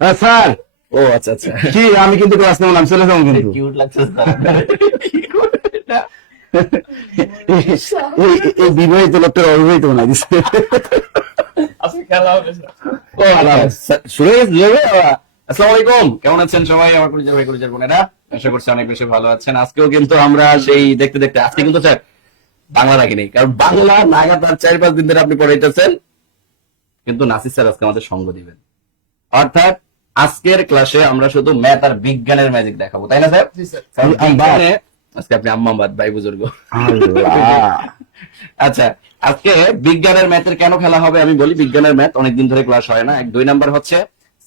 হ্যাঁ স্যার। ও আচ্ছা আচ্ছা, কি আমি কিন্তু ক্লাস নেবো, চলে যাবো কিন্তু। এই বিবাহিত লোকটার অবিবাহিত বানাই দিচ্ছে। আসসালামু আলাইকুম, কেমন আছেন সবাই? আমার পরিচয় ভাই পরিচয় বোনেরা, আশা করছি অনেক বেশি ভালো আছেন। আজকেও কিন্তু আমরা সেই দেখতে দেখতে, আজকে কিন্তু স্যার বাংলা রাখিনি, কারণ বাংলা লাগাতার 4-5 দিন ধরে আপনি পড়াইতেছেন, কিন্তু নাসির স্যার আজকে আমাদের সঙ্গ দিবেন। অর্থাৎ আজকের ক্লাসে আমরা শুধু ম্যাথ আর বিজ্ঞানের ম্যাজিক দেখাবো, তাই না স্যার? আজকে আপনি আম্মাবাদ ভাই বুজুর্গ। আচ্ছা, আজকে বিজ্ঞানের ম্যাথের কেন খেলা হবে আমি বলি। বিজ্ঞানের ম্যাথ অনেকদিন ধরে ক্লাস হয় না, 1-2 নাম্বার হচ্ছে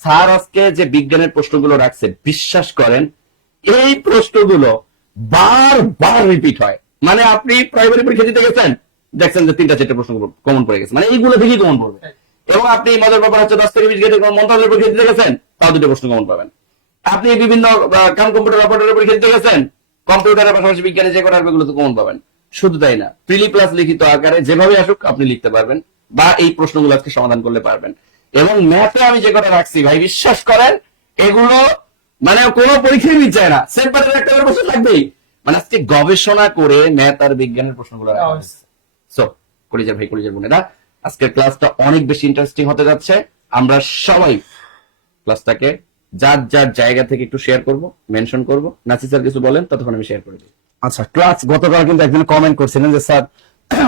স্যার আজকে যে বিজ্ঞানের প্রশ্নগুলো রাখছে, বিশ্বাস করেন এই প্রশ্নগুলো বারবার রিপিট হয়। মানে আপনি প্রাইমারি পরীক্ষা দিতে গেছেন, দেখছেন যে 3-4 প্রশ্ন কমন পড়ে গেছে, মানে এইগুলো থেকেই কমন পড়বে। এবং আপনি মজার ব্যাপার হচ্ছে 10 থেকে 20 গেটের মন্ত্রণালয়ের পরীক্ষা দিতে গেছেন, তাও 2টো প্রশ্ন কমন পাবেন। আপনি বিভিন্ন কম্পিউটার অপারেটরের পরীক্ষা দিতে গেছেন, কম্পিউটারের পাশাপাশি বিজ্ঞানের যে কটা আসবে তো কমন পাবেন। শুধু তাই না, প্রিলি প্লাস লিখিত আকারে যেভাবে আসুক আপনি লিখতে পারবেন, বা এই প্রশ্নগুলো আজকে সমাধান করলে পারবেন। এবং ম্যাথে আমি যে কটা রাখছি ভাই, বিশ্বাস করেন এগুলো মানে কোনো পরীক্ষায় মিল যায় না, সেন্টারের একটা করে প্রশ্ন থাকবেই। মানে আজকে গবেষণা করে ম্যাথ আর বিজ্ঞানের প্রশ্নগুলো সো কলিজার ভাই কলিজার বোনেরা, আজকের ক্লাসটা অনেক বেশি ইন্টারেস্টিং হতে যাচ্ছে। আমরা সবাই ক্লাসটাকে যার যার জায়গা থেকে একটু শেয়ার করব, মেনশন করব। নাসির স্যার কিছু বলেন, ততক্ষণ আমি শেয়ার করে দিই। আচ্ছা, ক্লাস গতকাল কিন্তু একজন কমেন্ট করছিলেন যে স্যার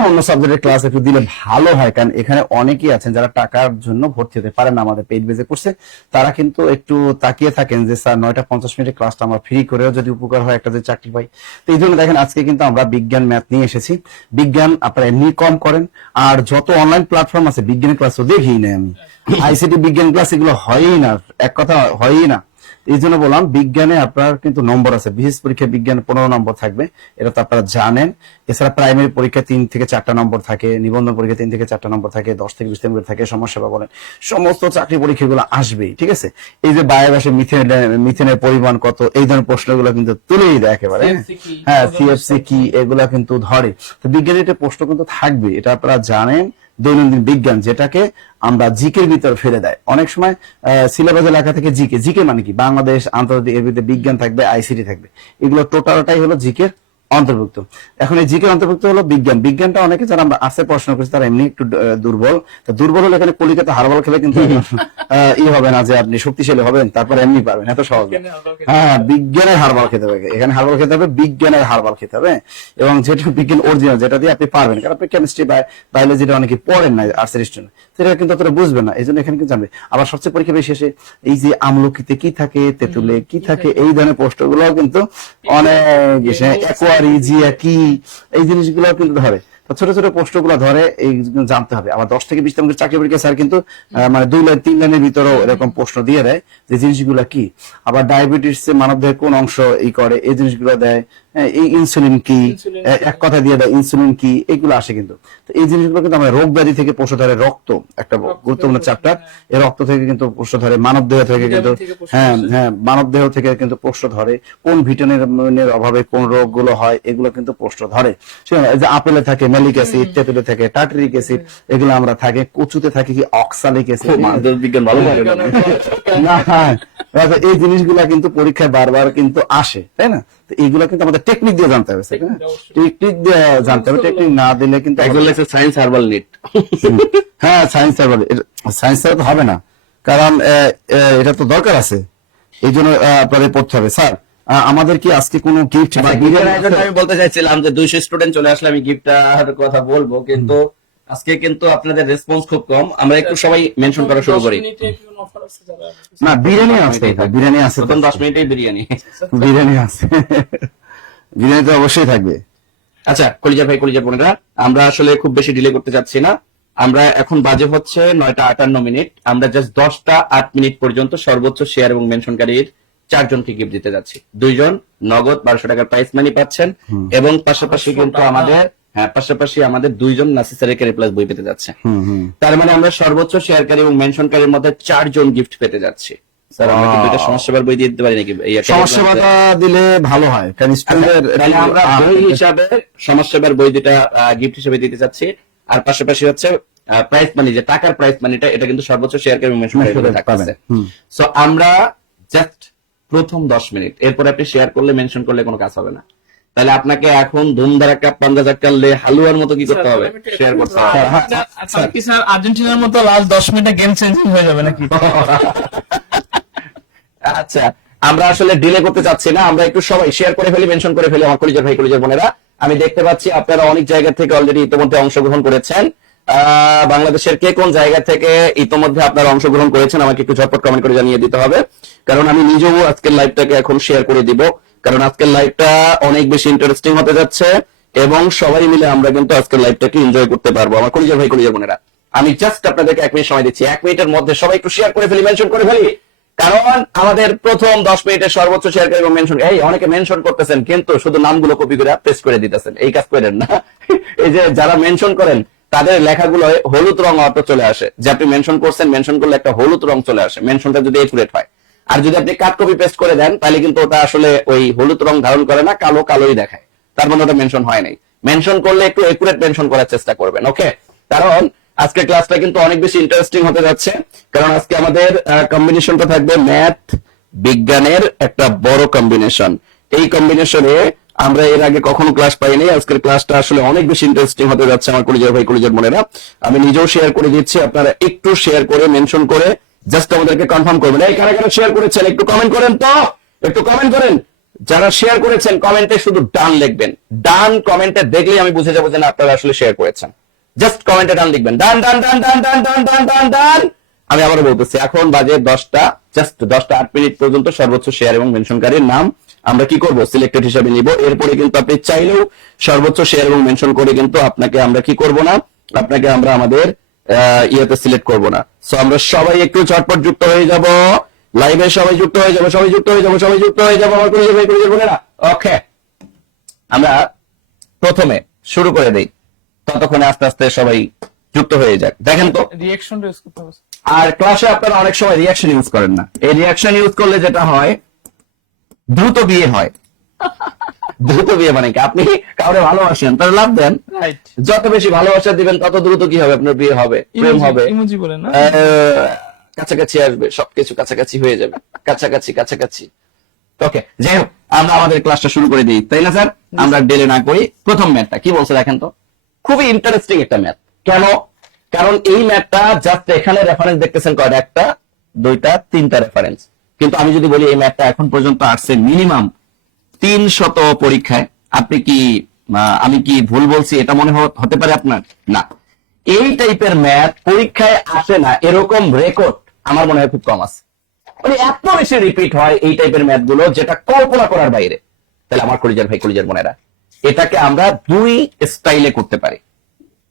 অন্য সাবজেক্টের ক্লাস একটু দিলে ভালো হয়, কারণ এখানে অনেকেই আছেন যারা টাকার জন্য ভর্তি হতে পারেন না আমাদের পেইড বেজে কোর্সে। তারা কিন্তু একটু তাকিয়ে থাকেন যে স্যার 9টা 50 মিনিটের ক্লাসটা আমরা ফ্রি করেও যদি উপকার হয়, একটা যে চাকরি পাই। তো এই জন্য দেখেন আজকে কিন্তু আমরা বিজ্ঞান ম্যাথ নিয়ে এসেছি। বিজ্ঞান আপনারা এমনি কম করেন, আর যত অনলাইন প্ল্যাটফর্ম আছে বিজ্ঞানের ক্লাস তো দেখি না আমি, আইসিটি বিজ্ঞান ক্লাস এগুলো হয়ই না, এক কথা হয়ই না। এই জন্য বললাম বিজ্ঞানে আপনার কিন্তু নম্বর আছে, বিশেষ পরীক্ষায় বিজ্ঞানে 15 নম্বর থাকবে, এটা তো আপনারা জানেন। এছাড়া প্রাইমারি পরীক্ষা 3 থেকে 4টা নম্বর থাকে, নিবন্ধন পরীক্ষা 3 থেকে 4টা নম্বর থাকে, 10 থেকে 20 নম্বর থাকে, সমাজসেবা বলেন সমস্ত চাকরি পরীক্ষাগুলো আসবেই, ঠিক আছে। এই যে বায়োগ্যাসে মিথেনের পরিমাণ কত, এই ধরনের প্রশ্নগুলো কিন্তু তুলেই দেয় একেবারে। হ্যাঁ, সিএফসি কি, এগুলা কিন্তু ধরে। তো বিজ্ঞানের একটা প্রশ্ন কিন্তু থাকবে, এটা আপনারা জানেন। দৈনন্দিন বিজ্ঞান যেটাকে আমরা জিকের ভিতর ফেলে দেয় অনেক সময়, সিলেবাসে লেখা থেকে জিকে, জিকে মানে কি বাংলাদেশ আন্তর্জাতিক, এর ভিতরে বিজ্ঞান থাকবে, আইসিটি থাকবে, এগুলো টোটালটাই হলো জিকের অন্তর্ভুক্ত। এখন এই জিকের অন্তর্ভুক্ত হলো বিজ্ঞান। বিজ্ঞানটা অনেকে যারা আমরা আর্টসে পড়াশোনা করছি তারা এমনি একটু দুর্বল। তো দুর্বল হলে এখানে কলিকাতা হারবাল খেলে কিন্তু হবে না যে আপনি শক্তিশালী হবেন তারপর এমনি পারবেন, এত সহজ। হ্যাঁ, বিজ্ঞানের হারবাল খেতে হবে, এখানে হারবাল খেতে হবে, বিজ্ঞানের হারবাল খেতে হবে। এবং যেটা বিজ্ঞান অরিজিনাল, যেটা দিয়ে আপনি পারবেন, কারণ আপনি কেমিস্ট্রি বা বায়োলজিটা অনেকে পড়েন না আর্টসের স্টুডেন্ট, সেটা কিন্তু অতটা বুঝবেন না, এই জন্য এখানে কিন্তু জানবে। আবার সবচেয়ে পরীক্ষা বেশি এসে এই যে আমলকিতে কি থাকে, তেঁতুলে কি থাকে, এই ধরনের প্রশ্নগুলো কিন্তু অনেক জিয়া কি, এই জিনিসগুলো কিন্তু ধরে। ছোট ছোট প্রশ্নগুলো ধরে, এই জানতে হবে। আবার 10 থেকে 20 নম্বরের চাকরি পরীক্ষা স্যার কিন্তু মানে 2 লাইন 3 লাইনের ভিতরেও এরকম প্রশ্ন দিয়ে দেয় যে জিনিসগুলো কি। আবার ডায়াবেটিস মানব দেহের কোন অংশ ই করে, এই জিনিসগুলো দেয়। এই ইনসুলিন কি, এক কথা দিয়ে দেয় ইনসুলিন কি, এগুলো আসে কিন্তু। তো এই জিনিসগুলো কিন্তু আমরা রোগ ব্যাধি থেকে প্রশ্ন ধরে, রক্ত একটা গুরুত্বপূর্ণ চ্যাপ্টার, এই রক্ত থেকে কিন্তু প্রশ্ন ধরে, মানব দেহ থেকে কিন্তু, হ্যাঁ হ্যাঁ, মানব দেহ থেকে কিন্তু প্রশ্ন ধরে। কোন ভিটামিনের অভাবে কোন রোগগুলো হয়, এগুলো কিন্তু প্রশ্ন ধরে। যে আপেলে থাকে ম্যালিক অ্যাসিড, তেঁতুলে থাকে টার্টারিক অ্যাসিড, এগুলো আমরা থাকে, কচুতে থাকে কি অক্সালিক অ্যাসিড। বিজ্ঞান ভালো না, এই জিনিসগুলা কিন্তু পরীক্ষায় বারবার কিন্তু আসে, তাই না? তো এইগুলা কিন্তু আমাদের টেকনিক দিয়ে জানতে হবে, টেকনিক দিয়ে জানতে হবে। টেকনিক না দিলে কিন্তু সায়েন্স হারবাল নিট। হ্যাঁ, সায়েন্স হারবাল, সায়েন্স তো হবে না, কারণ এটা তো দরকার আছে, এই জন্য আপনাদের পড়তে হবে। স্যার আমাদের কি আজকে কোনো গিফট? আমি বলতে চাইছিলাম যে 200 স্টুডেন্ট চলে আসলে আমি গিফটটার কথা বলবো, কিন্তু আজকে কিন্তু আপনাদের রেসপন্স খুব কম। আমরা একটু সবাই মেনশন করা শুরু করি। না, বিরিয়ানি আছে, বিরিয়ানি আছে, প্রথম 10 মিনিটেই বিরিয়ানি বিরিয়ানি আছে, বিরিয়ানি তো অবশ্যই থাকবে। আচ্ছা কলিজার ভাই কলিজার বোনেরা, আমরা আসলে খুব বেশি ডিলে করতে যাচ্ছি না। আমরা এখন বাজে হচ্ছে 9টা 58 মিনিট। আমরা জাস্ট 10টা 8 মিনিট পর্যন্ত সর্বোচ্চ শেয়ার এবং মেনশনকারীর 4 জনকে গিফট দিতে যাচ্ছি। 2 জন নগদ 1200 টাকার প্রাইস মানি পাচ্ছেন, এবং পাশাপাশি কিন্তু আমাদের পাশাপাশি আমাদের 2 জন নাসির স্যারের ক্যারি প্লাস বই পেতে যাচ্ছে। তার মানে আমরা সর্বোচ্চ শেয়ারকারী এবং মেনশনকারীর মধ্যে 4 জন গিফট পেতে যাচ্ছি। স্যার আমরা কি দুইটা সমাজসেবার বই দিয়ে দিতে পারি নাকি? সমাজসেবাটা দিলে ভালো হয়, কারণ স্টুডেন্টদের আমরা বই হিসাবে সমাজসেবার বই দুটা গিফট হিসেবে দিতে চাচ্ছি। আর পাশাপাশি হচ্ছে প্রাইস মানি, যে টাকার প্রাইস মানিটা, এটা কিন্তু সর্বোচ্চ শেয়ার করে মেনশন করে থাকছে। সো আমরা জাস্ট প্রথম 10 মিনিট, এরপরে আপনি শেয়ার করলে মেনশন করলে কোনো কাজ হবে না। তাহলে আপনাকে এখন ধুমধারাক্কা পান্ডা জাক্কালে হালুয়ার মতো কি করতে হবে? শেয়ার করতে হবে। আচ্ছা কি স্যার আর্জেন্টিনার মতো লাস্ট 10 মিনিটে গেম চেঞ্জিং হয়ে যাবে নাকি? আচ্ছা, আমরা আসলে ডিলে করতে চাচ্ছি না, আমরা একটু সবাই শেয়ার করে ফেলি, মেনশন করে ফেলি আমার কলিজার ভাই কলিজার বোনেরা। আমি দেখতে পাচ্ছি আপনারা অনেক জায়গা থেকে অলরেডি ইতিমধ্যে অংশগ্রহণ করেছেন। বাংলাদেশের কে কোন জায়গা থেকে ইতিমধ্যে আপনারা অংশগ্রহণ করেছেন আমাকে একটু ঝটপট কমেন্ট করে জানিয়ে দিতে হবে, কারণ আমি নিজেও আজকের লাইভটাকে এখন শেয়ার করে দিব, কারণ আজকের লাইভটা অনেক বেশি ইন্টারেস্টিং হতে যাচ্ছে এবং সবাই মিলে আমরা কিন্তু আজকের লাইভটাকে এনজয় করতে পারবো আমার কলিজার ভাই কলিজার বোনেরা। আমি জাস্ট আপনাদেরকে 1 মিনিট সময় দিচ্ছি, 1 মিনিটের মধ্যে সবাই একটু শেয়ার করে ফেলি, মেনশন করে ফেলি, কারণ আমাদের প্রথম 10 মিনিটের সর্বোচ্চ শেয়ার করে এবং মেনশন। এই অনেকে মেনশন করতেছেন কিন্তু শুধু নামগুলো কপি করে পেস্ট করে দিতেছেন, এই কাজ করেন না। এই যে যারা মেনশন করেন তাদের লেখাগুলো হলুদ রং অর্থ চলে আসে, যে আপনি মেনশন করছেন, মেনশন করলে একটা হলুদ রং চলে আসে, মেনশনটা যদি একুরেট হয়। আর যদি আপনি কাট কপি পেস্ট করে দেন তাহলে কিন্তু ওটা আসলে ওই হলুদ রং ধারণ করে না, কালো কালোই দেখায়, তার মানে ওটা মেনশন হয় নাই। মেনশন করলে একটু একুরেট মেনশন করার চেষ্টা করবেন, ওকে? কারণ আজকে ক্লাসটা কিন্তু অনেক বেশি ইন্টারেস্টিং হতে যাচ্ছে, কারণ আজকে আমাদের কম্বিনেশনটা থাকবে ম্যাথ বিজ্ঞানের একটা বড় কম্বিনেশন। এই কম্বিনেশনে আমরা এর আগে কখনো ক্লাস পাইনি, আজকের ক্লাসটা আসলে অনেক বেশি ইন্টারেস্টিং হতে যাচ্ছে আমার কলিজার ভাই কলিজার বোনেরা। আমি নিজেও শেয়ার করে দিচ্ছি, আপনারা একটু শেয়ার করে মেনশন করে জাস্ট আমাদেরকে কনফার্ম করবেন। এই কারা কারা শেয়ার করেছেন একটু কমেন্ট করেন তো, একটু কমেন্ট করেন। যারা শেয়ার করেছেন কমেন্টে শুধু ডান লিখবেন, ডান কমেন্টে দেখলেই আমি বুঝে যাবো যে না আপনারা আসলে শেয়ার করেছেন। জাস্ট কমেন্টে ডান লিখবেন, ডান ডান ডান ডান ডান ডান ডান ডান ডান। আমি আবারও বলতেছি, এখন বাজে 10টা, জাস্ট 10টা 8 মিনিট পর্যন্ত সর্বোচ্চ শেয়ার এবং মেনশনকারীর নাম আমরা কি করব? সিলেক্টেড হিসাবে নিব। এরপরে কিন্তু আপনি চাইলেও সর্বোচ্চ শেয়ার এবং মেনশন করে কিন্তু আপনাকে আমরা কি করব না, আপনাকে আমরা আমাদের ইয়েতে সিলেক্ট করব না। সো আমরা সবাই একটু ঝটপট যুক্ত হয়ে যাব, লাইভে সবাই যুক্ত হয়ে যাব, সবাই যুক্ত হয়ে যাব, সবাই যুক্ত হয়ে যাব আমার কলিজার ভাই কলিজার বোনেরা। ওকে, আমরা প্রথমে শুরু করে দেই, ততক্ষণে আস্তে আস্তে সবাই যুক্ত হয়ে যাক। দেখেন তো রিঅ্যাকশন ইউজ করতে হবে। আর ক্লাসে আপনারা অনেক সময় রিঅ্যাকশন ইউজ করেন না, এই রিঅ্যাকশন ইউজ করলে যেটা হয় দ্রুত বিয়ে হয়। দ্রুত বিয়ে মানে কি, আপনি কাউরে ভালোবাসেন তাহলে লাভ দেন, রাইট, যত বেশি ভালোবাসা দিবেন তত দ্রুত কি হবে? আপনার বিয়ে হবে, প্রেম হবে, ইমোজি বলে না, কাছাকাছি আসবে, সবকিছু কাছাকাছি হয়ে যাবে, কাছাকাছি কাছাকাছি। ওকে, যাই হোক আমরা আমাদের ক্লাসটা শুরু করে দিই, তাই না স্যার? আমরা ডেলে না করি। প্রথম ম্যাথটা কি বলছে দেখেন তো, খুবই ইন্টারেস্টিং একটা ম্যাথ। কেন? কারণ এই ম্যাথটা জাস্ট এখানে রেফারেন্স দেখতেছেন কয়টা, একটা দুইটা তিনটা রেফারেন্স, কিন্তু আমি যদি বলি এই ম্যাথটা এখন পর্যন্ত আসছে মিনিমাম 300 পরীক্ষায়। আপনি কি আমি কি ভুল বলছি এটা মনে হতে পারে আপনার? না, এই টাইপের ম্যাথ পরীক্ষায় আসে না এরকম রেকর্ড আমার মনে হয় খুব কম আছে। মানে এত বেশি রিপিট হয় এই টাইপের ম্যাথ গুলো যেটা কল্পনা করার বাইরে। তাহলে আমার কলিজার ভাই কলিজার বোনেরা, এটাকে আমরা 2 স্টাইলে করতে পারি।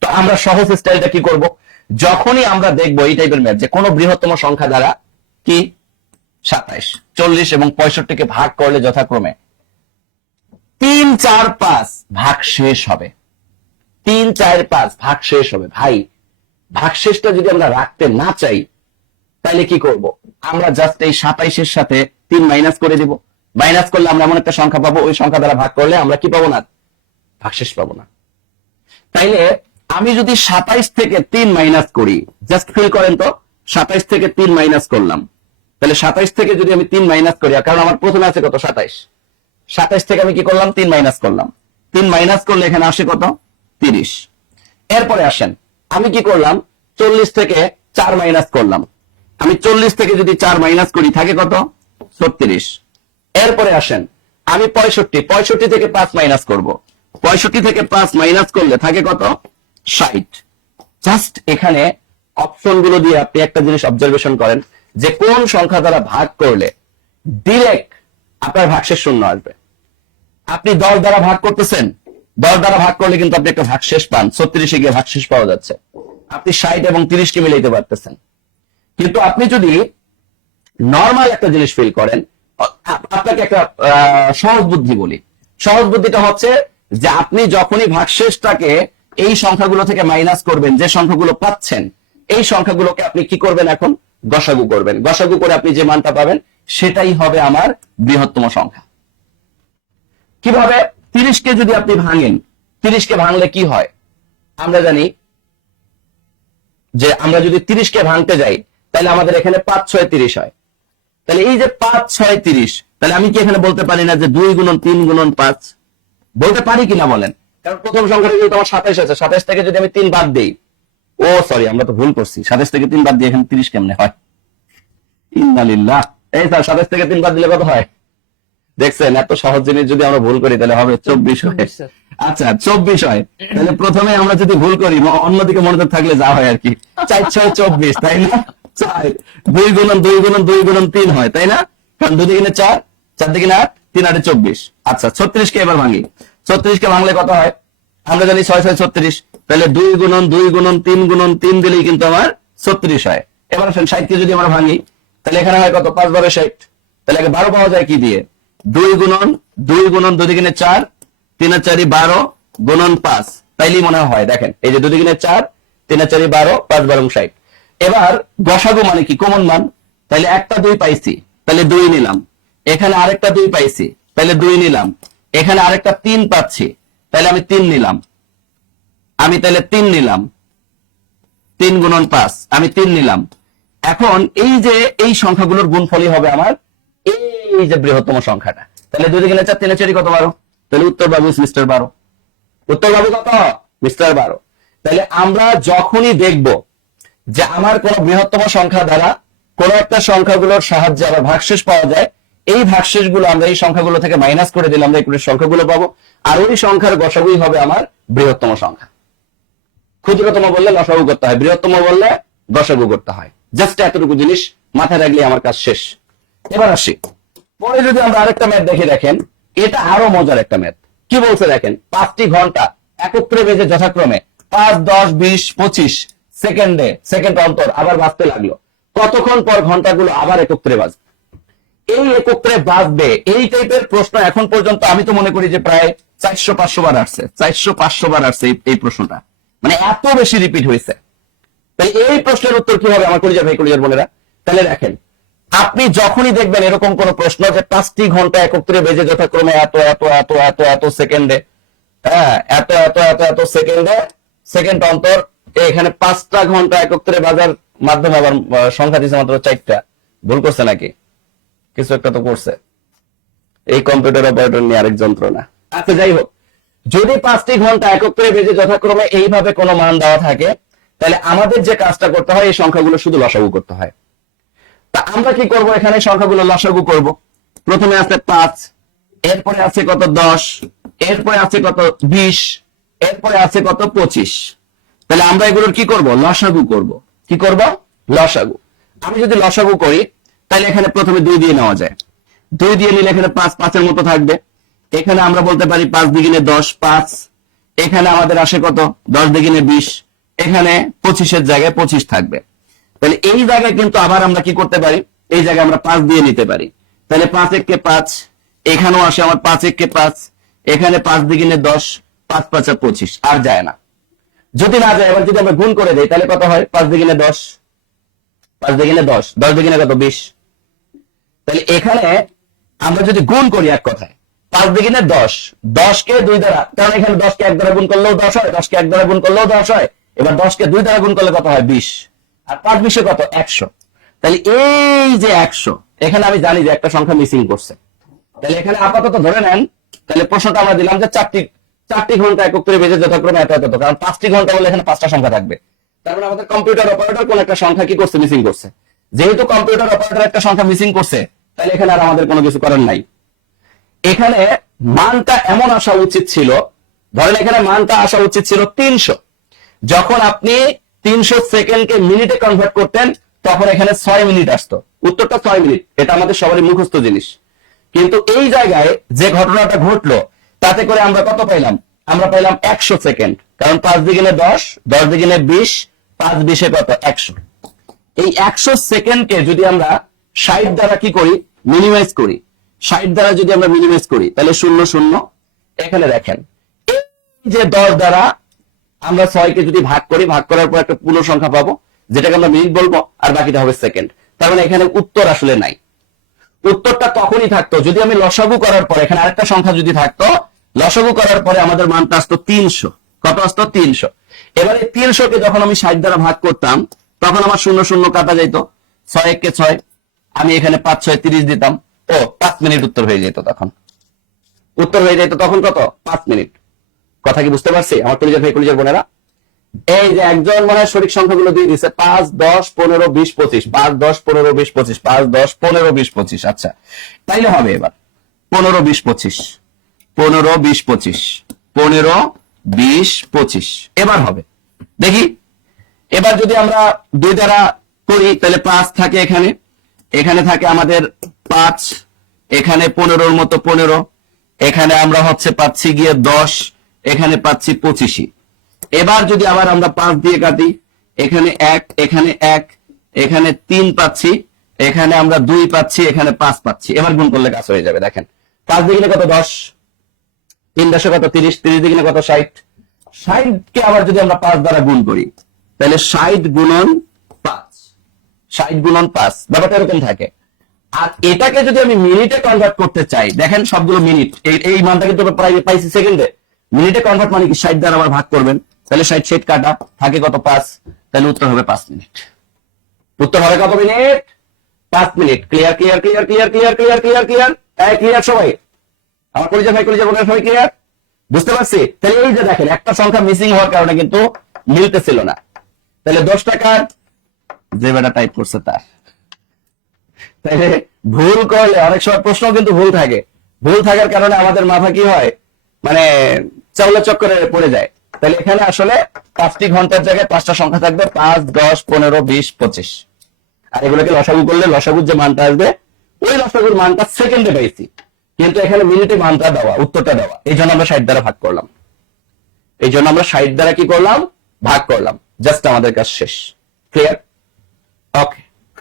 তো আমরা সহজ স্টাইলটা কি করব? যখনই আমরা দেখবো এই টাইপের ম্যাথ যে কোনো বৃহত্তম সংখ্যা দ্বারা কি 27, 40 এবং 65 কে ভাগ করলে যথাক্রমে 3, 4, 5 ভাগ শেষ হবে, 3, 4, 5 ভাগ শেষ হবে। ভাই ভাগশেষটা যদি আমরা রাখতে না চাই তাহলে কি করব? আমরা জাস্ট এই 27 সাথে 3 মাইনাস করে দিব। মাইনাস করলে আমরা এমন একটা সংখ্যা পাবো, ওই সংখ্যা দ্বারা ভাগ করলে আমরা কি পাবো না? ভাগশেষ পাবো না। তাইলে আমি যদি 27 থেকে 3 মাইনাস করি, জাস্ট ফিল করেন তো, 27 থেকে 3 মাইনাস করলাম, তাহলে 27 থেকে যদি আমি 3 মাইনাস করি, কারণ আমার প্রথমে আছে কত? 27। 27 থেকে আমি কি করলাম? 3 মাইনাস করলাম। 3 মাইনাস করলে এখানে আসে কত? 30। এরপরে আসেন, আমি কি করলাম? 40 থেকে 4 মাইনাস করলাম। আমি 40 থেকে যদি 4 মাইনাস করি থাকে কত? 36। এরপরে আসেন, আমি 65 থেকে 5 মাইনাস করব। 65 থেকে 5 মাইনাস করলে থাকে কত? 60। জাস্ট এখানে অপশন গুলো দিয়ে আপনি একটা জিনিস অবজারভেশন করেন যে কোন সংখ্যা দ্বারা ভাগ করলে ডিরেক্ট আপনার ভাগশেষ শূন্য আসবে। আপনি 10 দ্বারা ভাগ করতেছেন, 10 দ্বারা ভাগ করলে কিন্তু আপনি একটা ভাগশেষ পান, 36 গিয়ে ভাগশেষ পাওয়া যাচ্ছে। আপনি 60 এবং 30 কে মিলাইতে পারতেছেন। কিন্তু আপনি যদি নর্মাল একটা জিনিস ফিল করেন, আপনাকে একটা সহজ বুদ্ধি বলি। সহজ বুদ্ধিটা হচ্ছে যে আপনি যখনই ভাগশেষটাকে এই সংখ্যাগুলো থেকে মাইনাস করবেন, যে সংখ্যাগুলো পাচ্ছেন এই সংখ্যাগুলোকে আপনি কি করবেন? এখন গসাগু করবেন। গসাগু করে আপনি যে মানটা পাবেন সেটাই হবে আমার বৃহত্তম সংখ্যা। কিভাবে? 30 কে যদি আপনি ভাঙেন, 30 কে ভাঙলে কি হয় আমরা জানি, যে আমরা যদি 30 কে ভাঙতে যাই তাহলে আমাদের এখানে 5 6 30 হয়। তাহলে এই যে 5 6 30, তাহলে আমি কি এখানে বলতে পারি না যে 2 গুণন 3 গুণন 5? বলতে পারি কিনা বলেন? কারণ প্রথম সংখ্যাটা কিন্তু আমার 27 আছে, 27 থেকে যদি আমি 3 বাদ দেই, ও সরি আমরা তো ভুল করছি, 27 থেকে 3 বাদ দিয়ে এখানে 30 কেমনে হয়? ইন্নালিল্লাহ। এই স্যার 27 থেকে 3 বাদ দিলে কত হয়? দেখছেন, এত সহজ জিনিস যদি আমরা ভুল করি তাহলে হবে 24 হয়। আচ্ছা 24 হয়। তাহলে প্রথমে আমরা যদি ভুল করি, অন্যদিকে মনোযোগ থাকলে যা হয় আর কি, 4 6 24, তাই না? 2 গুণন 2 গুণন 2 গুণন 3 হয়, তাই না? কারণ 2 দিকে 4, 4 দিকে 8, 3 8 24। আচ্ছা 36 কে এবার ভাঙি, 36 কে ভাঙলে কত হয়? আমরা জানি 6 6 36, তাহলে 2 গুণন 2 গুণন 3 গুণন 3 দিলেই কিন্তু আমার 36 হয়। এবার 60 কে যদি আমরা ভাঙি তাহলে এখানে হয় কত? 5 12 60। তাহলে আগে 12 পাওয়া যায় কি দিয়ে? 2 গুণন 2 গুণন 2 দিকে 4, 3 আর 4 12 গুণন 5, তাইলেই মনে হয়। দেখেন এই যে 2 দিকে 4, 3 আর 4 12, 5 12 60। এবার গসাগু মানে কি? কমন মান। তাহলে একটা 2 পাইছি, তাহলে 2 নিলাম। এখানে আরেকটা 2 পাইছি, তাহলে 2 নিলাম। এখানে আরেকটা 3 পাচ্ছি, তাহলে আমি 3 নিলাম। আমি তাহলে 3 নিলাম। 3 গুণন 5, আমি 3 নিলাম। এখন এই যে এই সংখ্যাগুলোর গুণফলই হবে আমার এই যে বৃহত্তম সংখ্যাটা। তাহলে 2 দিকে 4, 3 4 কত? 12। তাহলে উত্তর বাবু মিস্টার 12। উত্তর বাবু কত? মিস্টার 12। তাহলে আমরা যখনই দেখব যে আমার কোন বৃহত্তম সংখ্যা দ্বারা কোন একটা সংখ্যাগুলোর সাহায্যে আবার ভাগশেষ পাওয়া যায়, এই ভাগশেষগুলো আমরা এই সংখ্যাগুলো থেকে মাইনাস করে দিলে আমরা এই সংখ্যাগুলো পাবো, আর ওই সংখ্যার গসাগুই হবে আমার বৃহত্তম সংখ্যা। ক্ষুদ্রতম বললে লসাগু করতে হয়, বৃহত্তম বললে গসাগু করতে হয়। জাস্ট এতটুকু জিনিস মাথায় রাখলে আমার কাজ শেষ। এবার আসি পরে, যদি আমরা আরেকটা ম্যাথ দেখে, দেখেন এটা আরো মজার একটা ম্যাথ। কি বলছে দেখেন, 5টি ঘন্টা একত্রে বেজে যথাক্রমে 5 10 20 25 সেকেন্ড অন্তর আবার বাজতে লাগলো। কতক্ষণ পর ঘন্টাগুলো আবার একত্রে বাজবে? এই একত্রে বাজবে এই টাইপের প্রশ্ন এখন পর্যন্ত আমি তো মনে করি যে প্রায় 400-500 বার আসছে, 400-500 বার আসছে এই প্রশ্নটা, মানে এত বেশি রিপিট হয়েছে। তাই এই প্রশ্নের উত্তর কি হবে আমার কলিজার ভাই কলিজার বোনেরা? তাহলে দেখেন, আপনি যখনই দেখবেন এরকম কোন প্রশ্ন যে 5টি ঘন্টা একত্রে বেজে যথাক্রমে এত এত এত এত এত সেকেন্ডে, হ্যাঁ এত এত এত এত সেকেন্ডে, সেকেন্ড অন্তর, এখানে 5টা ঘন্টা একত্রে বাজার মাধ্যমে আবার সংখ্যা দিচ্ছে মাত্র 4টা, ভুল করছে নাকি? কিছু একটা তো করছে, এই কম্পিউটার অপারেটর নিয়ে আরেক যন্ত্রণা। আচ্ছা যাই হোক, যদি 5টি ঘন্টা একত্রে বেজে যথাক্রমে এইভাবে কোনো মান দেওয়া থাকে, তাহলে আমাদের যে কাজটা করতে হয় এই সংখ্যাগুলো শুধু লসাগু করতে হয়। তা আমরা কি করব? এখানে সংখ্যাগুলো লসাগু করব। প্রথমে আছে 5, এরপরে আছে কত? 10, এরপরে আছে কত? 20, এরপরে আছে কত? 25। তাহলে আমরা এগুলোর কি করব? লসাগু করব। কি করব? লসাগু। আমি যদি লসাগু করি তাহলে এখানে প্রথমে 2 দিয়ে নেওয়া যায়। 2 দিয়ে নিলে এখানে 5 5 এর মতো থাকবে। এখানে আমরা বলতে পারি 5 দ্বিগুণে 10 5। এখানে আমাদের আসে কত? 10 দ্বিগুণে 20। এখানে 25 এর জায়গায় 25 থাকবে। তাহলে এই জায়গায় কিন্তু আবার আমরা কি করতে পারি? এই জায়গায় আমরা 5 দিয়ে নিতে পারি। তাহলে 5 1 কে 5, এখানেও আসে আমার 5 1 কে 5, এখানে 5 দ্বিগুণে 10 5 5 আর 25, আর যায় না। যদি না যায়, এবার যদি আমরা গুণ করে দেই তাহলে কত হয়? 5 দ্বিগুণে 10, 5 দ্বিগুণে 10, 10 দ্বিগুণে কত? 20। তাহলে এখানে আমরা যদি গুণ করি এক কথায় 5 দ্বিগুণে 10, 10 কে 2 দ্বারা, কারণ এখানে 10 কে 1 দ্বারা গুণ করলেও 10 হয়, 10 কে 1 দ্বারা গুণ করলেও 10 হয়। এবার 10 কে 2 দ্বারা গুণ করলে কত হয়? 20। আর 5 20 কত? 100। তাহলে এই যে 100, এখানে আমি জানি যে একটা সংখ্যা মিসিং করছে। তাহলে এখানে আপাতত ধরে নেন, তাহলে প্রশ্নটা আমরা দিলাম যে 4টি ঘন্টা একত্রে বেজে যথাক্রমে এত এত, কারণ 5টি ঘন্টা বলে এখানে 5টা সংখ্যা থাকবে। তার মানে আমাদের কম্পিউটার অপারেটর কোন একটা সংখ্যা কি করছে? মিসিং করছে। যেহেতু কম্পিউটার অপারেটর একটা সংখ্যা মিসিং করছে, তাহলে এখানে আর আমাদের কোনো কিছু করার নাই। এখানে মানটা এমন আসা উচিত ছিল, ধরেন এখানে মানটা আসা উচিত ছিল 300। যখন আপনি 300 সেকেন্ডকে মিনিটে কনভার্ট করতেন তখন এখানে 6 মিনিট আসতো, উত্তরটা 6 মিনিট। এটা আমাদের সবারই মুখস্থ জিনিস। কিন্তু এই জায়গায় যে ঘটনাটা ঘটলো তাতে করে আমরা কত পাইলাম? আমরা পাইলাম 100 সেকেন্ড, কারণ 5 দ্বিগুণে 10, 10 দ্বিগুণে 20, 5 20 কত? 100। এই 100 সেকেন্ডকে যদি আমরা 60 দ্বারা কি করি? মিনিমাইজ করি। 60 দ্বারা যদি আমরা মিনিমাইজ করি তাহলে 0 0। এখানে দেখেন এই যে 10 দ্বারা আমরা 6 কে যদি ভাগ করি, ভাগ করার পর একটা পূর্ণ সংখ্যা পাবো যেটাকে আমরা মিনিট বলবো, আর বাকিটা হবে সেকেন্ড। তার মানে এখানে উত্তর আসলে নাই। উত্তরটা তখনই থাকতো যদি আমি লসাগু করার পরে এখানে আরেকটা সংখ্যা যদি থাকতো, লসাগু করার পরে আমাদের মানটা আসতো 300। কত আসতো? 300। এবারে 300 কে যখন আমি 60 দ্বারা ভাগ করতাম তখন আমার শূন্য শূন্য কাটা যাইত, 6 1 কে 6, আমি এখানে 5 6 30 দিতাম, ও 5 মিনিট উত্তর হয়ে যেত। তখন উত্তর হয়ে যেত তখন কত? 5 মিনিট। কথা কি বুঝতে পারছি আমার কলিজার ভাই কলিজার বোনেরা? এই যে একজন মনে হয় সঠিক সংখ্যাগুলো দিয়ে দিচ্ছে 5 10 15 20 25, 5 10 15 20 25, 5 10 15 20 25। আচ্ছা তাইলে হবে এবার 15 20 25, 15 20 25, 15 20 25 এবার হবে। দেখি এবার যদি আমরা 2 দ্বারা করি তাহলে 5 থাকে এখানে, এখানে থাকে আমাদের 5, এখানে 15-র মতো 15, এখানে আমরা হচ্ছে পাচ্ছি গিয়ে 10, এখানে পাচ্ছি 25। এবার যদি আবার আমরা 5 দিয়ে কাটি, এখানে 1, এখানে 1, এখানে 3 পাচ্ছি, এখানে আমরা 2 পাচ্ছি, এখানে 5 পাচ্ছি। এবার গুণ করলে কাজ হয়ে যাবে। দেখেন 5 দিয়ে কিনা কত? 10, 3 10 কত? 30, 30 দিয়ে কিনা কত? 60, 60 কে আবার যদি আমরা 5 দ্বারা গুণ করি তাহলে 60 গুণন 5, 60 গুণন 5, ব্যাপারটা এরকম থাকে। আর এটাকে যদি আমি মিনিটে কনভার্ট করতে চাই, দেখেন সবগুলো মিনিট, এই মানটা কিন্তু প্রায় পাইছি সেকেন্ডে, মিনিটে কনভার্ট মানে কি 60 দ্বারা আবার ভাগ করবেন, তাহলে 60 60 কাটা থাকে কত? 5, তাহলে উত্তর হবে 5 মিনিট। উত্তর হবে কত minute? 5 minute. Clear clear clear clear clear clear clear clear clear সবাই? আমার কলিজা ভাই কলিজা বোনের সবাই ক্লিয়ার? বুঝতে পারছি? তাহলে এই যে দেখেন একটা সংখ্যা মিসিং হওয়ার কারণে কিন্তু মিলতেছিল না। তাহলে 10 টাকার যে বেটা টাইপ করছে তার, তাহলে ভুল করলে অনেক সময় প্রশ্ন কিন্তু ভুল থাকে, ভুল থাকার কারণে আমাদের মাথা কি হয়, মানে চাউলা চক্করে পড়ে যায়। তাহলে এখানে আসলে 5টি ঘন্টার জায়গায় 5টা সংখ্যা থাকবে, 5 10 15 20 25। আর এগুলোকে লসাগু করলে লসাগুর যে মানটা আসবে ওই লসাগুর মানটা সেকেন্ডে পাইছি, কিন্তু এখানে মিনিটে মানটা দেওয়া, উত্তরটা দেওয়া। এই জন্য আমরা 60 দ্বারা ভাগ করলাম, এই জন্য আমরা 60 দ্বারা কি করলাম? ভাগ করলাম। জাস্ট আমাদের কাজ শেষ। ক্লিয়ার? ওকে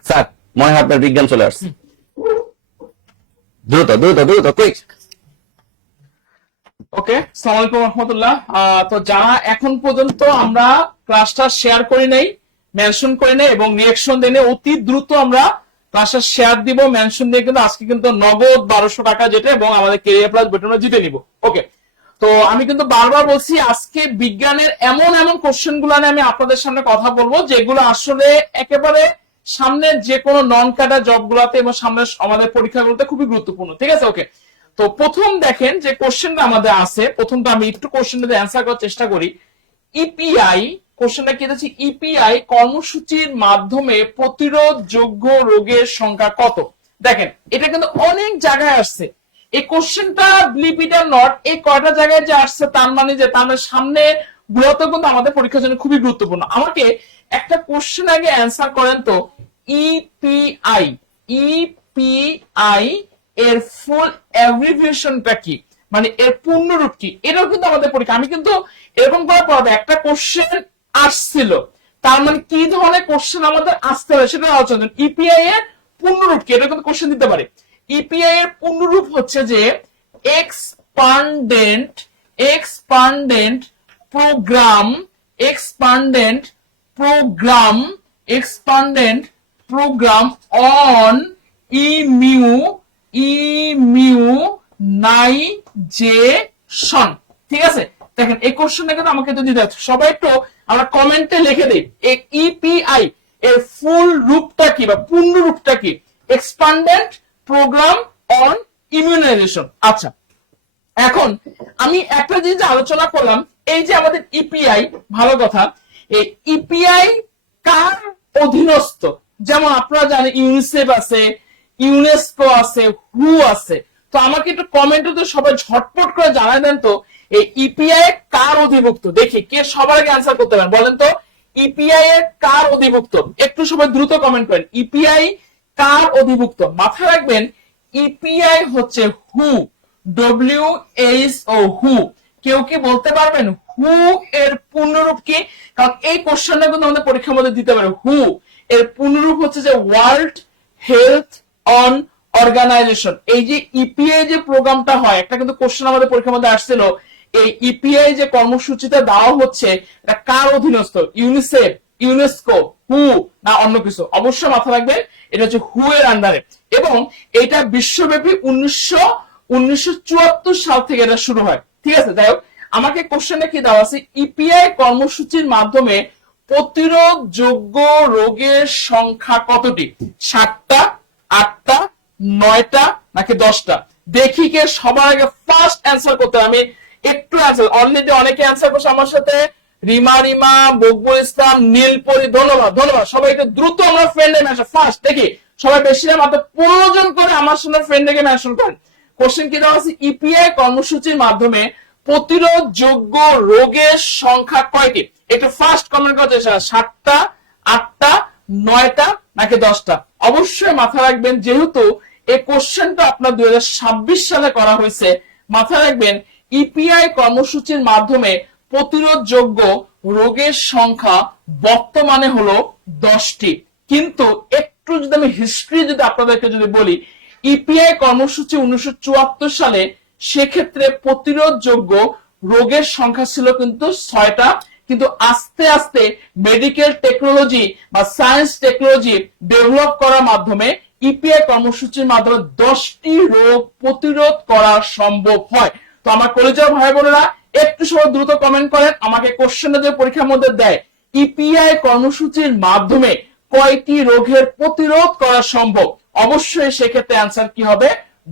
স্যার, মনে হয় আপনার বিজ্ঞান চলে আসছে। দ্রুত দ্রুত দ্রুত কুইক। ওকে, আসসালামু আলাইকুম রহমতুল্লাহ। তো যারা এখন পর্যন্ত আমরা ক্লাসটা শেয়ার করি নাই, মেনশন করি নাই এবং রিঅ্যাকশন দেনে অতি দ্রুত আমরা ক্লাসটা শেয়ার দিব, মেনশন দিয়ে কিন্তু আজকে কিন্তু নগদ 1200 টাকা যেটা এবং আমাদের কেরিয়ার প্লাস বেটনটা জিতে নিব। ওকে, তো আমি কিন্তু বারবার বলছি আজকে বিজ্ঞানের এমন এমন কোশ্চেন গুলো নিয়ে আমি আপনাদের সামনে কথা বলবো যেগুলো আসলে একেবারে সামনে যে কোনো নন ক্যাডার জব গুলাতে এবং সামনে আমাদের পরীক্ষাগুলোতে খুবই গুরুত্বপূর্ণ। ঠিক আছে? ওকে, তো প্রথম দেখেন যে কোশ্চেনটা আমাদের আছে, প্রথমটা আমি একটু কোশ্চেনটাতে অ্যান্সার করার চেষ্টা করি। ইপিআই কোশ্চেনটা কি আছে? ইপিআই কর্মসূচির মাধ্যমে প্রতিরোধযোগ্য রোগের সংখ্যা কত? দেখেন এটা কিন্তু অনেক জায়গায় আসছে এই কোশ্চেনটা, বিলিভ ইট অর নট, এই কয়টা জায়গায় যে আসছে তার মানে যে তার সামনে গুলোতে কিন্তু আমাদের পরীক্ষার জন্য খুবই গুরুত্বপূর্ণ। আমাকে একটা কোশ্চেন আগে অ্যান্সার করেন তো। ইপিআই, ইপিআই এর ফুল অ্যাব্রিভিয়েশনটা কি, মানে এর পূর্ণরূপ কি? এটাও কিন্তু আমাদের পরীক্ষা, আমি কিন্তু এরকম করে পড়াবো একটা কোশ্চেন আসছিল তার মানে কি ধরনের কোশ্চেন আমাদের আসতে হবে সেটা আলোচনা। ইপিআই এর পূর্ণরূপ কি, এটা কিন্তু কোশ্চেন দিতে পারে। ইপিআই এর পূর্ণরূপ হচ্ছে যে expanded, expanded programme, expanded programme, expanded programme on immunisation. ঠিক আছে? দেখেন এই কোশ্চেনটা কিন্তু আমাকে যদি দেয়, সবাই একটু আমরা কমেন্টে লিখে দেই ইপিআই এর ফুল রূপটা কি বা পূর্ণ রূপটা কি? এক্সপান্ডেন্ট প্রোগ্রাম অন ইমিউনাইজেশন। আচ্ছা, এখন আমি একটা জিনিস আলোচনা করলাম, এই যে আমাদের ইপিআই, ভালো কথা, এই ইপিআই কার অধীনস্থ? যেমন আপনারা জানেন ইউনিসেফ আছে, ইউনেস্কো আছে, হু আছে। তো আমাকে একটু কমেন্টে তো সবাই ঝটপট করে জানাই দেন তো এই ইপিআই কার অধিভুক্ত। দেখি কে সবার আগে অ্যান্সার করতে পারেন, বলেন তো ইপিআই এর কার অধিভুক্ত? একটু সবাই দ্রুত কমেন্ট করেন ইপিআই কার অধিভুক্ত। মাথায় রাখবেন ইপিআই হচ্ছে হু, WHO, হু। কেউ কি বলতে পারবেন হু এর পূর্ণরূপ কি? কারণ এই কোশ্চেনটা কিন্তু আমাদের পরীক্ষার মধ্যে দিতে পারে। হু এর পূর্ণরূপ হচ্ছে যে ওয়ার্ল্ড হেলথ অন অর্গানাইজেশন। এই যে ইপিআই যে প্রোগ্রামটা হয়, একটা কিন্তু কোশ্চেন আমাদের পরীক্ষার মধ্যে আসছিল, এই ইপিআই যে কর্মসূচিটা দেওয়া হচ্ছে এটা কার অধীনস্থ? ইউনিসেফ, ইউনেস্কো, হু না অন্য কিছু? অবশ্যই মাথা রাখবেন এটা হচ্ছে হু এর আন্ডারে, এবং এটা বিশ্বব্যাপী 1974 সাল থেকে এটা শুরু হয়। ঠিক আছে? যাই হোক, আমাকে কোশ্চেনে কি দেওয়া আছে, ইপিআই কর্মসূচির মাধ্যমে প্রতিরোধযোগ্য রোগের সংখ্যা কতটি? 7টা, 8টা, 9টা নাকি 10টা? দেখি কে সবার আগে ফার্স্ট অ্যান্সার করতে। আমি একটু অ্যান্সার, অলরেডি অনেকে অ্যান্সার করছে আমার সাথে, রিমা, বকবুল ইসলাম, নীলপরি, ধন্যবাদ ধন্যবাদ। সবাই একটু দ্রুত আমরা ফ্রেন্ডে মেনশন ফার্স্ট দেখি, সবাই বেশি না মাত্র 15 জন করে আমার সাথে ফ্রেন্ডকে মেনশন করেন। কোশ্চেন কি দেওয়া আছে, ইপিআই কর্মসূচির মাধ্যমে প্রতিরোধযোগ্য রোগের সংখ্যা কয়টি? একটু ফার্স্ট কমেন্ট করতে, 7টা, 8টা, 9টা নাকি 10টা? অবশ্যই মাথায় রাখবেন, যেহেতু এই কোশ্চেনটা আপনার 2026 সালে করা হয়েছে, মাথায় রাখবেন ইপিআই কর্মসূচির মাধ্যমে প্রতিরোধযোগ্য রোগের সংখ্যা বর্তমানে হলো 10টি। কিন্তু একটু যদি আমি হিস্ট্রি যদি আপনাদেরকে যদি বলি, ইপিআই কর্মসূচি 1974 সালে সেক্ষেত্রে প্রতিরোধযোগ্য রোগের সংখ্যা ছিল কিন্তু 6টা, কিন্তু আস্তে আস্তে মেডিকেল টেকনোলজি বা সায়েন্স টেকনোলজি ডেভেলপ করার মাধ্যমে ইপিআই কর্মসূচির মাধ্যমে 10টি রোগ প্রতিরোধ করা সম্ভব হয়। তো আমার কলেজের ভাই বোনেরা একটু সময় দ্রুত কমেন্ট করেন, আমাকে কোশ্চেনে যে পরীক্ষার মধ্যে দেয় ইপিআই কর্মসূচির মাধ্যমে কয়টি রোগের প্রতিরোধ করা সম্ভব, অবশ্যই সেক্ষেত্রে অ্যান্সার কি হবে?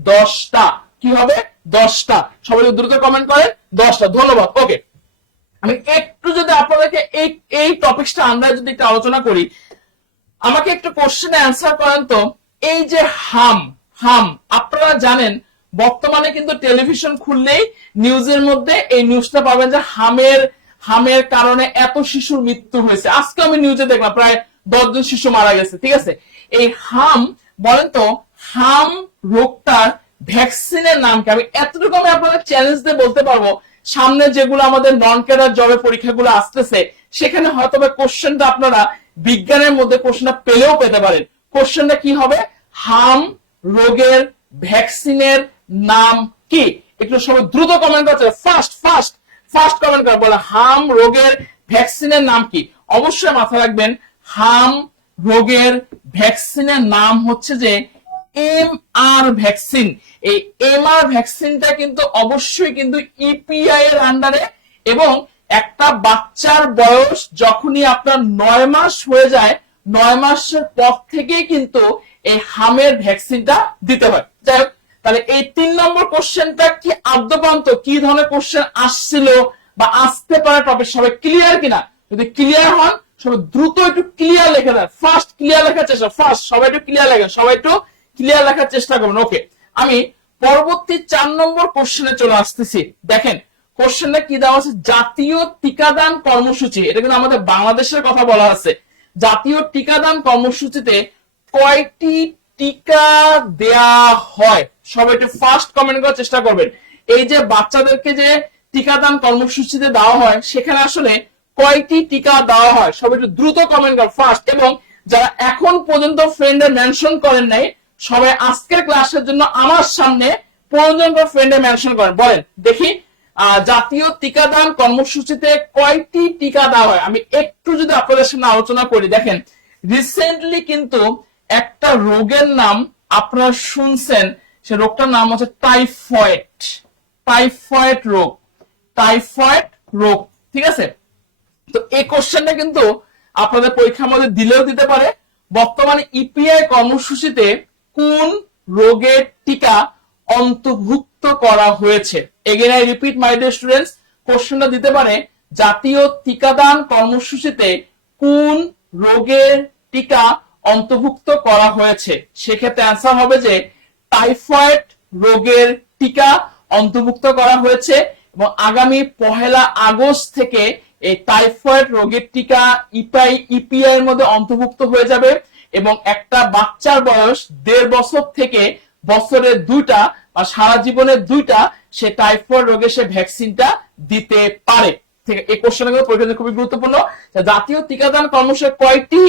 10টা। কি হবে? 10টা। সবাই দ্রুত কমেন্ট করেন 10টা। ধন্যবাদ। ওকে, আমি একটু যদি আপনাদেরকে এই টপিকটা আমরা যদি একটু আলোচনা করি, আমাকে একটু কোশ্চেনে অ্যান্সার করেন তো। এই যে হাম, আপনারা জানেন বর্তমানে কিন্তু টেলিভিশন খুললেই নিউজের মধ্যে এই নিউজটা পাবেন যে হামের কারণে এত শিশুর মৃত্যু হয়েছে। আজকে আমি নিউজে দেখলাম প্রায় 10 জন শিশু মারা গেছে। ঠিক আছে, এই হাম, বলেন তো হাম রোগটার ভ্যাকসিনের নাম কি? আমি এতটুকু আমি আপনাদের চ্যালেঞ্জ দিয়ে বলতে পারবো, সামনে যেগুলো আমাদের নন ক্যাডার জবের পরীক্ষাগুলো আসতেছে সেখানে হয়তো কোশ্চেনটা আপনারা বিজ্ঞানের মধ্যে কোশ্চেনটা পেলেও পেতে পারেন। কোশ্চেনটা কি হবে? হাম রোগের ভ্যাকসিনের নাম কি? একটু সবাই দ্রুত কমেন্ট করছে, ফার্স্ট কমেন্ট করে বলে হাম রোগের ভ্যাকসিনের নাম কি? অবশ্যই মাথায় রাখবেন, হাম রোগের ভ্যাকসিনের নাম হচ্ছে যে এমআর ভ্যাকসিন। এই এমআর ভ্যাকসিনটা কিন্তু অবশ্যই কিন্তু ইপিআই এর আন্ডারে, এবং একটা বাচ্চার বয়স যখনই আপনার 9 মাস হয়ে যায়, 9 মাসের পর থেকেই কিন্তু এই হামের ভ্যাকসিনটা দিতে হয়। যাই হোক, তাহলে এই 3 নম্বর কোশ্চেনটা কি আদ্যপান্ত কি ধরনের কোশ্চেন আসছিল বা আসতে পারে টপিক, সবাই ক্লিয়ার কিনা? যদি ক্লিয়ার হন সবাই দ্রুত একটু ক্লিয়ার লিখে দেন, ফার্স্ট ক্লিয়ার লেখার চেষ্টা, সবাই একটু ক্লিয়ার লেখেন, সবাই একটু ক্লিয়ার লেখার চেষ্টা করুন। ওকে, আমি পরবর্তী 4 নম্বর কোশ্চেনে চলে আসতেছি। দেখেন কোশ্চেনটা কি দেওয়া আছে, জাতীয় টিকাদান কর্মসূচি, এটা কিন্তু আমাদের বাংলাদেশের কথা বলা আছে। জাতীয় টিকাদান কর্মসূচিতে কয়টি টিকা দেয়া হয়? সবাই একটু ফার্স্ট কমেন্ট করার চেষ্টা করবেন। এই যে বাচ্চাদেরকে যে টিকাদান কর্মসূচিতে দেওয়া হয় সেখানে আসলে কয়টি টিকা দেওয়া হয়? সবাই একটু দ্রুত কমেন্ট করেন ফার্স্ট। এবং যারা এখন পর্যন্ত ফ্রেন্ডে মেনশন করেন নাই, সবাই আজকের ক্লাসের জন্য আমার সামনে 15 জন করে ফ্রেন্ডে মেনশন করেন, বলেন দেখি জাতীয় টিকাদান কর্মসূচিতে কয়টি টিকা দেওয়া হয়? আমি একটু যদি আপনাদের সামনে আলোচনা করি, দেখেন রিসেন্টলি কিন্তু একটা রোগের নাম আপনারা শুনছেন, সে রোগটার নাম হচ্ছে টাইফয়েড রোগ। ঠিক আছে, তো এই কোশ্চেনটা কিন্তু আপনাদের পরীক্ষার মধ্যে দিলেও দিতে পারে। বর্তমানে ইপিআই কর্মসূচিতে কোন রোগের টিকা অন্তর্ভুক্ত করা হয়েছে? Again I repeat my dear students, কোশ্চেনটা দিতে পারে জাতীয় টিকাদান কর্মসূচিতে কোন রোগের টিকা অন্তর্ভুক্ত করা হয়েছে? সেক্ষেত্রে অ্যান্সার হবে যে টাইফয়েড রোগের টিকা অন্তর্ভুক্ত করা হয়েছে, এবং আগামী 1 আগস্ট থেকে এই টাইফয়েড রোগের টিকা ইপিআই এর মধ্যে অন্তর্ভুক্ত হয়ে যাবে, এবং একটা বাচ্চার বয়স 1.5 বছর থেকে বছরে 2টা বা সারা জীবনে 2টা সে টাইফয়েড রোগের সে ভ্যাকসিনটা দিতে পারে। ঠিক আছে, এই কোশ্চেনগুলো পরীক্ষাতে খুবই গুরুত্বপূর্ণ। জাতীয় টিকাদান কর্মসূচি কয়টি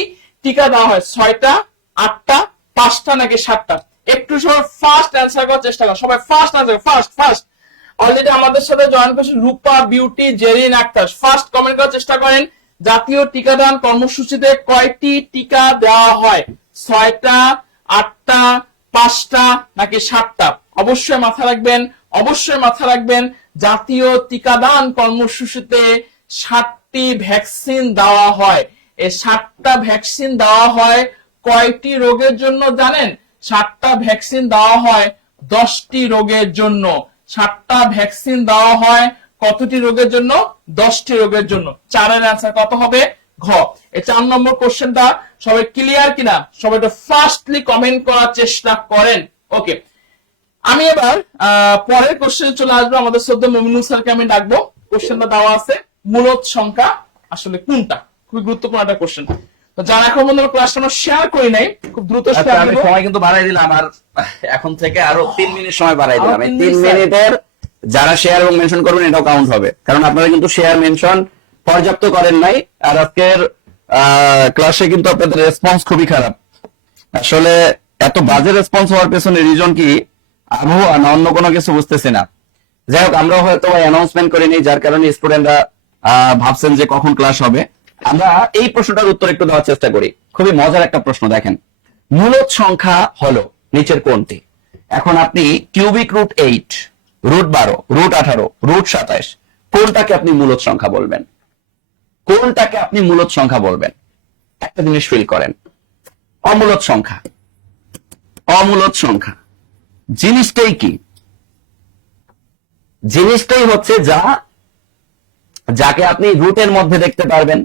টিকা দেওয়া হয়? 6টা, 8টা, 5টা নাকি 7টা? একটু সবাই ফার্স্ট অ্যান্সার করার চেষ্টা করেন, সবাই ফার্স্ট অ্যান্সার, ফার্স্ট। অলরেডি আমাদের সাথে জয়েন করেছে রূপা, বিউটি, জেরিন আক্তার। ফার্স্ট কমেন্ট করার চেষ্টা করেন, জাতীয় টিকাদান কর্মসূচিতে কয়টি টিকা দেওয়া হয়? 6টা, 8টা, 5টা নাকি 7টা? অবশ্যই মাথায় রাখবেন, অবশ্যই মাথায় রাখবেন, জাতীয় টিকাদান কর্মসূচিতে 60টি ভ্যাকসিন দেওয়া হয়। এই 60টা ভ্যাকসিন দেওয়া হয় কয়টি রোগের জন্য জানেন? 60টা ভ্যাকসিন দেওয়া হয় 10টি রোগের জন্য। 60টা ভ্যাকসিন দেওয়া হয় কতটি রোগের জন্য? 10টি রোগের জন্য। 4-এর অ্যান্সার কত হবে? ঘ। এই 4 নম্বর কোশ্চেনটা সবাই ক্লিয়ার কিনা? সবাই একটু ফাস্টলি কমেন্ট করার চেষ্টা করেন। ওকে, আমি এবার পরের কোশ্চেনে চলে আসবো। আমাদের শ্রদ্ধেয় মুমিনুল স্যারকে আমি ডাকবো। কোশ্চেনটা দেওয়া আছে, মূলদ সংখ্যা আসলে কোনটা? খুবই গুরুত্বপূর্ণ একটা কোশ্চেন। তো যারা এখন পর্যন্ত ক্লাসটা আমরা শেয়ার করি নাই, খুব দ্রুত আচ্ছা, শেয়ার আমি করব। সময় কিন্তু বাড়াই দিলাম, আর এখন থেকে আরো 3 মিনিট সময় বাড়াই দিলাম। আরো এই 3 3 মিনিট, মিনিটের যারা শেয়ার এবং মেনশন করবেন এটাও কাউন্ট হবে, কারণ আপনারা কিন্তু শেয়ার মেনশন পর্যাপ্ত করেন নাই। আর আজকের ক্লাসে কিন্তু আপনাদের রেসপন্স খুবই খারাপ। আসলে এত বাজে রেসপন্স হওয়ার পেছনে রিজন কি, আবহাওয়া না অন্য কোনো কিছু বুঝতেছি না। যাই হোক, আমরা হয়তো অ্যানাউন্সমেন্ট করিনি, যার কারণে স্টুডেন্টরা ভাবছেন যে কখন ক্লাস হবে। আমরা এই প্রশ্নটার উত্তর একটু দেওয়ার চেষ্টা করি। খুবই মজার একটা প্রশ্ন, দেখেন, মূলদ সংখ্যা হলো নিচের কোনটি? এখন আপনি cubic root 8, root 12, root 18, root 27 কোনটাকে আপনি মূলদ সংখ্যা বলবেন? কোনটাকে আপনি মূলদ সংখ্যা বলবেন? একটা জিনিস ফিল করেন, অমূলদ সংখ্যা। অমূলদ সংখ্যা জিনিসটাই কি? জিনিসটাই হচ্ছে যাকে আপনি রুটের মধ্যে দেখতে পারবেন,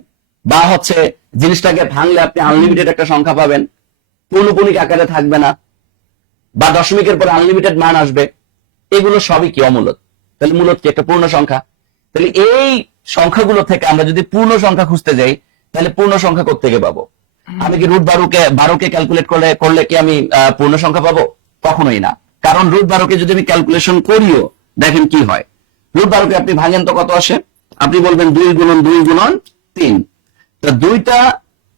বা হচ্ছে জিনিসটাকে ভাঙলে আপনি আনলিমিটেড একটা সংখ্যা পাবেন, পৌনপুনিক আকারে থাকবে না, বা দশমিকের পরে আনলিমিটেড মান আসবে। এগুলো সবই কি? অমূলদ। তাহলে মূলদ কি? একটা পূর্ণ সংখ্যা। তাহলে এই সংখ্যাগুলো থেকে আমরা যদি পূর্ণ সংখ্যা খুঁজতে যাই, তাহলে পূর্ণ সংখ্যা কোত্থেকে পাবো? আমি কি রুট 12কে ক্যালকুলেট করলে কি আমি পূর্ণ সংখ্যা পাবো? কখনোই না। কারণ রুট 12কে যদি আমি ক্যালকুলেশন করিও, দেখেন কি হয়। রুট 12কে আপনি ভাঙেন তো কত আসে? আপনি বলবেন 2 গুণন 2 গুণন 3। তো 2টা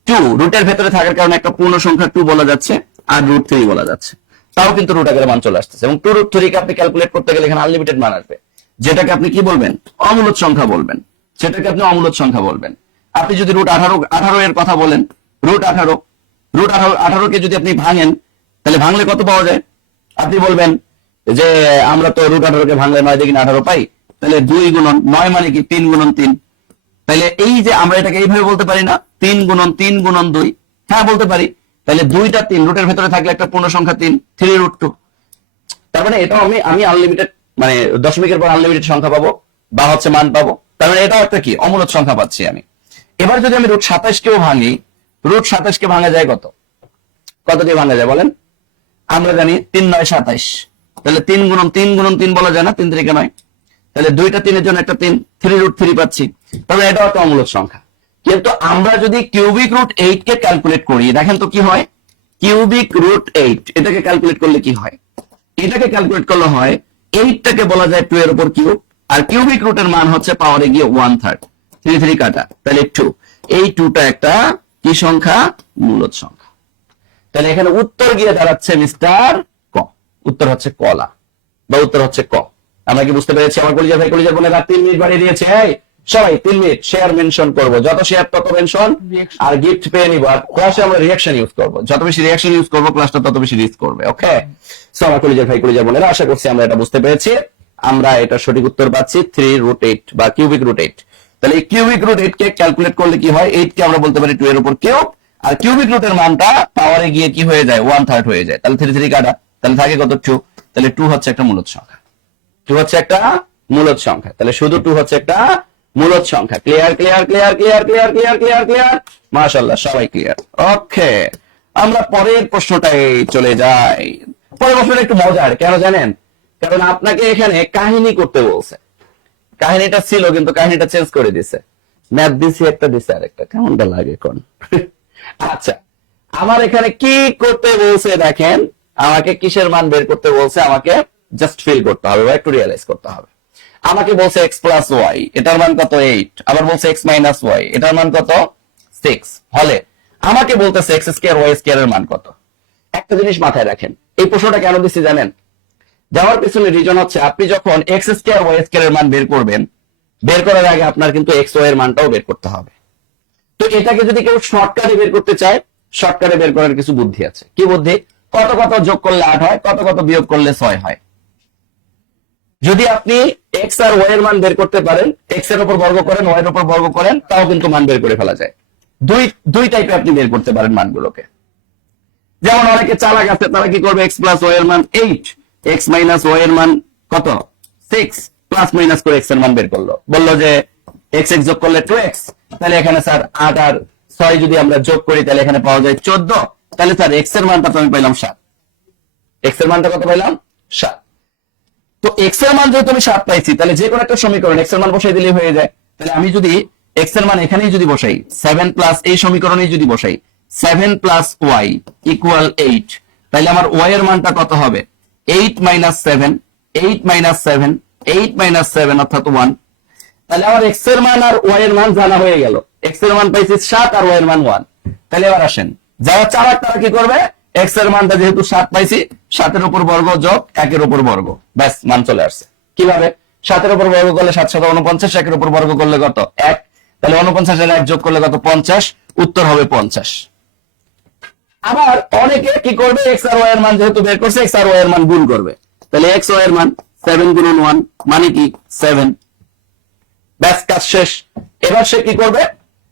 2 রুটের ভেতরে থাকার কারণে একটা পূর্ণ সংখ্যা 2 বলা যাচ্ছে, আর রুট 3 বলা যাচ্ছে। তাও কিন্তু রুট আকারে মান চলে আসতেছে, এবং 2 রুট 3 কে আপনি ক্যালকুলেট করতে গেলে এখানে আনলিমিটেড মান আসবে, যেটাকে আপনি কি বলবেন? অমূলদ সংখ্যা বলবেন। সেটাকে আপনি অমূলদ সংখ্যা বলবেন। আপনি যদি রুট 18 এর কথা বলেন, রুট 18 কে যদি আপনি ভাঙেন, তাহলে ভাঙলে কত পাওয়া যায়? আপনি বলবেন যে আমরা তো রুট 18 কে ভাঙলে 9 দিয়ে 18 পাই, তাহলে 2 গুণন 9 মানে কি? 3 গুণন 3। তাহলে এই যে আমরা এটাকে এইভাবে বলতে পারি না, 3 গুণন 3 গুণন 2? হ্যাঁ, বলতে পারি। তাহলে 2টা 3 রুটের ভেতরে থাকলে একটা পূর্ণ সংখ্যা 3 রুট 2। তার মানে এটাও আমি আনলিমিটেড, মানে দশমিকের পর আনলিমিটেড সংখ্যা পাবো, বা হচ্ছে মান পাবো। তার মানে এটাও একটা কি? অমূলদ সংখ্যা পাচ্ছি আমি। এবার যদি আমি রুট 27 কেও ভাঙি, রুট 27 কে ভাঙা যায় কত দিয়ে ভাঙা যায় বলেন? আমরা জানি 3 9 27। তাহলে 3 গুণন 3 গুণন 3 বলা যায় না? 3 3 9। তাহলে 2টা 3 এর জন্য একটা 3 রুট 3 পাচ্ছি। তাহলে এটাও একটা অমূলদ সংখ্যা। কিন্তু আমরা যদি কিউবিক রুট 8 কে ক্যালকুলেট করি, দেখেন তো কি হয়। কিউবিক রুট 8 এটাকে ক্যালকুলেট করলে কি হয়? এটাকে ক্যালকুলেট করলে হয় 8টাকে বলা যায় 2 এর উপর কিউব, আর কিউবিক রুটের মান হচ্ছে পাওয়ারে গিয়ে 1/3, 3 3 কাটা, তাহলে 2। এই 2টা একটা কি সংখ্যা? মূলদ সংখ্যা। তাহলে এখানে উত্তর গিয়ে দাঁড়াচ্ছে মিস্টার ক। উত্তর হচ্ছে কলা, বা উত্তর হচ্ছে ক। আমরা কি বুঝতে পেরেছি? আমার কলিজার ভাই কলিজার বোনেরা 3 মিনিট বাড়িয়ে দিয়েছে। সবাই 3 মিনিট শেয়ার মেনশন করবো, যত শেয়ার তত মেনশন, আর গিফট পেয়ে নিবো। আর ক্লাসে আমরা রিঅ্যাকশন ইউজ করবো, যত বেশি রিঅ্যাকশন ইউজ করবো ক্লাসটা তত বেশি রিচ করবে। ওকে, সো আমার কলিজার ভাই কলিজার বোনেরা, আশা করছি আমরা এটা বুঝতে পেরেছি। আমরা এটা সঠিক উত্তর পাচ্ছি 3 রুট 8 বা কিউবিক রুট 8। তাহলে এই কিউবিক রুট 8 কে ক্যালকুলেট করলে কি হয়? 8 কে আমরা বলতে পারি 2 এর উপর কিউব, আর কিউবিক রুটের মানটা পাওয়ারে গিয়ে কি হয়ে যায়? 1/3 হয়ে যায়। তাহলে 3 3 কাটা, তাহলে থাকে কত? 2। তাহলে 2 হচ্ছে একটা মূলদ সংখ্যা। 2 হচ্ছে একটা মূলদ সংখ্যা। তাহলে শুধু 2 হচ্ছে একটা মূলদ সংখ্যা। Clear clear clear clear clear clear clear clear মাশাআল্লাহ, সবাই ক্লিয়ার। ওকে, আমরা পরের প্রশ্নটায় চলে যাই। পরের প্রশ্নটা একটু মজার, কেন জানেন? কারণ আপনাকে এখানে কাহিনী করতে বলছে। কাহিনীটা ছিল, কিন্তু কাহিনীটা চেঞ্জ করে দিছে। ম্যাথ দিছি একটা, দিছে আরেকটা। কেমনটা লাগে কোন? আচ্ছা, আমার এখানে কি করতে বলছে দেখেন। আমাকে কিসের মান বের করতে বলছে? আমাকে জাস্ট ফিল করতে হবে বা একটু রিয়েলাইজ করতে হবে। আমাকে বলছে x প্লাস ওয়াই, এটার মান কত? 8। আবার বলছে x মাইনাস ওয়াই, এটার মান কত? 6। হলে আমাকে বলতেছে x স্কয়ার ওয়াই স্কয়ার এর মান কত? একটা জিনিস মাথায় রাখেন, এই প্রশ্নটা কেন দিচ্ছি জানেন? যাওয়ার পেছনে রিজন হচ্ছে, আপনি যখন x স্কয়ার ওয়াই স্কয়ার এর মান বের করবেন, বের করার আগে আপনার কিন্তু x ওয়াই এর মানটাও বের করতে হবে। তো এটাকে যদি কেউ শর্টকাটে বের করতে চায়, শর্টকাটে বের করার কিছু বুদ্ধি আছে। কি বুদ্ধি? কত কত যোগ করলে 8 হয়, কত কত বিয়োগ করলে 6 হয়। যদি আপনি এক্স আর ওয়াই এর মান বের করতে পারেন, এক্স এর উপর বর্গ করেন, ওয়াই এর উপর বর্গ করেন, তাও কিন্তু মান বের করে ফেলা যায়। দুই টাইপে আপনি বের করতে পারেন মানগুলোকে। যেমন অনেকে চালাক আছে, তারা কি করবে, এক্স প্লাস ওয়াই এর মান 8, এক্স মাইনাস ওয়াই এর মান কত 6, প্লাস মাইনাস করে এক্স এর মান বের করলো, বললো যে এক্স এক্স যোগ করলে 2x, তাহলে এখানে স্যার 8 আর 6 যদি আমরা যোগ করি তাহলে এখানে পাওয়া যায় 14, তাহলে স্যার এক্স এর মানটা তো আমি পাইলাম 7, এক্স এর মানটা কত পাইলাম 7। তো এক্স এর মান যেহেতু আমি 7 পাইছি, তাহলে যে কোনো একটা সমীকরণ এক্স এর মান বসাই দিলেই হয়ে যায়। তাহলে আমি যদি এক্স এর মান এখানেই যদি বসাই, 7 প্লাস এই সমীকরণেই যদি বসাই 7 প্লাস ওয়াই ইকুয়াল 8, তাহলে আমার ওয়াই এর মানটা কত হবে 8 মাইনাস 7, 8 মাইনাস 7, 8 মাইনাস 7 অর্থাৎ 1। তাহলে আমার এক্স এর মান আর ওয়াই এর মান জানা হয়ে গেল, এক্স এর মান পাইছি 7 আর ওয়াই এর মান 1। তাহলে এবার আসেন, যারা চালাক তারা কি করবে, এক্স এর মানটা যেহেতু 7 পাইছি, 7 এর উপর বর্গ যোগ 1 এর উপর বর্গ, ব্যাস মান চলে আসছে। কিভাবে, 7 এর উপর বর্গ করলে 7 7 49, 1 এর উপর বর্গ করলে কত 1, তাহলে 49 এর 1 যোগ করলে কত 50, উত্তর হবে 50। আবার অনেকে কি করবে, এক্স আর ওয়াই এর মান যেহেতু বের করছে, এক্স আর ওয়াই এর মান গুণ করবে। তাহলে এক্স ওয়াই এর মান 7 গুণন 1 মানে কি 7, ব্যাস কাজ শেষ। এবার সে কি করবে,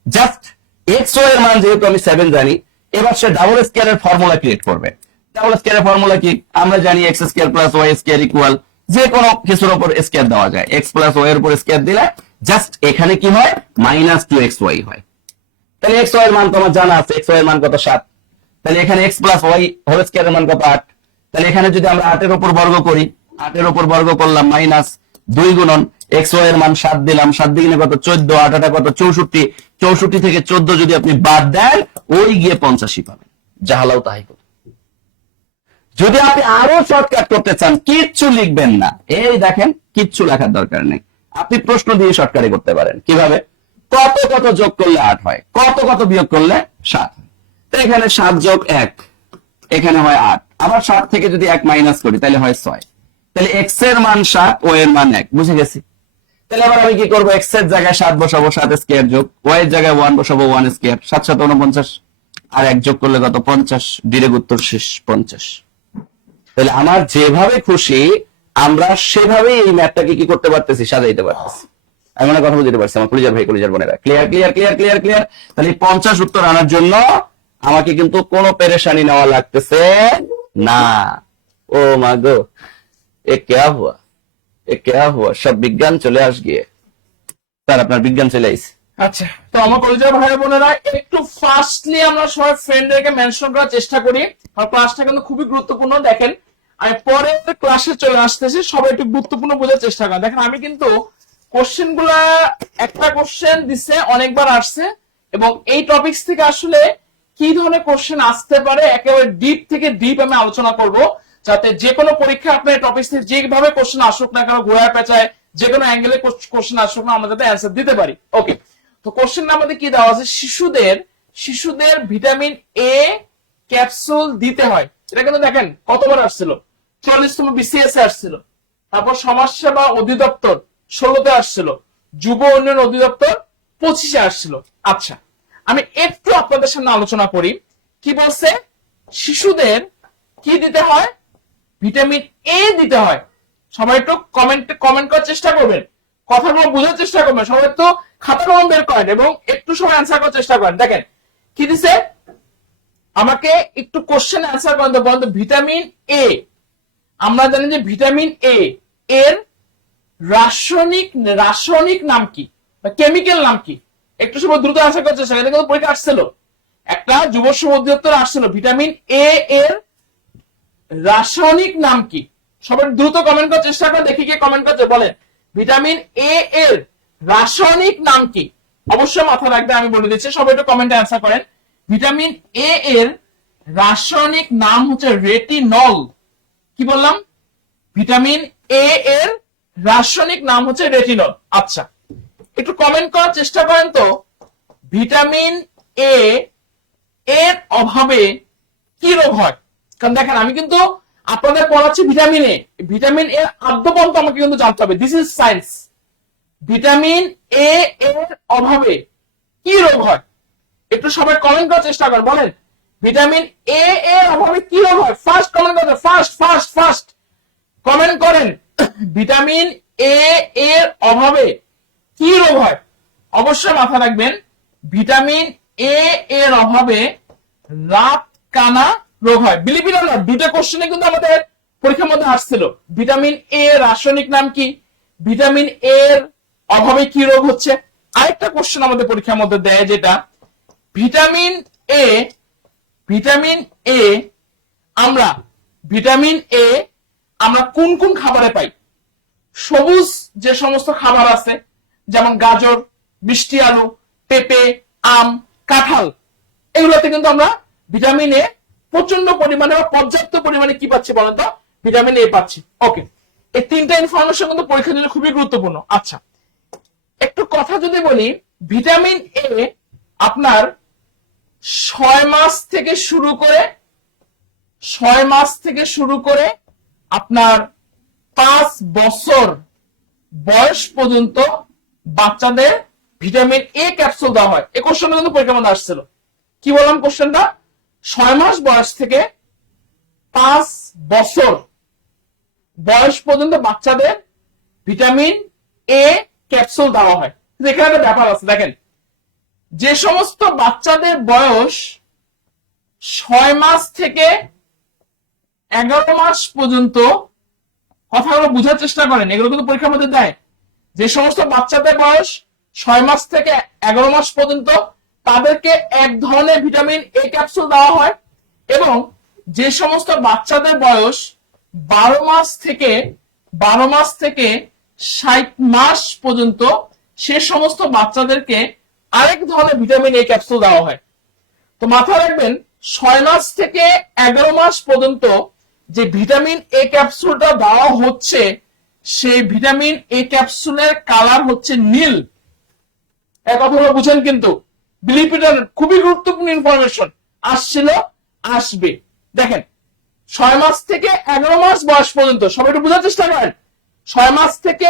জাস্ট এক্স ওয়াই এর মান যেহেতু আমি 7 জানি, এবার সে ডাবল স্কয়ারের ফর্মুলা ক্রিয়েট করবে। ডাবল স্কয়ারের ফর্মুলা কি, আমরা জানি x square plus y square equal, যে কোনো কিছুর উপর স্কয়ার দেওয়া যায়, এক্স প্লাস ওয়াই এর উপর স্কয়ার দিলে জাস্ট এখানে কি হয় মাইনাস 2xy হয়। তাহলে এক্স ওয়াই এর মান তোমার জানা আছে, এক্স ওয়াই এর মান কত 7, তাহলে এখানে এক্স প্লাস ওয়াই হোল স্কয়ারের মান কত 8, তাহলে এখানে যদি আমরা 8 এর উপর বর্গ করি, 8 এর উপর বর্গ করলাম মাইনাস 2 গুণন এক্স ওয়াই এর মান 7 দিলাম, 7 দিনে কত 14, 8 8 কত 64, 64 থেকে 14 যদি আপনি বাদ দেন ওই গিয়ে 85 পাবেন। জাহালাও তাই করুন। যদি আপনি আরো শর্টকাট করতে চান, কিচ্ছু লিখবেন না, এই দেখেন কিচ্ছু লেখার দরকার নেই, আপনি প্রশ্ন দিয়ে শর্টকাটে করতে পারেন। কিভাবে, কত কত যোগ করলে 8 হয়, কত কত বিয়োগ করলে 7, তো এখানে 7 যোগ 1 এখানে হয় 8, আবার 7 থেকে যদি 1 মাইনাস করি তাহলে হয় 6, তাহলে এক্স এর মান 7, ওয়াই এর মান 1, বুঝে গেছি। তাহলে আবার আমি কি করবো, এক্স এর জায়গায় 7 বসাবো, 7 স্কয়ার যোগ, ওয়াই এর জায়গায় 1 বসাবো, 1 স্কয়ার, 7 7 49 আর 1 যোগ করলে কত 50, ডিরেক্ট উত্তর শেষ 50। তাহলে আমার যেভাবে খুশি আমরা সেভাবেই এই ম্যাথটাকে কি করতে পারতেছি, সাজাইতে পারতেছি। আমি মনে কথা বুঝতে পারছি আমার কলিজার ভাই কলিজার বোনেরা, clear clear clear clear clear. তাহলে 50 উত্তর আনার জন্য আমাকে কিন্তু কোনো পেরেশানি নেওয়া লাগতেছে না। ও মা গো, এ क्या हुआ, এ क्या हुआ, সব বিজ্ঞান চলে আস গিয়ে, স্যার আপনার বিজ্ঞান চলে আইছে। আচ্ছা, তো আমার কলেজের ভাই বোনেরা একটু ফাস্টলি আমরা সবাই ফ্রেন্ডদেরকে মেনশন করার চেষ্টা করি, আর ক্লাসটা কিন্তু খুবই গুরুত্বপূর্ণ। দেখেন আমি পরে ক্লাসে চলে আসতেছি, সবাই একটু গুরুত্বপূর্ণ বোঝার চেষ্টা করেন। দেখেন আমি কিন্তু কোশ্চেন গুলা, একটা কোশ্চেন দিচ্ছে অনেকবার আসছে, এবং এই টপিকস থেকে আসলে কি ধরনের কোশ্চেন আসতে পারে একেবারে ডিপ থেকে ডিপ আমি আলোচনা করব, যাতে যে কোনো পরীক্ষা আপনার টপিকস থেকে যেভাবে কোশ্চেন আসুক না কেন, ঘোরায় পেঁচায় যে কোনো অ্যাঙ্গেলে কোশ্চেন আসুক না, আমরা যাতে অ্যান্সার দিতে পারি। ওকে, তো কোশ্চেন আমাদের কি দেওয়া আছে, শিশুদের ভিটামিন এ ক্যাপসুল দিতে হয়। এটা কিন্তু দেখেন কতবার আসছিল, 44তম বিসিএস এ আসছিল, তারপর সমাজসেবা অধিদপ্তর 16তে আসছিল, যুব উন্নয়ন অধিদপ্তর 25-এ আসছিল। আচ্ছা, আমি একটু আপনাদের সামনে আলোচনা করি, কি বলছে, শিশুদের কি দিতে হয়, ভিটামিন এ দিতে হয়। সবাই একটু কমেন্ট করার চেষ্টা করবেন, কথাগুলো বোঝার চেষ্টা করবেন, সবাই একটু খাতা কলম বের করেন এবং একটু সময় অ্যান্সার করার চেষ্টা করেন। দেখেন কি দিছে, আমাকে একটু কোশ্চেন অ্যান্সার করেন তো, বলেন তো ভিটামিন এ, আমরা জানি যে ভিটামিন এ এর রাসায়নিক নাম কি বা কেমিক্যাল নাম কি, একটু সময় দ্রুত অ্যান্সার করার চেষ্টা করেন। এটা কিন্তু পরীক্ষা আসছিল, একটা যুব শ্রম অধিদপ্তর আসছিল, ভিটামিন এ এর রাসায়নিক নাম কি, সবাই দ্রুত কমেন্ট করার চেষ্টা করে, দেখি কে কমেন্ট করছে, বলেন ভিটামিন এ এর রাসায়নিক নাম কি। অবশ্যই মাথা রাখবে, আমি বলে দিচ্ছি, সবাই একটু কমেন্টে অ্যান্সার করেন। ভিটামিন এ এর রাসায়নিক নাম হচ্ছে রেটিনল। কি বললাম, ভিটামিন এ এর রাসায়নিক নাম হচ্ছে রেটিনল। আচ্ছা, একটু কমেন্ট করার চেষ্টা করেন তো, ভিটামিন এ এর অভাবে কি রোগ হয়। কারণ দেখেন আমি কিন্তু আপনাদের পড়াচ্ছি ভিটামিন এর আদ্যপন্ত আমাকে কিন্তু জানতে হবে, this is science. Vitamin A এর অভাবে কি রোগ হয়, একটু সবাই কমেন্ট করার চেষ্টা করেন, বলেন ভিটামিন এ এর অভাবে কি রোগ হয়। ফার্স্ট কমেন্ট করেন, ফার্স্ট কমেন্ট করেন, ভিটামিন এ এর অভাবে কি রোগ হয়? অবশ্যই মাথা রাখবেন, ভিটামিন এ এর অভাবে রাত কানা রোগ হয়। বিলিভ ইট অর নট, দুটো কোশ্চেনে কিন্তু আমাদের পরীক্ষার মধ্যে আসছিল। ভিটামিন এ রাসায়নিক নাম কি, ভিটামিন এর অভাবে কি রোগ হচ্ছে। আরেকটা কোশ্চেন আমাদের পরীক্ষার মধ্যে দেয় যেটা ভিটামিন এ, ভিটামিন এ আমরা ভিটামিন এ আমরা কোন কোন খাবারে পাই? সবুজ যে সমস্ত খাবার আছে যেমন গাজর, মিষ্টি আলু, পেঁপে, আম, কাঁঠাল, এগুলোতে কিন্তু আমরা ভিটামিন এ প্রচন্ড পরিমাণে বা পর্যাপ্ত পরিমাণে কি পাচ্ছি বলেন তো? ভিটামিন এ পাচ্ছি। ওকে, এই তিনটা ইনফরমেশন কিন্তু পরীক্ষার জন্য খুবই গুরুত্বপূর্ণ। আচ্ছা, একটু কথা যদি বলি, ভিটামিন এ আপনার 6 মাস থেকে শুরু করে 6 মাস থেকে শুরু করে আপনার 5 বছর বয়স পর্যন্ত বাচ্চাদের ভিটামিন এ ক্যাপসুল দেওয়া হয়। এই কোশ্চেনটা কিন্তু পরীক্ষার মধ্যে আসছিল। কি বললাম কোশ্চেনটা? 6 মাস বয়স থেকে 5 বছর বয়স পর্যন্ত বাচ্চাদের ভিটামিন এ ক্যাপসুল দেওয়া হয়। এখানে একটা ব্যাপার আছে, দেখেন, যে সমস্ত বাচ্চাদের বয়স 6 মাস থেকে 11 মাস পর্যন্ত, কথাগুলো বোঝার চেষ্টা করেন, এগুলো কিন্তু পরীক্ষার মধ্যে দেয়। যে সমস্ত বাচ্চাদের বয়স 6 মাস থেকে 11 মাস পর্যন্ত তাদেরকে এক ধরনের ভিটামিন এ ক্যাপসুল দেওয়া হয়, এবং যে সমস্ত বাচ্চাদের বয়স 12 মাস থেকে 60 মাস পর্যন্ত সে সমস্ত বাচ্চাদেরকে আরেক ধরনের ভিটামিন এ ক্যাপসুল দেওয়া হয়। তো মাথায় রাখবেন, 6 মাস থেকে 11 মাস পর্যন্ত যে ভিটামিন এ ক্যাপসুলটা দেওয়া হচ্ছে, সেই ভিটামিন এ ক্যাপসুলের কালার হচ্ছে নীল। এক কথা বুঝেন কিন্তু, বিলিভ ইট অর নট, খুবই গুরুত্বপূর্ণ ইনফরমেশন আসছিল, আসবে। দেখেন, 6 মাস থেকে 11 মাস বয়স পর্যন্ত, সবাই একটু বোঝার চেষ্টা করেন, 6 মাস থেকে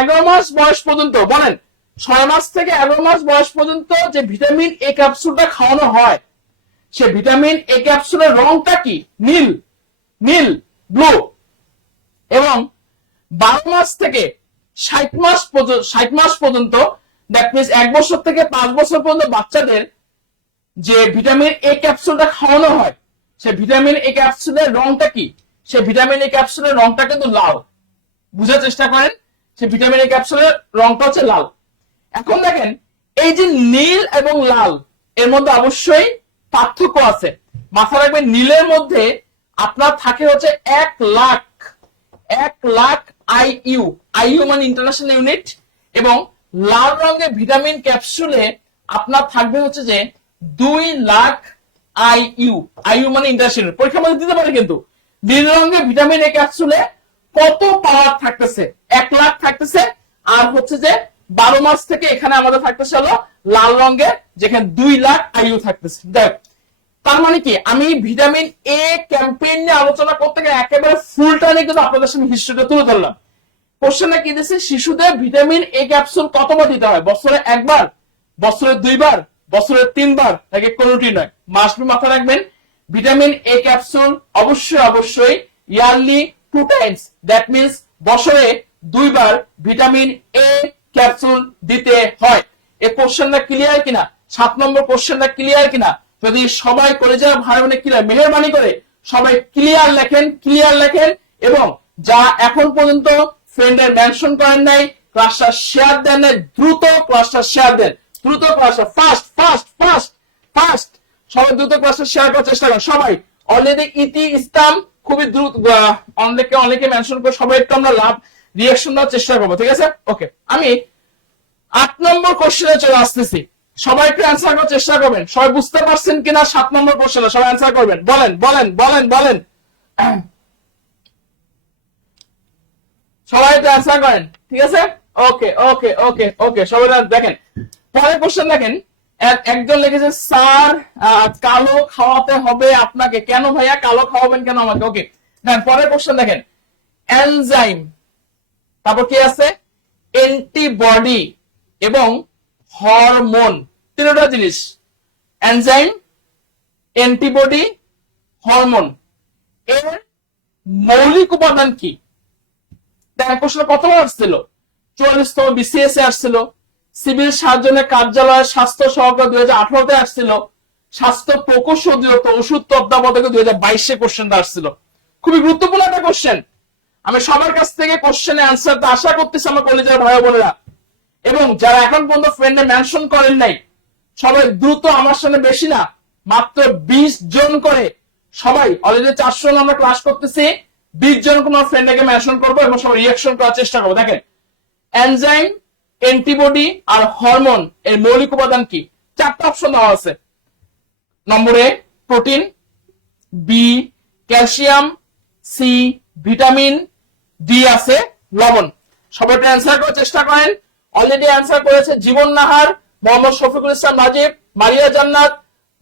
11 মাস বয়স পর্যন্ত, বলেন 6 মাস থেকে 11 মাস বয়স পর্যন্ত যে ভিটামিন এ ক্যাপসুলটা খাওয়ানো হয়, সে ভিটামিন এ ক্যাপসুলের রংটা কি? নীল, নীল, ব্লু। এবং 12 মাস থেকে 60 মাস পর্যন্ত, দ্যাট মিনস 1 বছর থেকে 5 বছর পর্যন্ত বাচ্চাদের যে ভিটামিন এ ক্যাপসুলটা খাওয়ানো হয়, সে ভিটামিন এ ক্যাপসুলের রংটা কি? সে ভিটামিন এ ক্যাপসুলের রংটা কিন্তু লাল। বুঝার চেষ্টা করেন, সে ভিটামিন এ ক্যাপসুলের রংটা হচ্ছে লাল। এখন দেখেন, এই যে নীল এবং লাল, এর মধ্যে অবশ্যই পার্থক্য আছে। মাথা রাখবেন, নীলের মধ্যে আপনার থাকে হচ্ছে 1 লাখ আইইউ, আইইউ মানে ইন্টারন্যাশনাল ইউনিট, এবং লাল রঙের ভিটামিন ক্যাপসুলে আপনার থাকবে হচ্ছে যে 2 লাখ আইইউ, আইইউ মানে ইন্টারন্যাশনাল। পরীক্ষার মধ্যে দিতে পারে কিন্তু নীল রঙের ভিটামিন এ ক্যাপসুলে কত পাওয়ার থাকতেছে? 1 লাখ থাকতেছে। আর হচ্ছে যে 12 মাস থেকে এখানে আমাদের থাকতেছে হলো লাল রঙের, যেখানে 2 লাখ আইইউ থাকতেছে। দেখ, তার মানে কি, আমি ভিটামিন এ ক্যাম্পেইন নিয়ে আলোচনা করতে গিয়ে একেবারে ফুলটা নিয়ে কিন্তু আপনাদের সামনে হিস্ট্রিটা তুলে ধরলাম। কোশ্চেনটা কি দিচ্ছে? শিশুদের ভিটামিন এ ক্যাপসুল কতবার দিতে হয়? বছরে 1 বার, বছরে 2 বার, বছরে 3 বার, নাকি কোনোটি নয়? মাসবি মাথা রাখবেন, ভিটামিন এ ক্যাপসুল অবশ্যই ইয়ারলি 2 টাইমস, দ্যাট মিনস বছরে 2 বার ভিটামিন এ ক্যাপসুল দিতে হয়। এই কোশ্চেনটা ক্লিয়ার কিনা? 7 নম্বর কোশ্চেনটা ক্লিয়ার কিনা? যদি সবাই করে যায় ভাই বোনে ক্লিয়ার, মেহেরবানি করে সবাই ক্লিয়ার লেখেন, এবং যা এখন পর্যন্ত ফ্রেন্ডের মেনশন করেন নাই, ক্লাসটা শেয়ার দেন নাই, দ্রুত ক্লাসটা শেয়ার দেন, দ্রুত ক্লাসটা ফাস্ট সবাই দ্রুত ক্লাসটা শেয়ার করার চেষ্টা করেন। সবাই অলরেডি ইতি ইসলাম খুবই দ্রুত, অনেকে মেনশন করে, সবাই একটু আমরা লাভ রিঅ্যাকশন দেওয়ার চেষ্টা করবো, ঠিক আছে? ওকে, আমি 8 নম্বর কোশ্চেনে চলে আসতেছি। সবাই একটু অ্যান্সার করার চেষ্টা করবেন। সবাই বুঝতে পারছেন কিনা 7 নম্বর কোশ্চেনে? সবাই অ্যান্সার করবেন, বলেন সবাই তো অ্যান্সার করেন, ঠিক আছে? ওকে সবাই দেখেন, পরের কোশ্চেন দেখেন, একজন লিখেছে স্যার কালো খাওয়াতে হবে আপনাকে। কেন ভাইয়া কালো খাওয়াবেন কেন আমাকে? ওকে, দেখেন পরের কোশ্চেন দেখেন, এনজাইম, তারপর কি আছে? অ্যান্টিবডি এবং হরমোন, তিনটা জিনিস, এনজাইম, অ্যান্টিবডি, হরমোন, এর মৌলিক উপাদান কি? কোশ্চেন কতবার আসছিল? 44তম বিসিএস এ আসছিল, সিভিল সার্জনের কার্যালয়ের স্বাস্থ্য সহকারী 2018তে আসছিল, স্বাস্থ্য প্রকৌশল অধিদপ্তর ওষুধ তত্ত্বাবধায়ক 2022 কোশ্চেনটা আসছিল। খুবই গুরুত্বপূর্ণ একটা কোশ্চেন। আমি সবার কাছ থেকে কোশ্চেনের অ্যান্সারটা আশা করতেছি আমার কলেজের ভাই বোনেরা, এবং যারা এখন পর্যন্ত ফ্রেন্ডে মেনশন করেন নাই সবাই দ্রুত, আমার সামনে বেশি না, মাত্র 20 জন করে, সবাই অলরেডি 400 জন আমরা ক্লাস করতেছি, 20 জন কোন ফ্রেন্ডকে মেনশন করবো এবং সবাই রিঅ্যাকশন করার চেষ্টা করবো। দেখেন, এনজাইম, অ্যান্টিবডি আর হরমোন এর মৌলিক উপাদান কি? 4টা অপশন দেওয়া আছে। Number A protein, B calcium, C vitamin, D আছে লবণ। সবাই অ্যান্সার করার চেষ্টা করেন। অলরেডি অ্যান্সার করেছে জীবন নাহার, মোহাম্মদ শফিকুল ইসলাম নাজিব, মারিয়া জান্নাত,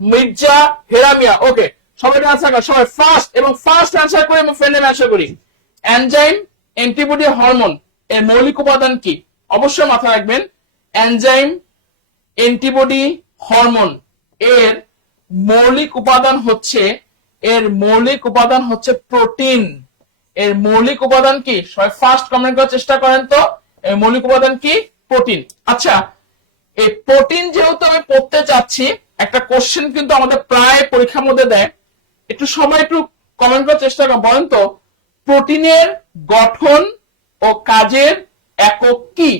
মির্জা, হেরামিয়া। ওকে, সবাই অ্যান্সার করেন, সবাই ফার্স্ট এবং ফার্স্ট অ্যান্সার করি এবং ফ্রেন্ডে অ্যান্সার করি। এনজাইম, অ্যান্টিবডি, হরমোন এর মৌলিক উপাদান কি? অবশ্যই মাথায় রাখবেন, এনজাইম, অ্যান্টিবডি, হরমোন এর মৌলিক উপাদান হচ্ছে প্রোটিন। এর মৌলিক উপাদান কি? সবাই ফার্স্ট কমেন্ট করার চেষ্টা করেন তো, এর মৌলিক উপাদান কি? প্রোটিন। আচ্ছা, এই প্রোটিন যেহেতু আমি পড়তে চাচ্ছি, একটা কোশ্চেন কিন্তু আমাদের প্রায় পরীক্ষার মধ্যে দেয়, একটু সবাই একটু কমেন্ট করার চেষ্টা করেন, বলেন তো প্রোটিনের গঠন ও কাজের একক কি?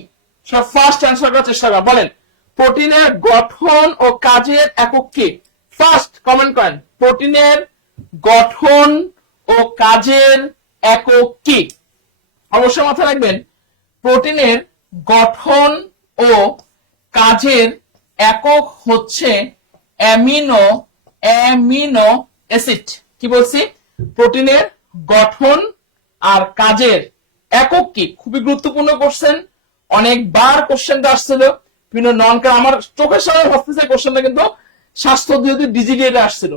সব ফার্স্ট অ্যান্সার করার চেষ্টা করেন, বলেন প্রোটিনের গঠন ও কাজের একক কি? ফার্স্ট কমেন্ট করেন, প্রোটিনের গঠন ও কাজের একক কি? অবশ্যই মাথায় রাখবেন, প্রোটিনের গঠন ও কাজের একক হচ্ছে অ্যামিনো অ্যাসিড। কি বলছি? প্রোটিনের গঠন আর কাজের একক কি? খুবই গুরুত্বপূর্ণ কোশ্চেন, অনেকবার কোশ্চেনটা আসছিল বিভিন্ন নন, আমার চোখের সামনে ভাবতেছে কোশ্চেনটা কিন্তু স্বাস্থ্য ডিজিটিতে আসছিল।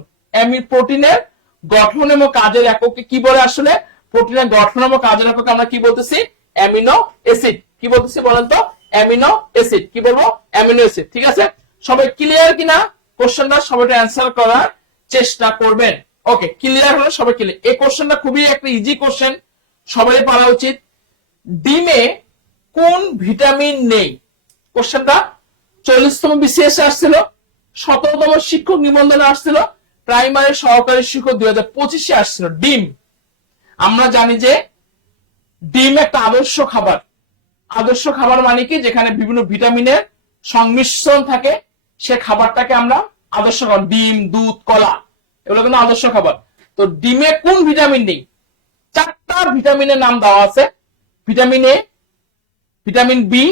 প্রোটিনের গঠন এবং কাজের এককে কি বলে? আসলে প্রোটিনের গঠন এবং কাজের এককে আমরা কি বলতেছি? Amino acid. কি বলতেছি বলেন তো? Amino acid. কি বলবো? Amino acid. ঠিক আছে, সবাই ক্লিয়ার কিনা কোশ্চেনটা? সবাই অ্যান্সার করার চেষ্টা করবেন। ওকে, ক্লিয়ার হলে সবাই ক্লিয়ার। এই কোশ্চেনটা খুবই একটা ইজি কোশ্চেন, সবাই পারা উচিত। ডিমে কোন ভিটামিন নেই? কোশ্চেনটা 40তম বিসিএস আসছিল, 17তম শিক্ষক নিবন্ধনে আসছিল, প্রাইমারি সহকারী শিক্ষক 2025-এ আসছিল। ডিম, আমরা জানি যে ডিম একটা আদর্শ খাবার। আদর্শ খাবার মানে কি? যেখানে বিভিন্ন ভিটামিনের সংমিশ্রণ থাকে, সে খাবারটাকে আমরা আদর্শ খাবার। ডিম, দুধ, কলা এগুলো কিন্তু আদর্শ খাবার। তো ডিমে কোন ভিটামিন নেই? 4টা ভিটামিনের নাম দেওয়া আছে। Vitamin A, vitamin B,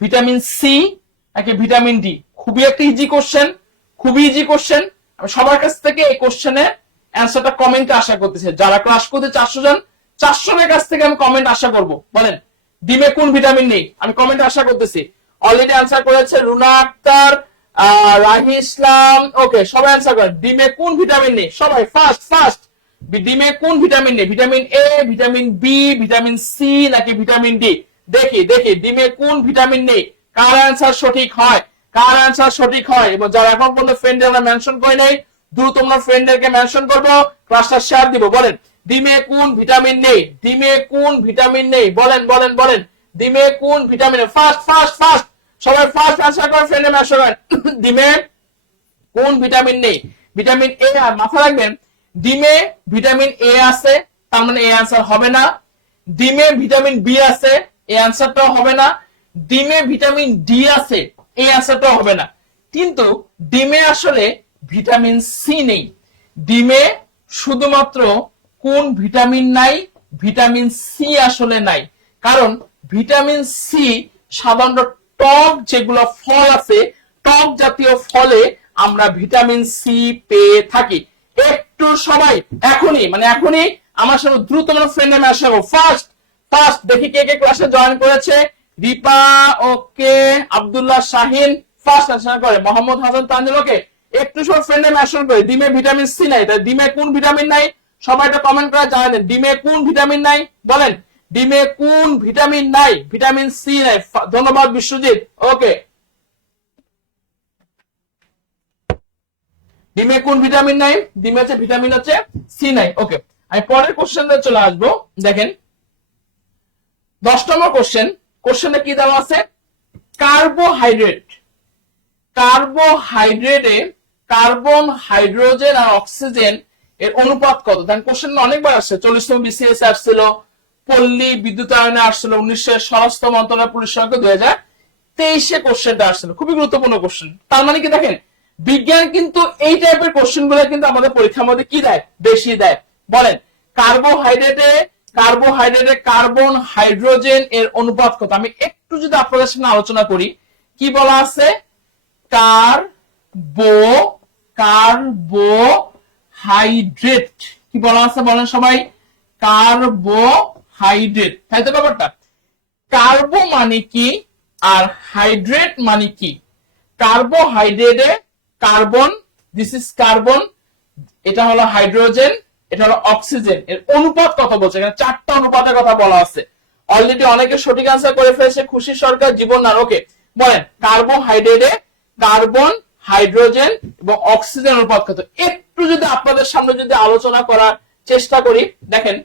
vitamin C নাকি ভিটামিন ডি? খুবই একটা ইজি কোশ্চেন, খুবই ইজি কোশ্চেন। আমি সবার কাছ থেকে এই কোশ্চেনের অ্যান্সারটা কমেন্টে আশা করতেছি। যারা ক্লাস করতে 400 জন, 400 জনের কাছ থেকে আমি কমেন্ট আশা করব। বলেন ডিমে কোন ভিটামিন নেই? আমি কমেন্টে আশা করতেছি। অলরেডি অ্যান্সার করেছে রুনা আক্তার, রাহি ইসলাম। ওকে, সবাই অ্যান্সার করেন, ডিমে কোন ভিটামিন নেই? সবাই ফার্স্ট। ডিমে কোন ভিটামিন নেই? Vitamin A, vitamin B, vitamin C নাকি ভিটামিন ডি? দেখি ডিমে কোন ভিটামিন নেই, কার অ্যান্সার সঠিক হয়, কার অ্যান্সার সঠিক হয়। এবং যারা এখন পর্যন্ত ফ্রেন্ডে আমরা মেনশন করে নেই, দ্রুত তোমরা ফ্রেন্ডদেরকে মেনশন করবো, ক্লাসটা শেয়ার দিব। বলেন ডিমে কোন ভিটামিন নেই? ডিমে কোন ভিটামিন নেই? বলেন ডিমে কোন ভিটামিন? ফার্স্ট সবাই ফার্স্ট অ্যান্সার করেন, ফ্রেন্ডে মেনশন করেন। ডিমে কোন ভিটামিন নেই? ভিটামিন এ। আর মাথা রাখবেন, ডিমে ভিটামিন এ আছে, তার মানে এই অ্যান্সার হবে না। ডিমে ভিটামিন বি আছে, এই অ্যান্সারটাও হবে না। ডিমে ভিটামিন ডি আছে, এই অ্যান্সারটাও হবে না। কিন্তু ডিমে আসলে ভিটামিন সি নেই। ডিমে শুধুমাত্র কোন ভিটামিন নাই? ভিটামিন সি আসলে নাই। কারণ ভিটামিন সি সাধারণত টক যেগুলো ফল আছে, টক জাতীয় ফলে আমরা ভিটামিন সি পেয়ে থাকি। একটু সবাই এখনই আমার সাথে দ্রুত ফ্রেন্ড নামে আসবো। ফার্স্ট দেখি কে কে ক্লাসে জয়েন করেছে। রিপা, ওকে, আব্দুল্লাহ শাহিন ফার্স্ট অ্যান্সার করে। মোহাম্মদ হাসান তানজিল, ওকে, একটু সব ফ্রেন্ড নামে আসন করে। ডিমে ভিটামিন সি নাই, তাই ডিমে কোন ভিটামিন নাই? সবাই একটা কমেন্ট করে জানাবেন, ডিমে কোন ভিটামিন নাই? বলেন ডিমে কোন ভিটামিন নাই? ভিটামিন সি নাই। ধন্যবাদ বিশ্বজিৎ। ওকে, ডিমে কোন ভিটামিন নাই? ডিমে হচ্ছে ভিটামিন হচ্ছে সি নাই। ওকে, আমি পরের কোশ্চেনে চলে আসবো। দেখেন, 10 নম্বর কোশ্চেনে কি দেওয়া আছে? কার্বোহাইড্রেটে কার্বন, হাইড্রোজেন আর অক্সিজেন এর অনুপাত কত? দেখেন কোশ্চেন অনেকবার আসছে, 40তম বিসিএস আসছিল, পল্লী বিদ্যুতায়নে আসছিল, 1900 স্বরাষ্ট্র মন্ত্রণালয় পরিসংখ্যান 2023 কোশ্চেনটা আসছিল। খুবই গুরুত্বপূর্ণ কোশ্চেন। তার মানে কি দেখেন, বিজ্ঞান কিন্তু এই টাইপের কোশ্চেন গুলো কিন্তু আমাদের পরীক্ষার মধ্যে কি দেয়? বেশি দেয়। বলেন, কার্বোহাইড্রেটে কার্বন, হাইড্রোজেন এর অনুপাত কত? আমি একটু যদি আপনাদের সামনে আলোচনা করি, কি বলা আছে? কার্বোহাইড্রেট কি বলা আছে বলেন সবাই? কার্বোহাইড্রেট, তাই তো ব্যাপারটা? কার্বো মানে কি আর হাইড্রেট মানে কি? কার্বোহাইড্রেটে কার্বন, দিস ইজ কার্বন, এটা হলো হাইড্রোজেন, এটা হলো অক্সিজেন, এর অনুপাত কত বলছে? এখানে 4টা অনুপাতের কথা বলা আছে। অলরেডি অনেকে সঠিক আনসার করে ফেলেছে, খুশি সরকার, জীবন না। ওকে, বলেন কার্বোহাইড্রেটে কার্বন, হাইড্রোজেন এবং অক্সিজেন অনুপাত কত? একটু যদি আপনাদের সামনে যদি আলোচনা করার চেষ্টা করি, দেখেন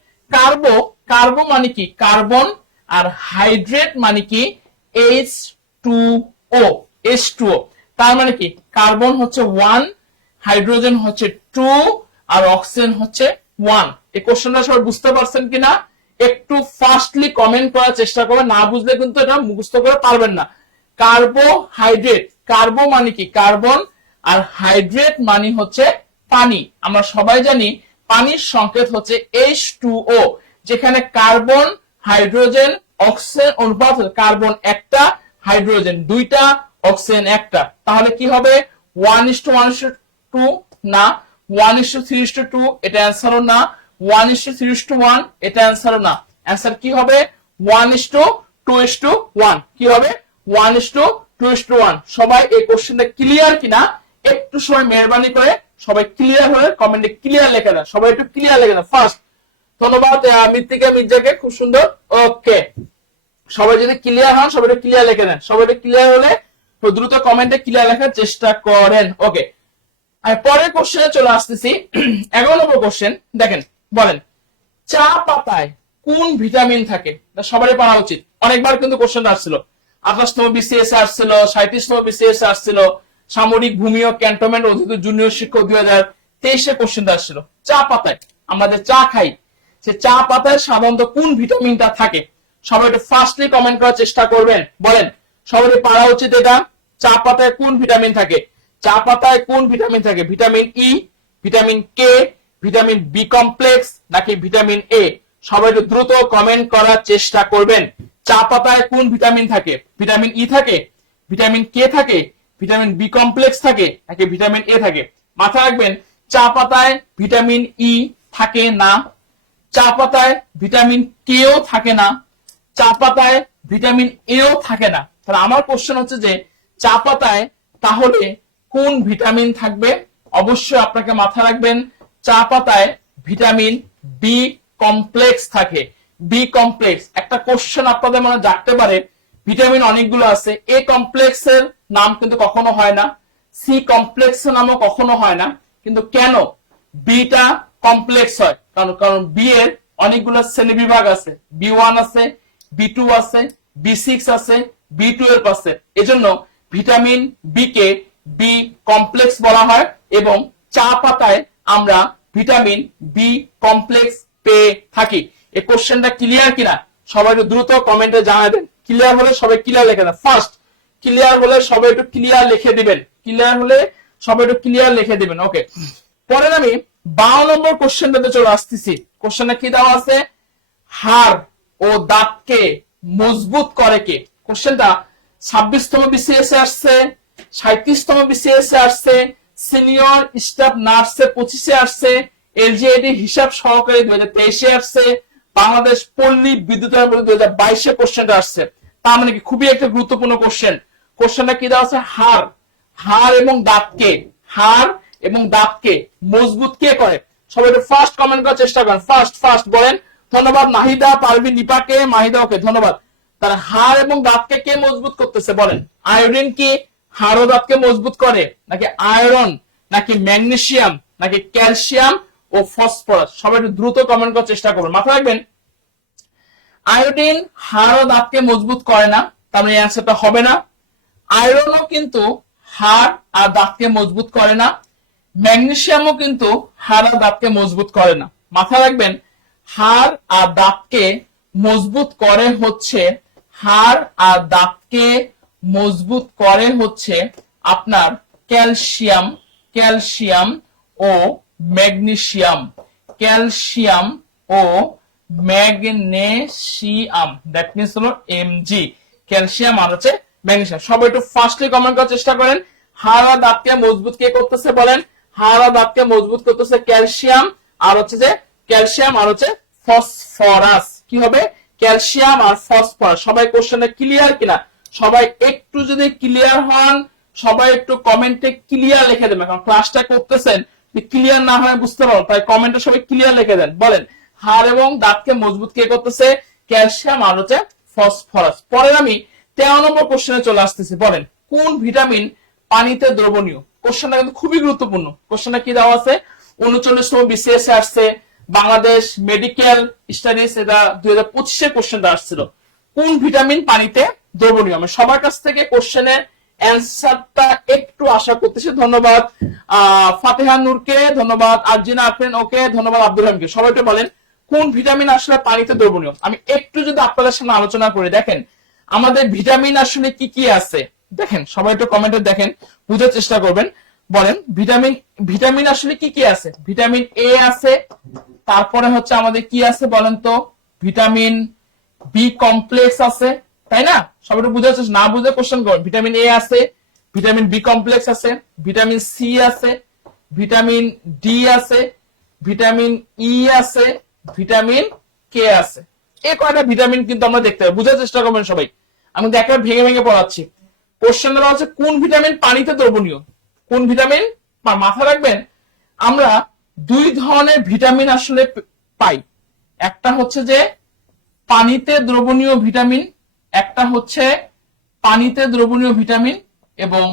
কার্বো মানে কি? কার্বন, আর হাইড্রেট মানে কি? H2O। তার মানে কি কার্বন হচ্ছে 1, হাইড্রোজেন হচ্ছে 2 আর অক্সিজেন হচ্ছে 1। এই কোশ্চেনটা সবাই বুঝতে পারছেন কিনা একটু ফাস্টলি কমেন্ট করার চেষ্টা করবেন, না বুঝলে কিন্তু এটা মুখস্থ করে পারবেন না। কার্বোহাইড্রেট, কার্বো মানে কি? কার্বন, আর হাইড্রেট মানে হচ্ছে পানি। আমরা সবাই জানি পানির সংকেত হচ্ছে H2O, যেখানে কার্বন, হাইড্রোজেন, অক্সিজেন অনুপাত কার্বন 1টা, হাইড্রোজেন 2টা, অক্সিজেন 1টা। তাহলে কি হবে? 1:1:2 না, 1:3:2 এটা অ্যান্সারও না, 1:3:1 এটা অ্যান্সারও না। অ্যান্সার কি হবে? 1:2:1। কি হবে? 1:2:1। সবাই এই কোশ্চেনটা ক্লিয়ার কিনা একটু সময় মেহরবানি করে সবাই ক্লিয়ার হলে কমেন্টে ক্লিয়ার লিখে দেন। সবাই একটু ক্লিয়ার লিখে দেন ফার্স্ট। ধন্যবাদ মৃত্তিকা মির্জাকে, খুব সুন্দর। ওকে, সবাই যদি ক্লিয়ার হন সবাই একটু ক্লিয়ার লিখে দেন। সবাই একটু ক্লিয়ার হলে দ্রুত কমেন্টে ক্লিয়ার লেখার চেষ্টা করেন। ওকে, আমি পরের কোশ্চেনে চলে আসতেছি। 11 নম্বর কোশ্চেন দেখেন, বলেন চা পাতায় কোন ভিটামিন থাকে? সবারই পারা উচিত, অনেকবার কিন্তু কোশ্চেন আসছিল। 28তম বিসিএস আসছিল, 37তম বিসিএস আসছিল, সামরিক ভূমি ও ক্যান্টনমেন্ট অধিদপ্তর জুনিয়র শিক্ষক 2023 কোশ্চেন আসছিল। চা পাতায় আমরা যে চা খাই, সে চা পাতায় সাধারণত কোন ভিটামিনটা থাকে? সবাই একটু ফাস্টলি কমেন্ট করার চেষ্টা করবেন। বলেন, সবারই পারা উচিত এটা। চা পাতায় কোন ভিটামিন থাকে? চা পাতায় কোন ভিটামিন থাকে? Vitamin E, vitamin K, vitamin B complex নাকি ভিটামিন এ? সবাই একটু দ্রুত কমেন্ট করার চেষ্টা করবেন। চা পাতায় কোন ভিটামিন থাকে? ভিটামিন ই থাকে, ভিটামিন কে থাকে, ভিটামিন বি কমপ্লেক্স থাকে নাকি ভিটামিন এ থাকে? মাথায় রাখবেন, চা পাতায় ভিটামিন ই থাকে না, চা পাতায় ভিটামিন কেও থাকে না, চা পাতায় ভিটামিন এও থাকে না। তাহলে আমার কোশ্চেন হচ্ছে যে চা পাতায় তাহলে কোন ভিটামিন থাকবে? অবশ্যই আপনাকে মাথায় রাখবেন, চা পাতায় ভিটামিন বি কমপ্লেক্স থাকে। বি কমপ্লেক্স একটা কোশ্চেন আপনাদের মনে জাগতে পারে, ভিটামিন অনেকগুলো আছে, এ কমপ্লেক্সের নাম কিন্তু কখনো হয় না, সি কমপ্লেক্সের নামও কখনো হয় না, কিন্তু কেন বিটা কমপ্লেক্স হয়? কারণ বি এর অনেকগুলো শ্রেণীবিভাগ আছে, বি1 আছে, বি2 আছে, বি6 আছে, বি12 আছে। এজন্য vitamin B K B complex বলা হয় এবং চা পাতায় আমরা ভিটামিন বি কমপ্লেক্স পেয়ে থাকি। এই কোশ্চেনটা ক্লিয়ার কিনা সবাই একটু দ্রুত কমেন্টে জানাবেন। ক্লিয়ার হলে সবাই ক্লিয়ার লিখে দেন ফার্স্ট। ক্লিয়ার হলে সবাই একটু ক্লিয়ার লিখে দিবেন। ক্লিয়ার হলে সবাই একটু ক্লিয়ার লিখে দিবেন। ওকে, পরে আমি 12 নম্বর কোশ্চেনটাতে চলে আসতেছি। কোশ্চেনটা কি দেওয়া আছে? হাড় ও দাঁতকে মজবুত করে কে? কোশ্চেনটা 26তম বিসিএস এ আসছে, 37তম বিসিএস এ আসছে, সিনিয়র স্টাফ নার্সে 25 এ আসছে, এলজিআইডি হিসাব সহকারী 2023 এ আসছে, বাংলাদেশ পল্লী বিদ্যুতায়ন বোর্ড 2022 এ কোশ্চেনটা আসছে। তার মানে কি খুবই একটা গুরুত্বপূর্ণ কোশ্চেন। কোশ্চেনটা কি দেওয়া আছে? হাড় এবং দাঁতকে, হাড় এবং দাঁতকে মজবুত কে করে? সবাই একটু ফার্স্ট কমেন্ট করার চেষ্টা করেন। ফার্স্ট বলেন। ধন্যবাদ নাহিদা, পারভিন, নিপাকে, মাহিদা, ওকে ধন্যবাদ। তারা হাড় এবং দাঁতকে কে মজবুত করতেছে? বলেন। আয়োডিন কি হাড় ও দাঁতকে মজবুত করে, নাকি আয়রন, নাকি ম্যাগনেসিয়াম, নাকি ক্যালসিয়াম ও ফসফরাস? সবাই একটু দ্রুত কমেন্ট করার চেষ্টা করবেন। মাথায় রাখবেন, আয়োডিন হাড় ও দাঁতকে মজবুত করে না, তার মানে অ্যান্সারটা হবে না। আয়রনও কিন্তু হাড় আর দাঁতকে মজবুত করে না। ম্যাগনেসিয়ামও কিন্তু হাড় আর দাঁতকে মজবুত করে না। মাথায় রাখবেন, হাড় আর দাঁতকে মজবুত করে হচ্ছে, হাড় আর দাঁতকে মজবুত করে হচ্ছে আপনার ক্যালসিয়াম, ক্যালসিয়াম ও ম্যাগনেসিয়াম, ক্যালসিয়াম ও ম্যাগনেসিয়াম, দ্যাট মিন্স হলো এমজি, ক্যালসিয়াম আর হচ্ছে ম্যাগনেসিয়াম। সবাই একটু ফার্স্টলি কমেন্ট করার চেষ্টা করেন। হাড় আর দাঁতকে মজবুত কে করতেছে বলেন? হাড় আর দাঁতকে মজবুত করতেছে ক্যালসিয়াম আর হচ্ছে যে ক্যালসিয়াম আর হচ্ছে ফসফরাস। কি হবে? ক্যালসিয়াম আর ফসফরাস। সবাই কোশ্চেনে ক্লিয়ার কিনা? সবাই একটু যদি ক্লিয়ার হন, সবাই একটু কমেন্টে ক্লিয়ার লিখে দেবেন, কারণ ক্লাসটা করতেছেন, ক্লিয়ার না হয় বুঝতে পারো, তাই কমেন্টে সবাই ক্লিয়ার লিখে দেন। বলেন, হাড় এবং দাঁতকে মজবুত কে করতেছে? ক্যালসিয়াম আর হচ্ছে ফসফরাস। পরের আমি 13 নম্বর কোশ্চেনে চলে আসতেছি। বলেন, কোন ভিটামিন পানিতে দ্রবণীয়? কোশ্চেনটা কিন্তু খুবই গুরুত্বপূর্ণ। কোশ্চেনটা কি দেওয়া আছে? 39তম বিসিএস আসছে, বাংলাদেশ মেডিকেল স্টাডিজ, এটা 2025 কোশ্চেনটা আসছিল। কোন ভিটামিন পানিতে দ্রবণীয়? আমি সবার কাছ থেকে কোশ্চেনের অ্যান্সারটা একটু আশা করতেছি। ধন্যবাদ ফাতেহা নূরকে, ধন্যবাদ আরজিনা আফরিন ওকে, ধন্যবাদ আব্দুল রহিমকে। সবাইকে বলেন কোন ভিটামিন আসলে পানিতে দ্রবণীয়? আমি একটু যদি আপনাদের সামনে আলোচনা করি, দেখেন আমাদের ভিটামিন আসলে কি কি আছে। দেখেন সবাই একটু কমেন্টে দেখেন, বুঝার চেষ্টা করবেন। বলেন ভিটামিন আসলে কি কি আছে? ভিটামিন এ আছে, তারপরে হচ্ছে আমাদের কি আছে বলেন তো? ভিটামিন বি কমপ্লেক্স আছে, তাই না? সবাই একটু বুঝার চেষ্টা, না বুঝে কোশ্চেন করুন। ভিটামিন এ আছে, ভিটামিন বি কমপ্লেক্স আছে, ভিটামিন সি আছে, ভিটামিন ডি আছে, ভিটামিন ই আছে, ভিটামিন কে আছে। এই কয়টা ভিটামিন কিন্তু আমরা দেখতে পাই, বুঝার চেষ্টা করবেন সবাই। আমি একবার ভেঙে ভেঙে পড়াচ্ছি। কোশ্চেন দেওয়া হচ্ছে কোন ভিটামিন পানিতে দ্রবণীয়? কোন ভিটামিন? মাথায় রাখবেন, আমরা দুই ধরনের ভিটামিন আসলে পাই। একটা হচ্ছে যে পানিতে দ্রবণীয় ভিটামিন, একটা হচ্ছে পানিতে দ্রবণীয় ভিটামিন, এবং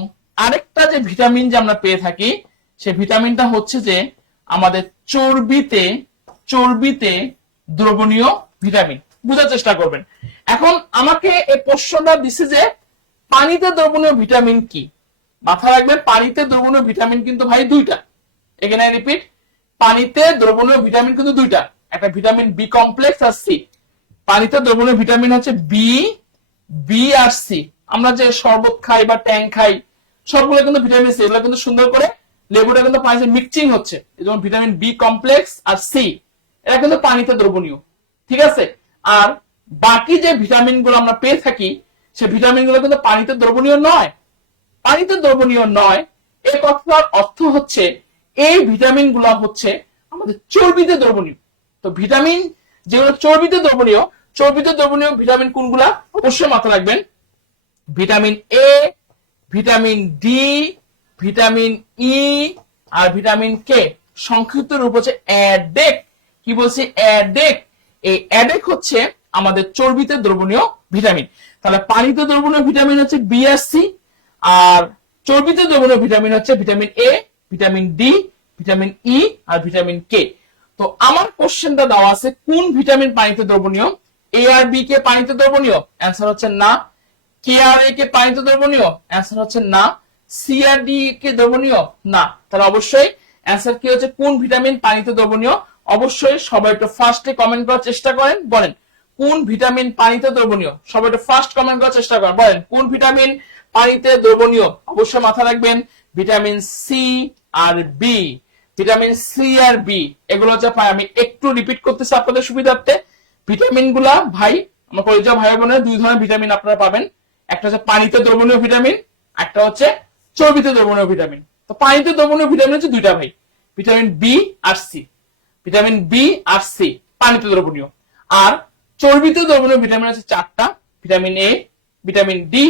আরেকটা যে ভিটামিন যে আমরা পেয়ে থাকি, সেই ভিটামিনটা হচ্ছে যে আমাদের চর্বিতে চর্বিতে দ্রবণীয় ভিটামিন। বুঝার চেষ্টা করবেন। এখন আমাকে এই প্রশ্নটা দিছে যে পানিতে দ্রবণীয় ভিটামিন কি? মাথায় রাখবেন, পানিতে দ্রবণীয় ভিটামিন কিন্তু ভাই দুইটা। এখানে রিপিট, পানিতে দ্রবণীয় ভিটামিন কিন্তু দুইটা, একটা ভিটামিন বি কমপ্লেক্স আর সি। পানিতে দ্রবণীয় ভিটামিন হচ্ছে বি আর সি। আমরা যে শরবত খাই বা ট্যাং খাই, সবগুলো কিন্তু ভিটামিন সি। এগুলো কিন্তু সুন্দর করে লেবুটা কিন্তু পানিতে মিক্সিং হচ্ছে, যেমন ভিটামিন বি কমপ্লেক্স আর সি, এটা কিন্তু পানিতে দ্রবণীয়। ঠিক আছে? আর বাকি যে ভিটামিন গুলো আমরা পেয়ে থাকি, সে ভিটামিন গুলো কিন্তু পানিতে দ্রবণীয় নয়। পানিতে দ্রবণীয় নয়, এই কথার অর্থ হচ্ছে এই ভিটামিন গুলো হচ্ছে আমাদের চর্বিতে দ্রবণীয়। তো ভিটামিন যেগুলো চর্বিতে দ্রবণীয়, চর্বিতে দ্রবণীয় ভিটামিন কোনগুলা? অবশ্যই মাথায় রাখবেন, vitamin A, vitamin D, vitamin E আর ভিটামিন কে। সংক্ষিপ্ত রূপ হচ্ছে অ্যাডেক। কি বলছি? অ্যাডেক। এই অ্যাডেক হচ্ছে আমাদের চর্বিতে দ্রবণীয় ভিটামিন। তাহলে পানিতে দ্রবণীয় ভিটামিন হচ্ছে বি আর সি, আর চর্বিতে দ্রবণীয় ভিটামিন হচ্ছে vitamin A, vitamin D, vitamin E আর ভিটামিন কে। তো আমার কোশ্চেনটা দেওয়া আছে কোন ভিটামিন পানিতে দ্রবণীয়? এ আর বি কে পানিতে দ্রবণীয়? অ্যান্সার হচ্ছে না। কে আর এ কে পানিতে দ্রবণীয়? অ্যান্সার হচ্ছে না। সি আর ডি কে দ্রবণীয়? না। তাহলে অবশ্যই অ্যান্সার কি হচ্ছে কোন ভিটামিন পানিতে দ্রবণীয়? অবশ্যই সবাই একটু ফার্স্টে কমেন্ট করার চেষ্টা করেন। বলেন কোন ভিটামিন পানিতে দ্রবণীয়? সবাই একটু ফার্স্ট কমেন্ট করার চেষ্টা করেন। বলেন কোন ভিটামিন পানিতে দ্রবণীয়? অবশ্যই মাথায় রাখবেন ভিটামিন সি আর বি। ভিটামিন সি আর বি এগুলো হচ্ছে, আমি একটু রিপিট করতেছি আপনাদের সুবিধার্থে। ভিটামিন গুলা ভাই, আমার পরিচয় ভাই বোনের, দুই ধরনের ভিটামিন আপনারা পাবেন। একটা হচ্ছে পানিতে দ্রবণীয় ভিটামিন, একটা হচ্ছে চর্বিতে দ্রবণীয় ভিটামিন। তো পানিতে দ্রবণীয় ভিটামিন হচ্ছে দুইটা ভাই, ভিটামিন বি আর সি। ভিটামিন বি আর সি পানিতে দ্রবণীয়। আর চর্বিতে দ্রবণীয় ভিটামিন হচ্ছে চারটা, vitamin A, vitamin D,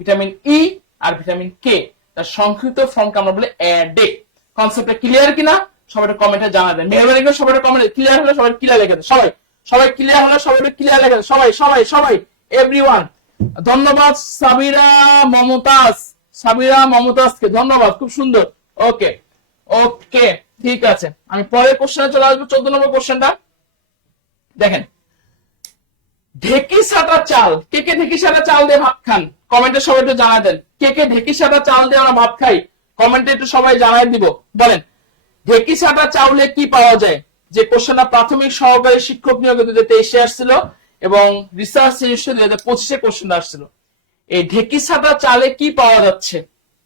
vitamin E আর ভিটামিন কে। তার সংক্ষিপ্ত ফর্মকে আমরা বলি অ্যাডেক। কনসেপ্টটা ক্লিয়ার কিনা সবাই কমেন্টে জানা দেন। মেহরবানি করে সবাই কমেন্ট ক্লিয়ার হলে সবাই ক্লিয়ার লিখে দেন। সবাই ক্লিয়ার হলে সবাই ক্লিয়ার লিখে দেন। সবাই এভরিওয়ান। ধন্যবাদ সাবিরা মমতাজকে ধন্যবাদ, খুব সুন্দর। ওকে ওকে, ঠিক আছে। আমি পরের কোশ্চেনে চলে আসবো, 14 নম্বর কোশ্চেনটা। দেখেন, ঢেকি সাটা চাল, কে কে ঢেকি সাটা চাল দিয়ে ভাত খান কমেন্টে সবাই একটু জানাই দেন। কে কে ঢেকি সাটা চাল দিয়ে আমরা ভাত খাই কমেন্টে একটু সবাই জানাই দিব। বলেন ঢেকি সাটা চাউলে কি পাওয়া যায়? যে কোশ্চেনটা প্রাথমিক সহকারী শিক্ষক নিয়োগে 2023 আসছিল এবং রিসার্চ ইনস্টিটিউট 2025 কোশ্চেন আসছিল। এই ঢেকি সাটা চালে কি পাওয়া যাচ্ছে?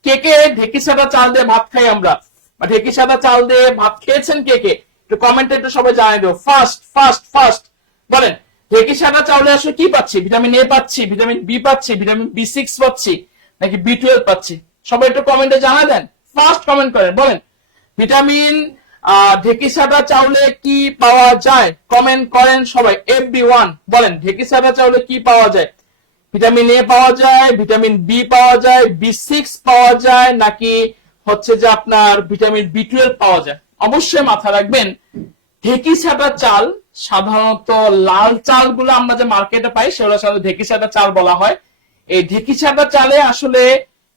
কে কে ঢেকি সাটা চাল দিয়ে ভাত খাই আমরা, বা ঢেকি সাটা চাল দিয়ে ভাত খেয়েছেন কে কে একটু কমেন্টে একটু সবাই জানাই দিও। ফার্স্ট ফার্স্ট ফার্স্ট বলেন ঢেকি সাটা চাউলে আসলে কি পাচ্ছি? ভিটামিন এ পাচ্ছি, ভিটামিন বি পাচ্ছি, ভিটামিন বি6 পাচ্ছি, নাকি বি12 পাচ্ছি? সবাই একটু কমেন্টে জানা দেন, ফার্স্ট কমেন্ট করেন। বলেন ভিটামিন ঢেকি সাটা চাউলে কি পাওয়া যায়? কমেন্ট করেন সবাই। FB1 বলেন ঢেকি সাটা চাউলে কি পাওয়া যায়? ভিটামিন এ পাওয়া যায়, ভিটামিন বি পাওয়া যায়, বি6 পাওয়া যায়, নাকি হচ্ছে যে আপনার ভিটামিন বি12 পাওয়া যায়? অবশ্যই মাথা রাখবেন ঢেকি সাটা চাল সাধারণত লাল চালগুলো আমরা যে মার্কেটে পাই সেগুলো সাধারণত ঢেকি সাটা চাল বলা হয়। এই ঢেকি সাটা চালে আসলে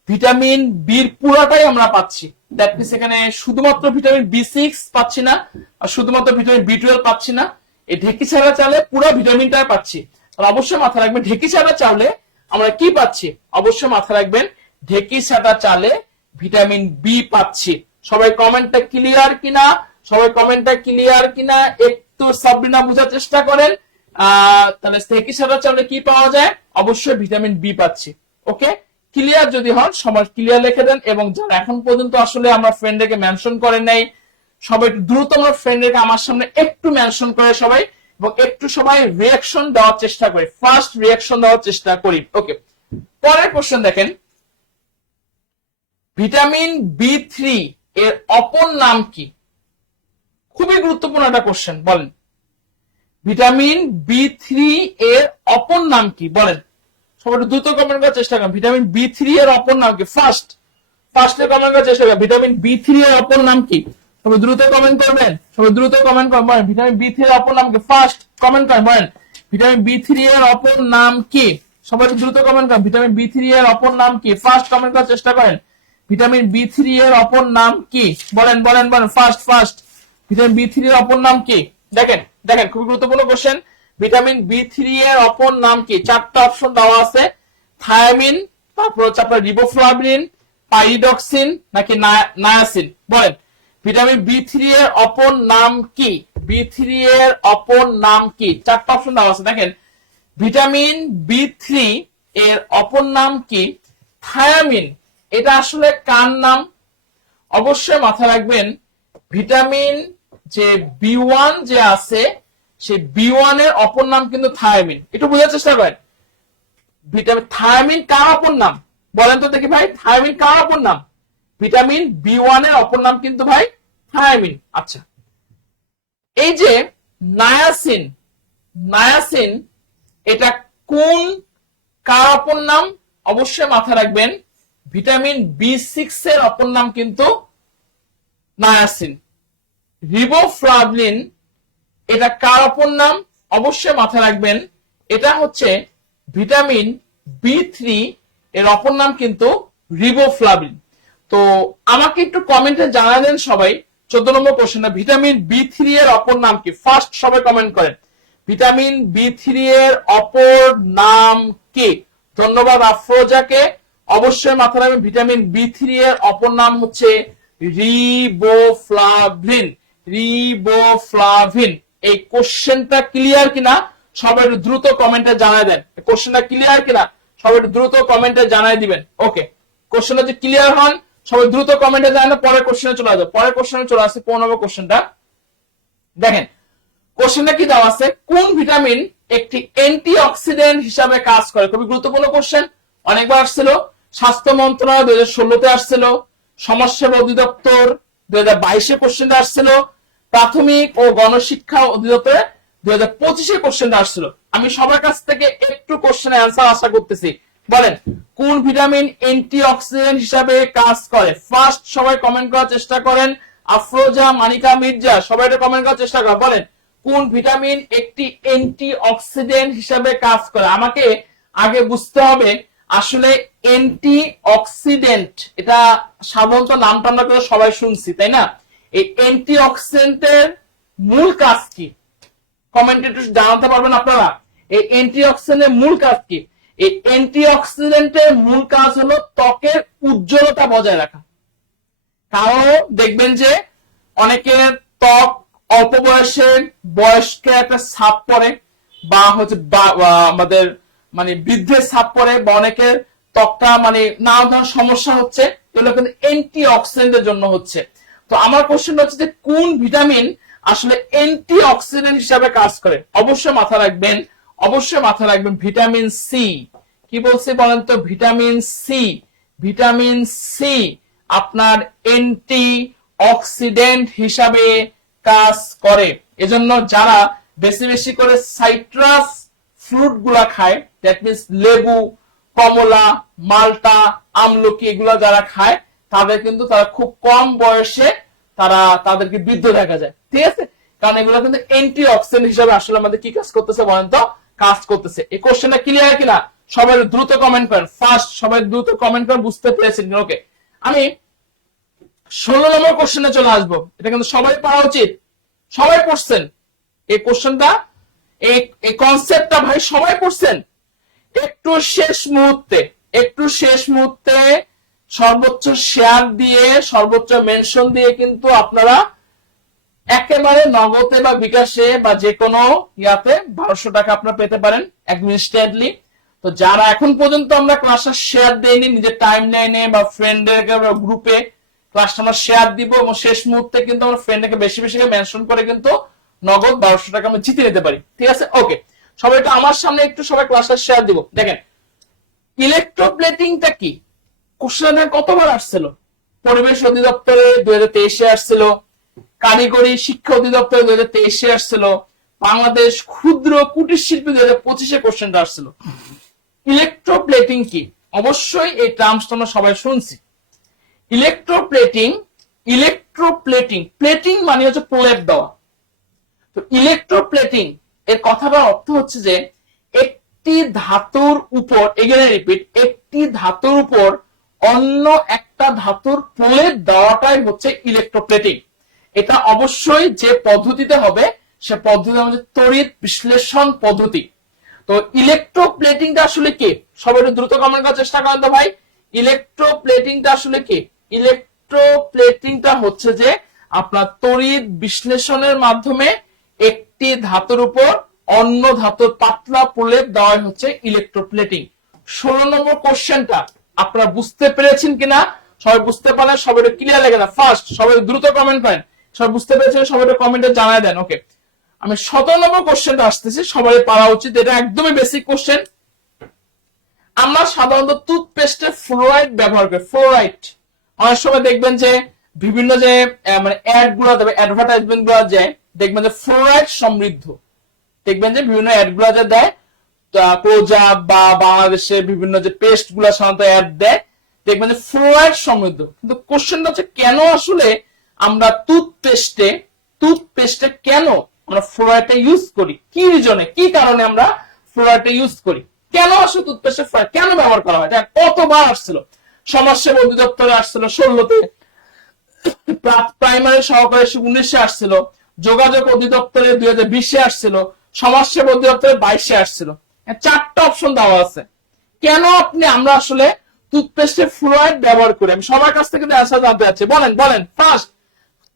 ভিটামিন বির পুরাটাই আমরা পাচ্ছি। দ্যাট মিনস এখানে শুধুমাত্র ভিটামিন বি6 পাচ্ছি না আর শুধুমাত্র ভিটামিন বি12 পাচ্ছি না, এই ঢেকি সাটা চালে পুরো ভিটামিনটা পাচ্ছি। আর অবশ্যই মাথা রাখবেন ঢেকি সাটা চালে আমরা কি পাচ্ছি? অবশ্যই মাথা রাখবেন ঢেকি সাটা চালে ভিটামিন বি পাচ্ছি। সবাই কমেন্টটা ক্লিয়ার কিনা? সবাই কমেন্টটা ক্লিয়ার কিনা একটু সাবরিনা বোঝার চেষ্টা করেন। তাহলে ঢেকি সাটা চালে কি পাওয়া যায়? অবশ্যই ভিটামিন বি পাচ্ছি। ওকে, ক্লিয়ার যদি হন সবাই ক্লিয়ার লিখে দেন। এবং যারা এখন পর্যন্ত আসলে আমরা ফ্রেন্ডকে মেনশন করেন নাই সবাই দ্রুত আমার ফ্রেন্ডকে আমার সামনে একটু মেনশন করে সবাই, এবং একটু সবাই রিয়াকশন দেওয়ার চেষ্টা করি, ফার্স্ট রিয়াকশন দেওয়ার চেষ্টা করি। ওকে, পরের কোশ্চেন দেখেন ভিটামিন বি3 এর অপর নাম কি? খুবই গুরুত্বপূর্ণ একটা কোশ্চেন। বলেন ভিটামিন বি3 এর অপর নাম কি? বলেন সবাই দ্রুত কমেন্ট করার চেষ্টা করেন। ভিটামিন বি3 এর অপর নাম কি? ফার্স্টে কমেন্ট করার চেষ্টা করেন। ভিটামিন বি3 এর অপর নাম কি? সবাই দ্রুত কমেন্ট করবেন, সবাই দ্রুত কমেন্ট করবেন। বলেন ভিটামিন বি3 এর অপর নাম কি? ফার্স্ট কমেন্ট করেন। বলেন ভিটামিন বি3 এর অপর নাম কি? সবাই দ্রুত কমেন্ট করেন। ভিটামিন বি3 এর অপর নাম কি? ফার্স্ট কমেন্ট করার চেষ্টা করেন। ভিটামিন বি3 এর অপর নাম কি? বলেন বলেন বলেন ফার্স্ট ভিটামিন বি3 এর অপর নাম কি? দেখেন দেখেন খুবই গুরুত্বপূর্ণ কোশ্চেন। ভিটামিন বি3 এর অপর নাম কি? চারটা অপশন দেওয়া আছে, থায়ামিন, তারপর হচ্ছে আপনার রিবোফ্লাভিন, পাইরিডক্সিন, নাকি নায়াসিন। বলেন ভিটামিন বি3 এর অপর নাম কি? বি3 এর অপর নাম কি? চারটা অপশন দেওয়া আছে। দেখেন ভিটামিন বি3 এর অপর নাম কি? থায়ামিন। এটা আসলে কার নাম? অবশ্যই মাথায় রাখবেন ভিটামিন যে বি1 যে আছে সেই বি1 এর অপর নাম কিন্তু থায়ামিন। একটু বোঝার চেষ্টা করেন ভিটামিন থায়ামিন কার অপর নাম? বলেন তো দেখি ভাই থায়ামিন কার অপর নাম? ভিটামিন বি1 এর অপর নাম কিন্তু ভাই থায়ামিন। আচ্ছা, এই যে নায়াসিন এটা কোন কার অপর নাম? অবশ্যই মাথায় রাখবেন ভিটামিন বি6 এর অপর নাম কিন্তু নায়াসিন। রিবোফ্লাভিন এটা কার অপর নাম? অবশ্যই মাথায় রাখবেন এটা হচ্ছে ভিটামিন বি3 এর অপর নাম কিন্তু রিবোফ্লাভিন। তো আমাকে একটু কমেন্টে জানালেন সবাই 14 নম্বর কোশ্চেনটা ভিটামিন বি3 এর অপর নাম কি? ফার্স্ট সবাই কমেন্ট করেন ভিটামিন বি3 এর অপর নাম কি? ধন্যবাদ আফরোজাকে। অবশ্যই মাথায় রাখবেন ভিটামিন বি3 এর অপর নাম হচ্ছে রিবোফ্লাভিন। এই কোশ্চেনটা ক্লিয়ার কিনা সবাই একটু দ্রুত কমেন্টে জানাই দেন। কোশ্চেনটা ক্লিয়ার কিনা সবাই একটু দ্রুত কমেন্টে জানাই দিবেন। ওকে, কোশ্চেনটা যদি ক্লিয়ার হন সবাই দ্রুত কমেন্টে জানান। পরের কোশ্চেনে চলে আসবে। পরের কোশ্চেনে চলে আসছে 15 নম্বর কোশ্চেনটা। দেখেন কোশ্চেনটা কি দেওয়া আছে, কোন ভিটামিন একটি অ্যান্টিঅক্সিডেন্ট হিসাবে কাজ করে? খুবই গুরুত্বপূর্ণ কোশ্চেন, অনেকবার আসছিল। স্বাস্থ্য মন্ত্রণালয় 2016-তে আসছিল, সমাজসেবা অধিদপ্তর 2022-এ কোশ্চেনটা আসছিল, প্রাথমিক ও গণশিক্ষা অধিদপ্তরে 2025-এ কোশ্চেনটা আসছিল। আমি সবার কাছ থেকে একটু কোশ্চেনের অ্যান্সার আশা করতেছি। বলেন কোন ভিটামিন অ্যান্টিঅক্সিডেন্ট হিসাবে কাজ করে? ফার্স্ট সবাই কমেন্ট করার চেষ্টা করেন। আফরোজা, মানিকা, মির্জা সবাই এটা কমেন্ট করার চেষ্টা করেন। বলেন কোন ভিটামিন একটি অ্যান্টিঅক্সিডেন্ট হিসাবে কাজ করে? আমাকে আগে বুঝতে হবে আসলে অ্যান্টিঅক্সিডেন্ট এটা সাধারণত নামটা আমরা সবাই শুনছি, তাই না? এই অ্যান্টিঅক্সিডেন্টের মূল কাজ কি? কমেন্টে একটু জানাতে পারবেন আপনারা এই অ্যান্টিঅক্সিডেন্টের মূল কাজ কি? এই অ্যান্টিঅক্সিডেন্টের মূল কাজ হলো ত্বকের উজ্জ্বলতা বজায় রাখা। কারণ দেখবেন যে অনেকের ত্বক অল্প বয়সে বয়স্কে একটা ছাপ পড়ে, বা হচ্ছে আমাদের মানে বৃদ্ধের ছাপ পড়ে, বা অনেকের ত্বকটা মানে নানা ধরনের সমস্যা হচ্ছে, এগুলো কিন্তু অ্যান্টি অক্সিডেন্টের জন্য হচ্ছে। তো আমার কোশ্চেন হচ্ছে যে কোন ভিটামিন আসলে অ্যান্টি অক্সিডেন্ট হিসাবে কাজ করে? অবশ্যই মাথা রাখবেন, অবশ্যই মাথা রাখবেন ভিটামিন সি। কি বলছে বলেন তো? Vitamin C. ভিটামিন সি আপনার অ্যান্টি অক্সিডেন্ট হিসাবে কাজ করে। এজন্য যারা বেশি বেশি করে সাইট্রাস ফ্রুট গুলা খায়, দ্যাট মিনস লেবু, কমলা, মাল্টা, আমলকি, এগুলা যারা খায় তাদের কিন্তু তারা খুব কম বয়সে তাদেরকে বৃদ্ধ দেখা যায়। ঠিক আছে? কারণ এগুলো কিন্তু অ্যান্টি অক্সিডেন্ট হিসাবে আসলে আমাদের কি কাজ করতেছে বলেন তো? কাজ করতেছে। এই কোশ্চেনটা ক্লিয়ার কিনা? সবাই দ্রুত কমেন্ট করেন। ফার্স্ট সবাই দ্রুত কমেন্ট করেন, বুঝতে পেরেছেন। ওকে, আমি 16 নম্বর কোশ্চেনে চলে আসবো। এটা কিন্তু সবাই পড়া উচিত, সবাই পড়ছেন এই কোশ্চেনটা, এই কনসেপ্টটা ভাই সবাই পড়ছেন। একটু শেষ মুহূর্তে সর্বোচ্চ শেয়ার দিয়ে, সর্বোচ্চ মেনশন দিয়ে কিন্তু আপনারা একেবারে নগদে বা বিকাশে বা যে কোনো ইয়াতে 1200 টাকা আপনারা পেতে পারেন অ্যাডমিনিস্ট্রেটলি। তো যারা এখন পর্যন্ত আমরা ক্লাসটা শেয়ার দেইনি, নিজের টাইম লাইনে বা ফ্রেন্ডের গ্রুপে ক্লাসটা আমরা শেয়ার দিব, এবং শেষ মুহূর্তে কিন্তু আমরা ফ্রেন্ডকে বেশি বেশি মেনশন করে কিন্তু নগদ 1200 টাকা আমরা জিতে নিতে পারি। ঠিক আছে? ওকে, সবাই একটু আমার সামনে একটু সবাই ক্লাসটা শেয়ার দিব। দেখেন ইলেকট্রোপ্লেটিংটা কি? কোশ্চেনে কতবার আসছিল? পরিবেশ অধিদপ্তরে 2023-এ আসছিল, কারিগরি শিক্ষা অধিদপ্তরে 2023-এ আসছিল, বাংলাদেশ ক্ষুদ্র কুটির শিল্পী 2025-এ কোশ্চেনটা আসছিল। ইলেকট্রোপ্লেটিং কি? অবশ্যই এই টার্মসটা আমরা সবাই শুনছি। ইলেকট্রোপ্লেটিং প্লেটিং মানে হচ্ছে প্রলেপ দেওয়া। তো ইলেকট্রোপ্লেটিং এর কথাটার অর্থ হচ্ছে যে একটি ধাতুর উপর, এগেইন রিপিট, একটি ধাতুর উপর অন্য একটা ধাতুর প্রলেপ দেওয়াটাই হচ্ছে ইলেকট্রোপ্লেটিং। এটা অবশ্যই যে পদ্ধতিতে হবে সে পদ্ধতি হচ্ছে তড়িৎ বিশ্লেষণ পদ্ধতি। তো ইলেকট্রোপ্লেটিংটা আসলে কি? সবাই একটু দ্রুত কমেন্ট করার চেষ্টা করেন তো ভাই। ইলেকট্রোপ্লেটিংটা আসলে কি? ইলেকট্রোপ্লেটিংটা হচ্ছে যে আপনার তড়িৎ বিশ্লেষণের মাধ্যমে একটি ধাতুর উপর অন্য ধাতুর পাতলা প্রলেপ দেওয়াই হচ্ছে ইলেকট্রোপ্লেটিং। 16 নম্বর কোশ্চেনটা আপনারা বুঝতে পেরেছেন কিনা? সবাই বুঝতে পারলে সবাই ক্লিয়ার লাগে না? ফার্স্ট সবাই দ্রুত কমেন্ট করেন। সবাই বুঝতে পেরেছেন সবাই কমেন্টে জানায় দেন। ওকে, আমি 17 নম্বর কোশ্চেনটা আসতেছি, সবাই পারা উচিত। এটা একদমই বেসিক কোশ্চেন। আমরা সাধারণত টুথপেস্টে ফ্লোরাইড ব্যবহার করি। ফ্লোরাইড অনেক সময় দেখবেন যে বিভিন্ন যে মানে অ্যাড গুলো দেবে, অ্যাডভার্টাইজমেন্ট গুলো যায়, দেখবেন যে ফ্লোরাইড সমৃদ্ধ, দেখবেন যে বিভিন্ন অ্যাড গুলো যে দেয়, ক্লোজআপ বা বাংলাদেশে বিভিন্ন যে পেস্ট গুলো সাধারণত অ্যাড দেয়, দেখবেন যে ফ্লোরাইড সমৃদ্ধ। কিন্তু কোশ্চেনটা হচ্ছে কেন আসলে আমরা টুথপেস্টে কেন আমরা ফ্লোরাইডটা ইউজ করি? কি রিজনে, কি কারণে আমরা ফ্লোরাইডটা ইউজ করি? কেন আসলে টুথপেস্টে ফ্লোরাইড কেন ব্যবহার করা হয়? কতবার আসছিল? সমাজসেবা অধিদপ্তরে আসছিল 16-তে, প্রাইমারি সহকারী 19-এ আসছিল, যোগাযোগ অধিদপ্তরে 2020-এ আসছিল, সমাজসেবা অধিদপ্তরে 22-এ আসছিল। 4টা অপশন দেওয়া আছে। কেন আমরা আসলে টুথপেস্টে ফ্লোরাইড ব্যবহার করি? আমি সবার কাছ থেকে অ্যান্সার জানতে চাচ্ছি। বলেন ফার্স্ট,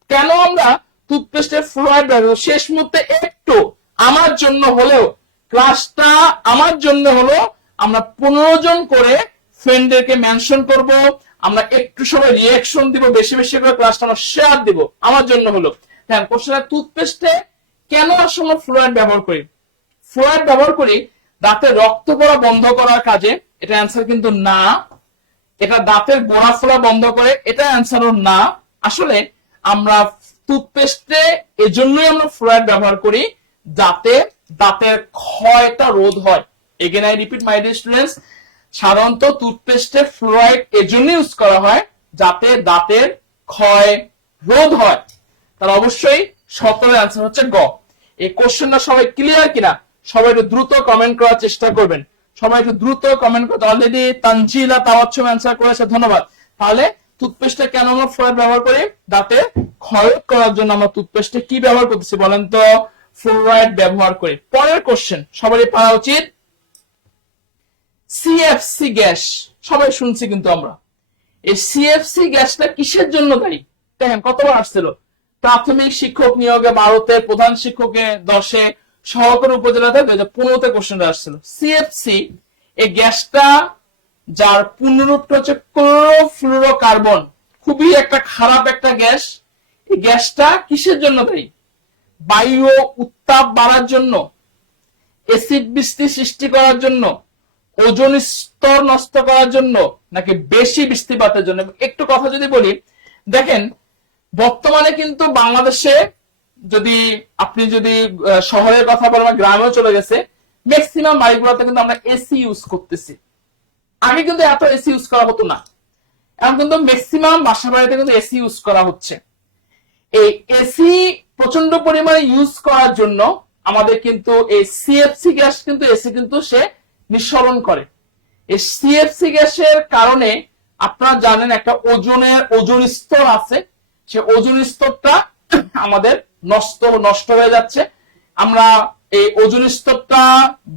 কেন আমরা টুথপেস্টে ফ্লোরাইড ব্যবহার? শেষ মুহূর্তে একটু আমার জন্য হলেও, ক্লাসটা আমার জন্য হলো, আমরা 15 জন করে ফ্রেন্ডদেরকে মেনশন করব, আমরা একটু সময় রিঅ্যাকশন দিব, বেশি বেশি করে ক্লাসটা আমরা শেয়ার দিব, আমার জন্য হলো। হ্যাঁ, কোশ্চেন টুথপেস্টে কেন আসলে ফ্লোরাইড ব্যবহার করি? ফ্লোরাইড ব্যবহার করি দাঁতে রক্ত পড়া বন্ধ করার কাজে। এটা অ্যান্সার কিন্তু না। এটা দাঁতের গোড়া ফোলা বন্ধ করে, এটা অ্যান্সারও না। আসলে আমরা টুথপেস্টে এজন্যই আমরা ফ্লোরাইড ব্যবহার করি যাতে দাঁতের ক্ষয়টা রোধ হয়। Again I repeat my dear students, সাধারণত টুথপেস্টে ফ্লোরাইড এজন্য ইউজ করা হয় যাতে দাঁতের ক্ষয় রোধ হয়। তার অবশ্যই 17 অ্যান্সার হচ্ছে গ। এই কোশ্চেনটা সবাই ক্লিয়ার কিনা? সবাই একটু দ্রুত কমেন্ট করার চেষ্টা করবেন। সবাই একটু দ্রুত কমেন্ট করতে। অলরেডি তানজিলা তাওয়াচ্ছুম অ্যান্সার করেছে, ধন্যবাদ। তাহলে টুথপেস্টে কেন আমরা ফ্লোরাইড ব্যবহার করি? দাঁতে ক্ষয় করার জন্য আমরা টুথপেস্টে কি ব্যবহার করতেছি বলেন তো? ফ্লোরাইড ব্যবহার করে। পরের কোশ্চেন সবারই পারা উচিত, সিএফসি গ্যাস সবাই শুনছি কিন্তু আমরা, এই সিএফসি গ্যাসটা কিসের জন্য দায়ী? দেখেন কতবার আসছিল, প্রাথমিক শিক্ষক নিয়োগে 12-তে, প্রধান শিক্ষকে 10-এ, সহকারী উপজেলাতে 2015-তে কোশ্চেন আসছিল। সিএফসি এই গ্যাসটা, যার পূর্ণরূপটা হচ্ছে ক্লোরোফ্লুরোকার্বন, খুবই একটা খারাপ একটা গ্যাস। এই গ্যাসটা কিসের জন্য দায়ী? বায়ু উত্তাপ বাড়ার জন্য, এসিড বৃষ্টি সৃষ্টি করার জন্য, ওজোন স্তর নষ্ট করার জন্য, নাকি বেশি বৃষ্টিপাতের জন্য? একটু কথা যদি বলি, দেখেন বর্তমানে কিন্তু বাংলাদেশে যদি আপনি যদি শহরের কথা বলেন, গ্রামেও চলে গেছে, ম্যাক্সিমাম বাড়িগুলোতে কিন্তু আমরা এসি ইউজ করতেছি। আগে কিন্তু এত এসি ইউজ করা হতো না, এখন কিন্তু ম্যাক্সিমাম বাসা বাড়িতে কিন্তু এসি ইউজ করা হচ্ছে। এই এসি প্রচন্ড পরিমাণে ইউজ করার জন্য আমাদের কিন্তু এই সিএফসি গ্যাস কিন্তু এসি কিন্তু সে নিঃসরণ করে। এই সিএফসি গ্যাসের কারণে আপনারা জানেন একটা ওজোন স্তর আছে, সে ওজোন স্তরটা আমাদের নষ্ট হয়ে যাচ্ছে। আমরা এই ওজোন স্তরটা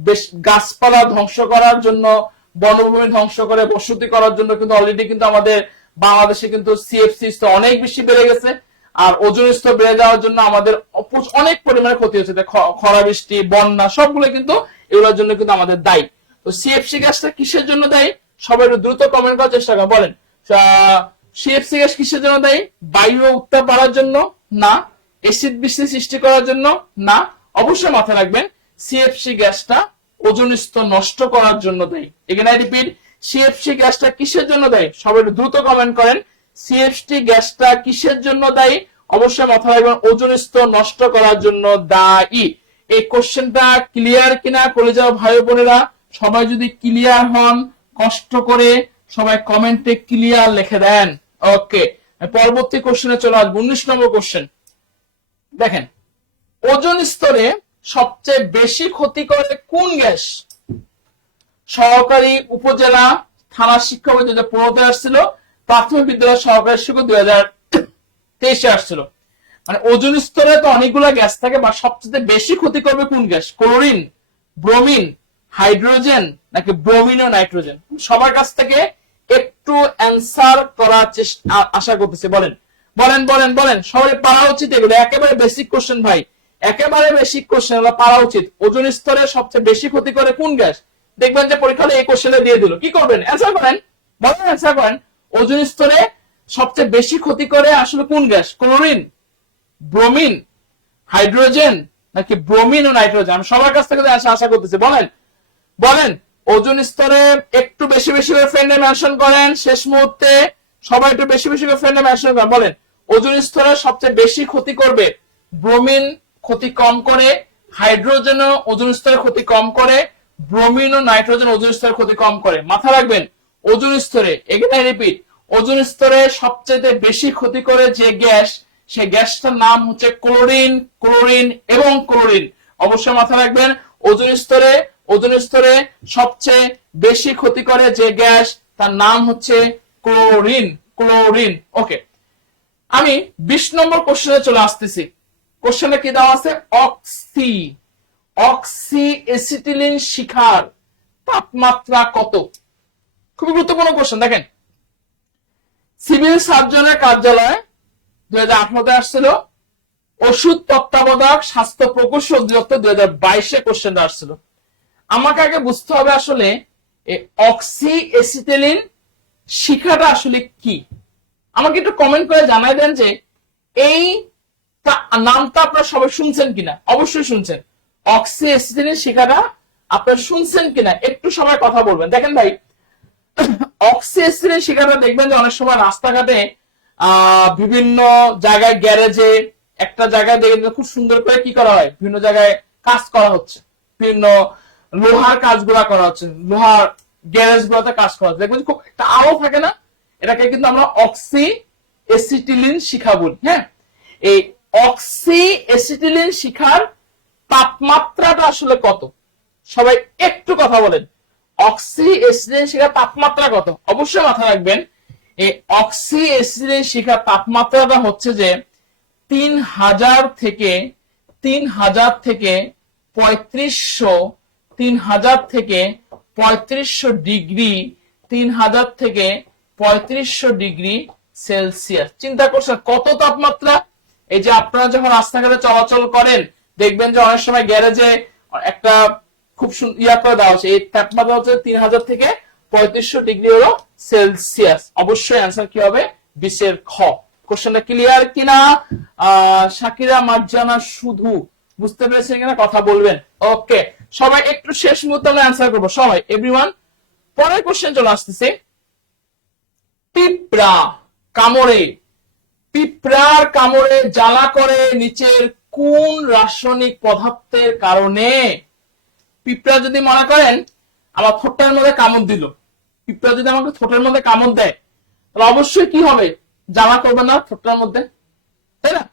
বেশ গাছপালা ধ্বংস করার জন্য, বনভূমি ধ্বংস করে বসতি করার জন্য কিন্তু অলরেডি কিন্তু আমাদের বাংলাদেশে কিন্তু সিএফসি স্তর অনেক বেশি বেড়ে গেছে। আর ওজোন স্তর বেড়ে যাওয়ার জন্য আমাদের অনেক পরিমাণে ক্ষতি হচ্ছে, খরা বৃষ্টি বন্যা সবগুলো কিন্তু এগুলোর জন্য কিন্তু আমাদের দায়ী। তো সিএফসি গ্যাসটা কিসের জন্য দায়ী? সবাই দ্রুত কমেন্ট করার চেষ্টা করেন, বলেন সিএফসি গ্যাস কিসের জন্য দায়ী? বায়ু উত্তাপ বাড়ার জন্য না, এসিড বৃষ্টি সৃষ্টি করার জন্য না, অবশ্যই মাথায় রাখবেন সিএফসি গ্যাসটা ওজোন স্তর নষ্ট করার জন্য দায়ী। এখানে রিপিট, সিএফসি গ্যাসটা কিসের জন্য দায়ী? সবাই দ্রুত কমেন্ট করেন, সিএফসি গ্যাসটা কিসের জন্য দায়ী? অবশ্যই মাথায় রাখবেন ওজোন স্তর নষ্ট করার জন্য দায়ী। এই কোশ্চেনটা ক্লিয়ার কিনা কলেজের ভাই বোনেরা? সবাই যদি ক্লিয়ার হন, কষ্ট করে সবাই কমেন্টে ক্লিয়ার লিখে দেন। ওকে, পরবর্তী কোশ্চেনে চলে আসবো। 19 নম্বর কোশ্চেন দেখেন, ওজোন স্তরে সবচেয়ে বেশি ক্ষতি করে কোন গ্যাস? সহকারী উপজেলা থানা শিক্ষক 2015-তে আসছিল, প্রাথমিক বিদ্যালয় সহকারী শিক্ষক 2023-এ আসছিল। মানে ওজোন স্তরে তো অনেকগুলো গ্যাস থাকে, বা সবচেয়ে বেশি ক্ষতি করবে কোন গ্যাস? ক্লোরিন, ব্রোমিন, হাইড্রোজেন, নাকি ব্রোমিন ও নাইট্রোজেন? সবার কাছ থেকে একটু অ্যান্সার করার চেষ্টা আশা করতেছি, বলেন বলেন বলেন বলেন। সবাই পারা উচিত, এগুলো একেবারে বেসিক কোশ্চেন ভাই, একেবারে বেসিক কোশ্চেন, এগুলো পারা উচিত। ওজোন স্তরে সবচেয়ে বেশি ক্ষতি করে কোন গ্যাস? দেখবেন যে পরীক্ষা হলে এই কোশ্চেনে দিয়ে দিল, কি করবেন? অ্যান্সার করেন, বলেন অ্যান্সার করেন। ওজোন স্তরে সবচেয়ে বেশি ক্ষতি করে আসলে কোন গ্যাস? ক্লোরিন, ব্রোমিন, হাইড্রোজেন, নাকি ব্রোমিন ও নাইট্রোজেন? আমি সবার কাছ থেকে আশা করতেছি, বলেন বলেন। ওজোন স্তরে একটু বেশি বেশি করে ফ্রেন্ডে মেনশন করেন, শেষ মুহূর্তে সবাই একটু বেশি বেশি করে ফ্রেন্ডে মেনশন করেন, বলেন ওজোন স্তরে সবচেয়ে বেশি ক্ষতি করবে ব্রোমিন, ক্ষতি কম করে, হাইড্রোজেন ও ওজোন স্তরে ক্ষতি কম করে, ব্রোমিন ও নাইট্রোজেন ওজোন স্তরে ক্ষতি কম করে। মাথা রাখবেন, ওজোন স্তরে, এখানে রিপিট, ওজোন স্তরে সবচেয়ে বেশি ক্ষতি করে যে গ্যাস, সেই গ্যাসটার নাম হচ্ছে ক্লোরিন, ক্লোরিন এবং ক্লোরিন। অবশ্যই মাথা রাখবেন, ওজোন স্তরে সবচেয়ে বেশি ক্ষতি করে যে গ্যাস, তার নাম হচ্ছে ক্লোরিন, ক্লোরিন। ওকে, আমি 20 নম্বর কোশ্চেনে চলে আসতেছি। কোশ্চেনে কি দেওয়া আছে? অক্সি এসিটিলিন শিখার তাপমাত্রা কত? খুবই গুরুত্বপূর্ণ কোশ্চেন। দেখেন, সিভিল সার্জনের কার্যালয়ে 2018-তে আসছিল, ওষুধ তত্ত্বাবধায়ক স্বাস্থ্য প্রকৌশল অধিদপ্তর 2022-এ কোশ্চেনটা আসছিল। আমাকে আগে বুঝতে হবে আসলে এই অক্সি এসিটিলিন শিখাটা আসলে কি। আমাকে একটু কমেন্ট করে জানাই দেন যে এই নামটা আপনারা সবাই শুনছেন কিনা। অবশ্যই শুনছেন, অক্সি এসিটিলিন শিখাটা আপনারা শুনছেন কিনা একটু সবাই কথা বলবেন। দেখেন ভাই, অক্সি এসিটিলিন শিখাটা দেখবেন যে অনেক সময় রাস্তাঘাটে বিভিন্ন জায়গায়, গ্যারেজে, একটা জায়গায় দেখবেন খুব সুন্দর করে কি করা হয়, বিভিন্ন জায়গায় কাজ করা হচ্ছে, বিভিন্ন লোহার কাজগুলা করা হচ্ছে, লোহার গ্যারেজ গুলোতে কাজ করা হচ্ছে, দেখবেন খুব একটা আলো থাকে না, এটাকে কিন্তু আমরা অক্সি এসিটিলিন শিখা বলি। হ্যাঁ, এই অক্সি এসিটিলিন শিখার তাপমাত্রাটা আসলে কত? সবাই একটু কথা বলেন, অক্সি এসিটিলিন শিখার তাপমাত্রা কত? অবশ্যই মাথা রাখবেন, এই অক্সি এসিটিলিন শিখার তাপমাত্রাটা হচ্ছে যে 3000 থেকে 3000 থেকে 3500, 3000 থেকে 3500 ডিগ্রি, 3000 থেকে 3500 ডিগ্রি সেলসিয়াস। চিন্তা করছেন কত তাপমাত্রা? এই যে আপনারা যখন রাস্তাঘাটে চলাচল করেন দেখবেন যে অনেক সময় গ্যারেজে একটা খুব ইয়া করে দেওয়া হচ্ছে, এই তাপমাত্রা হচ্ছে 3000 থেকে 3500 ডিগ্রি হলো সেলসিয়াস। অবশ্যই অ্যান্সার কি হবে? 20 এর খ। কোশ্চেনটা ক্লিয়ার কিনা? শাকিরা মার্জানা শুধু বুঝতে পেরেছেন কিনা কথা বলবেন। ওকে, সবাই একটু শেষ মুহূর্তে আমরা অ্যান্সার করবো সবাই, এভরিওয়ান। পরের কোশ্চেন চলে আসতেছে, পিঁপড়া কামড়ে, পিঁপড়ার কামড়ে জ্বালা করে নিচের কোন রাসায়নিক পদার্থের কারণে? পিঁপড়া যদি মনে করেন আমার ঠোঁটের মধ্যে কামড় দিল, পিঁপড়া যদি আমাকে ঠোঁটের মধ্যে কামড় দেয় তাহলে অবশ্যই কি হবে? জ্বালা করবে না ঠোঁটের মধ্যে, তাই না?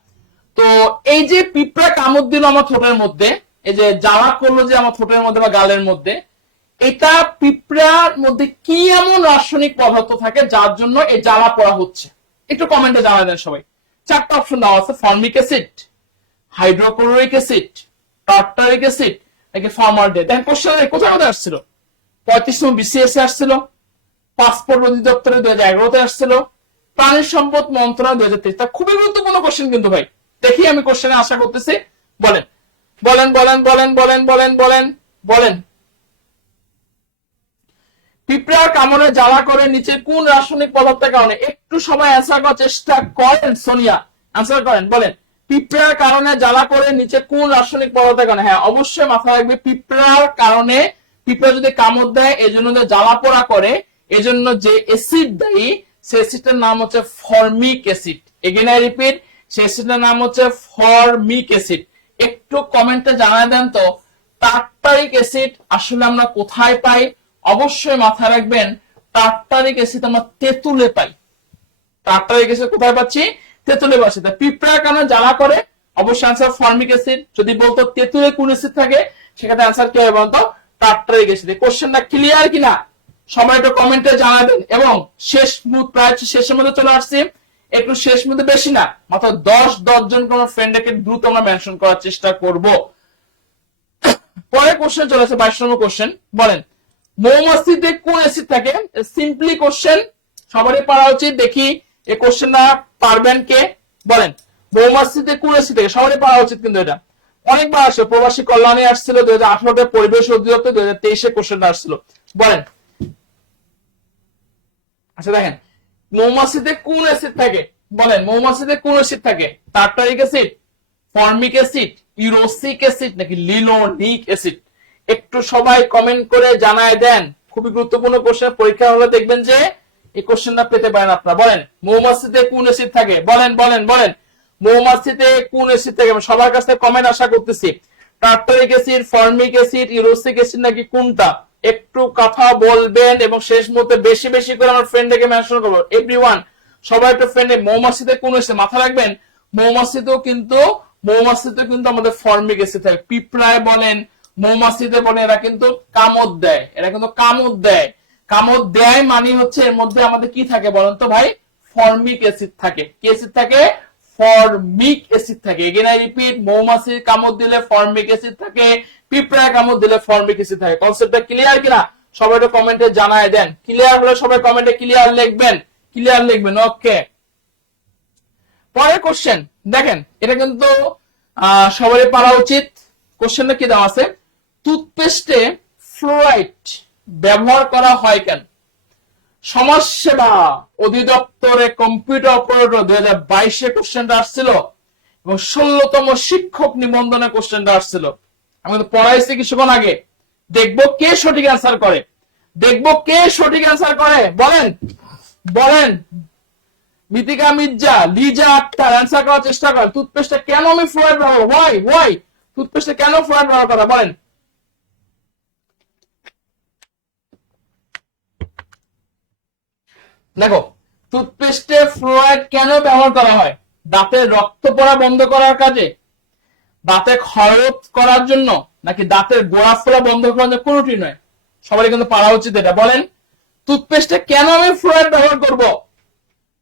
তো এই যে পিঁপড়া কামড় দিল আমার ঠোঁটের মধ্যে, এই যে জ্বালা করলো যে আমার ঠোঁটের মধ্যে বা গালের মধ্যে, এটা পিঁপড়ার মধ্যে কি এমন রাসায়নিক পদার্থ থাকে যার জন্য এই জ্বালা পড়া হচ্ছে? একটু কমেন্টে জানাই দেন সবাই। 4টা অপশন দেওয়া আছে, formic acid, hydrochloric acid, tartaric acid নাকি ফর্মালডিহাইড। দেখেন কোশ্চেন কোথায় কোথায় আসছিল? 35 BCS আসছিল, পাসপোর্ট অধিদপ্তরে 2011-তে আসছিল, প্রাণী সম্পদ মন্ত্রণালয় 2023। তা খুবই গুরুত্বপূর্ণ কোশ্চেন কিন্তু ভাই। দেখি আমি কোশ্চেনে আশা করতেছি, বলেন বলেন বলেন বলেন বলেন বলেন বলেন বলেন। পিঁপড়ার কামড়ে জ্বালা করে নিচে কোন রাসায়নিক পদার্থের কারণে? একটু সময় অ্যান্সার করার চেষ্টা করেন সোনিয়া, অ্যান্সার করেন, বলেন। পিঁপড়ার কারণে জ্বালা করে নিচে কোন রাসায়নিক পদার্থের কারণে? হ্যাঁ, অবশ্যই মাথায় রাখবে, পিঁপড়ার কারণে, পিঁপড়া যদি কামড় দেয় এজন্য যে জ্বালা পোড়া করে, এজন্য যে অ্যাসিড দায়ী, সে অ্যাসিডটার নাম হচ্ছে formic acid. Again I repeat, সে অ্যাসিডটার নাম হচ্ছে ফর্মিক অ্যাসিড। একটু কমেন্টে জানায় দেন তো টার্টারিক অ্যাসিড আসলে আমরা কোথায় পাই? অবশ্যই মাথায় রাখবেন, টার্টারিক অ্যাসিড আমরা তেঁতুলে পাই। টার্টারিক অ্যাসিড কোথায় পাচ্ছি? তেঁতুলে পাচ্ছি। পিঁপড়ার কারণে জ্বালা করে, অবশ্যই অ্যান্সার ফর্মিক অ্যাসিড। যদি বলতো তেঁতুলে কোন অ্যাসিড থাকে, সেখানে অ্যান্সার কি হবে বলতো? Tartaric acid. কোশ্চেনটা ক্লিয়ার কিনা সবাই একটু কমেন্টে জানাবেন। এবং শেষ মুহূর্ত, প্রায় শেষের মধ্যে চলে আসছি, একটু শেষ মুহূর্তে, বেশি না, মাত্র 10 জন কোন ফ্রেন্ডকে দ্রুত আমরা মেনশন করার চেষ্টা করব। পরের কোশ্চেন চলে আসছে, 22 নম্বর কোশ্চেন, বলেন মৌমাছিতে কোন অ্যাসিড থাকে? সিম্পলি কোশ্চেন, সবারই পারা উচিত। দেখি এই কোশ্চেনটা পারবেন কে? বলেন মৌমাছিতে কোন অ্যাসিড থাকে? সবারই পারা উচিত কিন্তু এটা। অনেকবার আসছে, প্রবাসী কল্যাণে আসছিল 2018-তে, পরিবেশ অধিদপ্তর 2023-এ কোশ্চেনটা আসছিল। বলেন। আচ্ছা দেখেন, মৌমাছিতে কোন অ্যাসিড থাকে? বলেন মৌমাছিতে কোন অ্যাসিড থাকে? Tartaric acid, formic acid, erucic acid নাকি লিনোলিক অ্যাসিড? একটু সবাই কমেন্ট করে জানায় দেন। খুবই গুরুত্বপূর্ণ কোশ্চেন, পরীক্ষা হলে দেখবেন যে এই কোশ্চেনটা পেতে পারেন আপনারা। বলেন মৌমাছিতে কোন অ্যাসিড থাকে? বলেন বলেন বলেন, মৌমাছিতে কোন অ্যাসিড থাকে? আমি সবার কাছ থেকে কমেন্ট আশা করতেছি। Tartaric acid, formic acid, erucic acid নাকি কোনটা? একটু কথা বলবেন এবং শেষ মুহূর্তে বেশি বেশি করে আমার ফ্রেন্ডকে মেনশন করবো। এভরিওয়ান, সবাই একটু ফ্রেন্ডে, মৌমাছিতে কোন অ্যাসিড? মাথা রাখবেন, মৌমাছিতেও কিন্তু আমাদের ফর্মিক অ্যাসিড থাকে। পিঁপড়ায় বলেন, মৌমাছিতে বলেন, এরা কিন্তু কামড় দেয়, এরা কিন্তু কামড় দেয়। কামড় দেয় মানে হচ্ছে এর মধ্যে আমাদের কি থাকে বলেন তো ভাই? ফর্মিক অ্যাসিড থাকে। কি অ্যাসিড থাকে? ফর্মিক অ্যাসিড থাকে। এগেইন আই রিপিট, মৌমাছির কামড় দিলে ফর্মিক অ্যাসিড থাকে, পিঁপড়ায় কামড় দিলে ফর্মিক অ্যাসিড থাকে। কনসেপ্টটা ক্লিয়ার কিনা সবাই একটু কমেন্টে জানায় দেন। ক্লিয়ার হলে সবাই কমেন্টে ক্লিয়ার লিখবেন, ক্লিয়ার লিখবেন। ওকে, পরের কোশ্চেন দেখেন, এটা কিন্তু সবারই পারা উচিত। কোশ্চেনটা কি দেওয়া আছে? টুথপেস্টে ফ্লোরাইড ব্যবহার করা হয় কেন? সমাজসেবা অধিদপ্তরে কম্পিউটার অপারেটর 2022-এ কোশ্চেনটা আসছিল এবং 16তম শিক্ষক নিবন্ধনে কোশ্চেনটা আসছিল। আমি তো পড়াইছি কিছুক্ষণ আগে। দেখবো কে সঠিক অ্যান্সার করে, দেখবো কে সঠিক অ্যান্সার করে। বলেন বলেন, মিতিকা মির্জা, লিজা আক্তার অ্যান্সার করার চেষ্টা করেন। টুথপেস্টে কেন আমি ফ্লোরাইড ব্যবহার, ওয়াই টুথপেস্টে কেন ফ্লোরাইড ব্যবহার করা? বলেন। দেখো, টুথপেস্টে ফ্লোরাইড কেন ব্যবহার করা হয়? দাঁতের রক্ত পড়া বন্ধ করার কাজে, দাঁতে ক্ষয় করার জন্য, নাকি দাঁতের গোড়া ফোলা বন্ধ করার জন্য? কোনোটি নয়। সবারই কিন্তু পারা উচিত এটা। বলেন টুথপেস্টে কেন আমি ফ্লোরাইড ব্যবহার করব?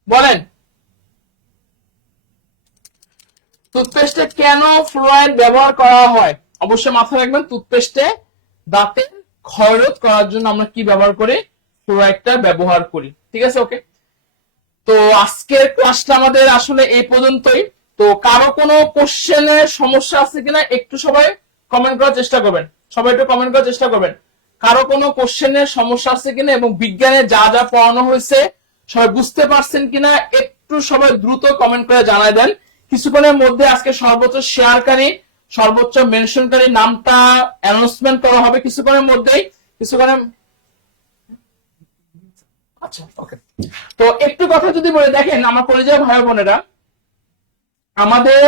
বলেন। টুথপেস্টে কেন ফ্লোরাইড ব্যবহার করা হয়? অবশ্যই মাথায় রাখবেন, টুথপেস্টে দাঁতের ক্ষয়রোধ করার জন্য আমরা কি ব্যবহার করি? ফ্লোরাইডটা ব্যবহার করি। ঠিক আছে, ওকে। তো আজকের ক্লাসটা আমাদের আসলে এই পর্যন্তই। তো কারো কোনো কোশ্চেনের সমস্যা আছে কিনা একটু সবাই কমেন্ট করার চেষ্টা করবেন। সবাই একটু কমেন্ট করার চেষ্টা করবেন কারো কোনো কোশ্চেনের সমস্যা আছে কিনা, এবং বিজ্ঞানে যা যা পড়ানো হয়েছে সবাই বুঝতে পারছেন কিনা একটু সবাই দ্রুত কমেন্ট করে জানাই দেন। কিছুক্ষণের মধ্যে আজকে সর্বোচ্চ শেয়ারকারী, সর্বোচ্চ মেনশনকারী নামটা অ্যানাউন্সমেন্ট করা হবে কিছুক্ষণের মধ্যেই। কিছুক্ষণের আচ্ছা, ওকে। তো একটু কথা যদি বলে দেখেন আমার পরিচয় ভাই বোনেরা, আমাদের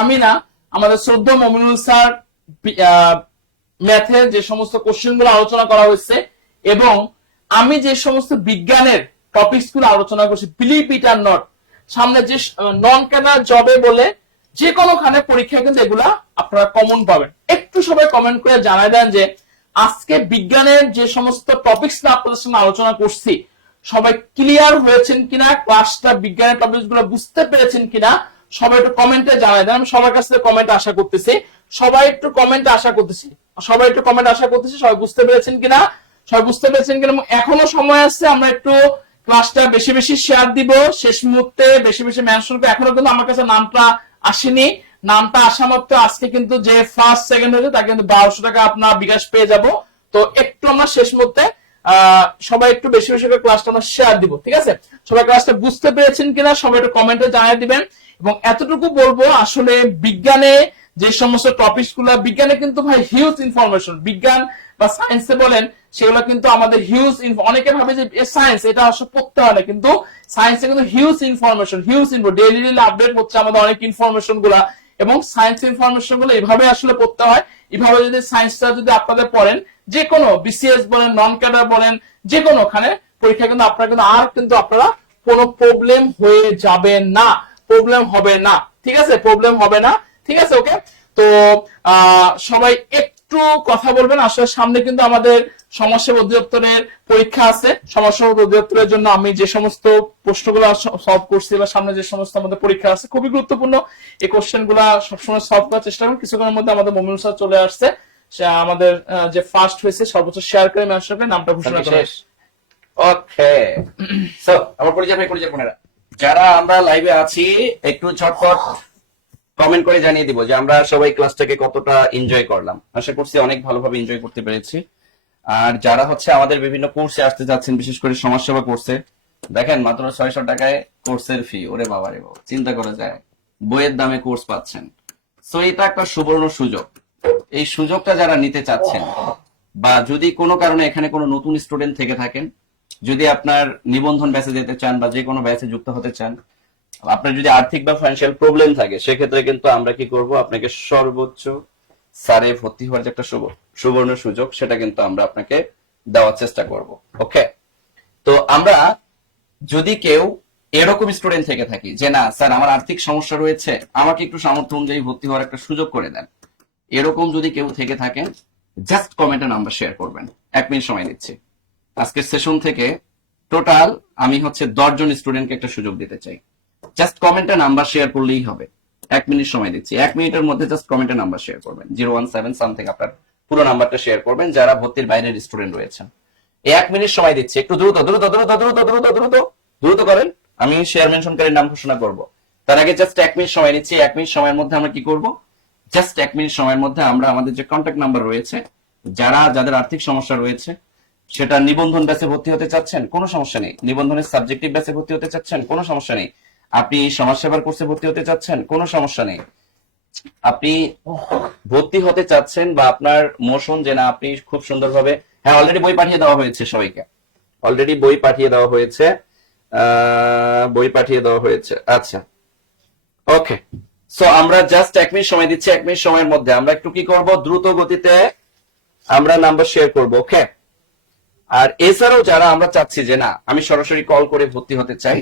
আমি না, আমাদের শ্রদ্ধা মমিনুল স্যার ম্যাথের যে সমস্ত কোশ্চেন গুলো আলোচনা করা হয়েছে, এবং আমি যে সমস্ত বিজ্ঞানের টপিকস গুলো আলোচনা করছি, বিলিভ ইট আর নট, সামনে যে নন ক্যাডার জবে বলে যে কোনোখানে পরীক্ষা কিন্তু এগুলা আপনারা কমন পাবেন। একটু সবাই কমেন্ট করে জানাই দেন যে আজকে বিজ্ঞানের যে সমস্ত টপিকস না আপনাদের সঙ্গে আলোচনা করছি সবাই ক্লিয়ার হয়েছেন কিনা, ক্লাসটা বিজ্ঞানের টপিকস গুলো বুঝতে পেরেছেন কিনা সবাই একটু কমেন্টে জানাই দেন। আমি সবার কাছ থেকে কমেন্ট আশা করতেছি, সবাই একটু কমেন্ট আশা করতেছি, সবাই বুঝতে পেরেছেন কিনা, এবং এখনো সময় আছে, আমরা একটু ক্লাসটা বেশি বেশি শেয়ার দিব, শেষ মুহূর্তে বেশি বেশি মেনশন করে। এখনো কিন্তু আমার কাছে নামটা আসেনি, নামটা আসা মাত্র আজকে কিন্তু যে ফার্স্ট সেকেন্ড হয়েছে তাকে কিন্তু 1200 টাকা আপনার বিকাশ পেয়ে যাব। তো একটু আমরা শেষ মুহূর্তে সবাই একটু বেশি বেশি করে ক্লাসটা আমরা শেয়ার দিব। ঠিক আছে, সবাই ক্লাসটা বুঝতে পেরেছেন কিনা সবাই একটু কমেন্টে জানিয়ে দিবেন। এবং এতটুকু বলবো, আসলে বিজ্ঞানে যে সমস্ত টপিকস গুলো, বিজ্ঞানে কিন্তু ভাই হিউজ ইনফরমেশন, বিজ্ঞান বা সায়েন্সে বলেন সেগুলো কিন্তু আমাদের হিউজ, অনেকে ভাবে যে সায়েন্স এটা আসলে পড়তে হয় না, কিন্তু সায়েন্সে কিন্তু হিউজ ইনফরমেশন, ডেইলি আপডেট হচ্ছে আমাদের অনেক ইনফরমেশন গুলা, এবং সায়েন্স ইনফরমেশন গুলো এভাবে আসলে পড়তে হয়। এভাবে যদি সায়েন্সটা যদি আপনাদের পড়েন, যে কোনো বিসিএস বলেন, নন ক্যাডার বলেন, যে কোনো ওখানে পরীক্ষা কিন্তু আপনারা কিন্তু আর কিন্তু আপনারা কোনো প্রবলেম হয়ে যাবে না, প্রবলেম হবে না। ঠিক আছে, প্রবলেম হবে না। ঠিক আছে, ওকে। তো সবাই একটু কথা বলবেন, আসলে সামনে কিন্তু আমাদের সমাজসেবা অধিদপ্তরের পরীক্ষা আছে। সমাজসেবা অধিদপ্তরের জন্য আমি যে সমস্ত প্রশ্নগুলো সলভ করছি, বা সামনে যে সমস্ত আমাদের পরীক্ষা আছে খুবই গুরুত্বপূর্ণ, এই কোশ্চেন গুলা সবসময় সলভ করার চেষ্টা করুন। কিছুক্ষণের মধ্যে আমাদের মমিনুল স্যার চলে আসছে, আমাদের যে ফার্স্ট হয়েছে সর্বোচ্চ শেয়ার করে মেনশন করে নামটা ঘোষণা করা। ওকে, সো আমার পরিচয় বোনেরা, যারা আমরা লাইভে আছি একটু ঝটপট কমেন্ট করে জানিয়ে দিব যে আমরা সবাই ক্লাসটাকে কতটা এনজয় করলাম। আশা করছি অনেক ভালোভাবে এনজয় করতে পেরেছি। আর যারা হচ্ছে আমাদের বিভিন্ন কোর্সে আসতে যাচ্ছেন, বিশেষ করে সমাজসেবা কোর্সে, দেখেন মাত্র 600 টাকায় কোর্সের ফি, ওরে বাবা রে বাবা, চিন্তা করা যায়, বইয়ের দামে কোর্স পাচ্ছেন। সো এটা একটা সুবর্ণ সুযোগ। এই সুযোগটা যারা নিতে চাচ্ছেন, বা যদি কোনো কারণে এখানে কোনো নতুন স্টুডেন্ট থেকে থাকেন, যদি আপনার নিবন্ধন ব্যাচে যেতে চান বা যে কোনো ব্যাচে যুক্ত হতে চান, আপনার যদি আর্থিক বা ফাইন্যান্সিয়াল প্রবলেম থাকে, সেক্ষেত্রে কিন্তু আমরা কি করব, আপনাকে সর্বোচ্চ সারে ভর্তি হওয়ার যে একটা সুবর্ণ সুযোগ, সেটা কিন্তু আমরা আপনাকে দেওয়ার চেষ্টা করব। ওকে, তো আমরা যদি কেউ এরকম স্টুডেন্ট থেকে থাকি যে না স্যার আমার আর্থিক সমস্যা রয়েছে, আমাকে একটু সামর্থ্য অনুযায়ী ভর্তি হওয়ার একটা সুযোগ করে দেন, এরকম যদি কেউ থেকে থাকেন, জাস্ট কমেন্টে নাম্বার শেয়ার করবেন। 1 মিনিট সময় দিচ্ছি। আজকের সেশন থেকে টোটাল আমি হচ্ছে 10 জন স্টুডেন্টকে একটা সুযোগ দিতে চাই। জাস্ট কমেন্টে নাম্বার শেয়ার করলেই হবে। 1 মিনিট সময় দিচ্ছি, 1 মিনিটের মধ্যে জাস্ট কমেন্টে নাম্বার শেয়ার করবেন, 017 সামথিং আপনার পুরো নাম্বারটা শেয়ার করবেন যারা ভর্তির বাইরের স্টুডেন্ট রয়েছেন। 1 মিনিট সময় দিচ্ছি, একটু দ্রুত দ্রুত দ্রুত দ্রুত দ্রুত দ্রুত দ্রুত করেন, আমি শেয়ার মেনশনকারীর নাম ঘোষণা করব। তার আগে জাস্ট 1 মিনিট সময় নিচ্ছি। 1 মিনিট সময়ের মধ্যে আমরা কি করব, জাস্ট 1 মিনিট সময়ের মধ্যে আমরা আমাদের যে কন্ট্যাক্ট নাম্বার রয়েছে, যাদের আর্থিক সমস্যা রয়েছে, সেটা নিবন্ধন ব্যাচে ভর্তি হতে চাচ্ছেন, কোনো সমস্যা নেই, নিবন্ধনের সাবজেক্টিভ ব্যাচে ভর্তি হতে চাচ্ছেন, কোনো সমস্যা নেই, আপনি সমাজসেবার কোর্সে ভর্তি হতে চাচ্ছেন, কোনো সমস্যা নেই, আপনি ভর্তি হতে চাচ্ছেন বা আপনার মোশন যে না আপনি খুব সুন্দরভাবে, হ্যাঁ অলরেডি বই পাঠিয়ে দেওয়া হয়েছে সবাইকে, অলরেডি বই পাঠিয়ে দেওয়া হয়েছে, আচ্ছা ওকে। সো আমরা জাস্ট 1 মিনিট সময় দিচ্ছি। 1 মিনিট সময়ের মধ্যে আমরা একটু কি করব, দ্রুত গতিতে আমরা নাম্বার শেয়ার করব। ওকে, আর এছাড়াও যারা আমরা চাচ্ছি যে না আমি সরাসরি কল করে ভর্তি হতে চাই,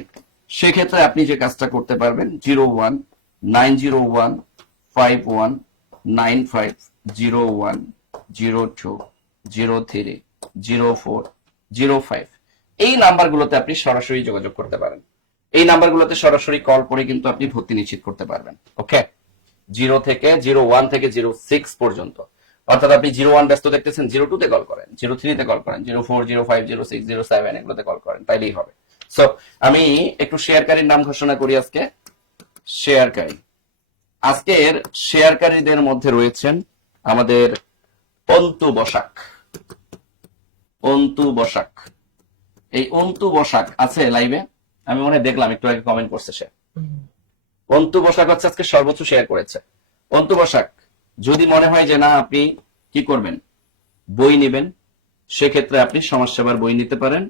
সেক্ষেত্রে আপনি যে কাজটা করতে পারবেন, 019015019502030405 এই নাম্বারগুলোতে আপনি সরাসরি যোগাযোগ করতে পারেন। এই নাম্বারগুলোতে সরাসরি কল করে কিন্তু আপনি ভর্তি নিশ্চিত করতে পারবেন। ওকে, 01 থেকে 06 পর্যন্ত, অর্থাৎ আপনি 01 ব্যস্ত দেখতেছেন, 02 তে কল করেন, 03 তে কল করেন, 04, 05, 06, 07 এগুলোতে কল করেন, তাইলেই হবে। সো আমি একটু শেয়ারকারীর নাম ঘোষণা করি আজকে। শেয়ারকারী, আজকের শেয়ারকারীদের মধ্যে রয়েছেন আমাদের অন্তু বসাক। অন্তু বসাক, এই অন্তু বসাক আছে লাইভে? আমি মনে হয় দেখলাম একটু আগে কমেন্ট করছে সে। অন্তু বসাক হচ্ছে আজকে সর্বোচ্চ শেয়ার করেছে। অন্তু বসাক, যদি মনে হয় যে না আপনি কি করবেন, বই নেবেন, সেক্ষেত্রে আপনি সমাজসেবার বই নিতে পারেন,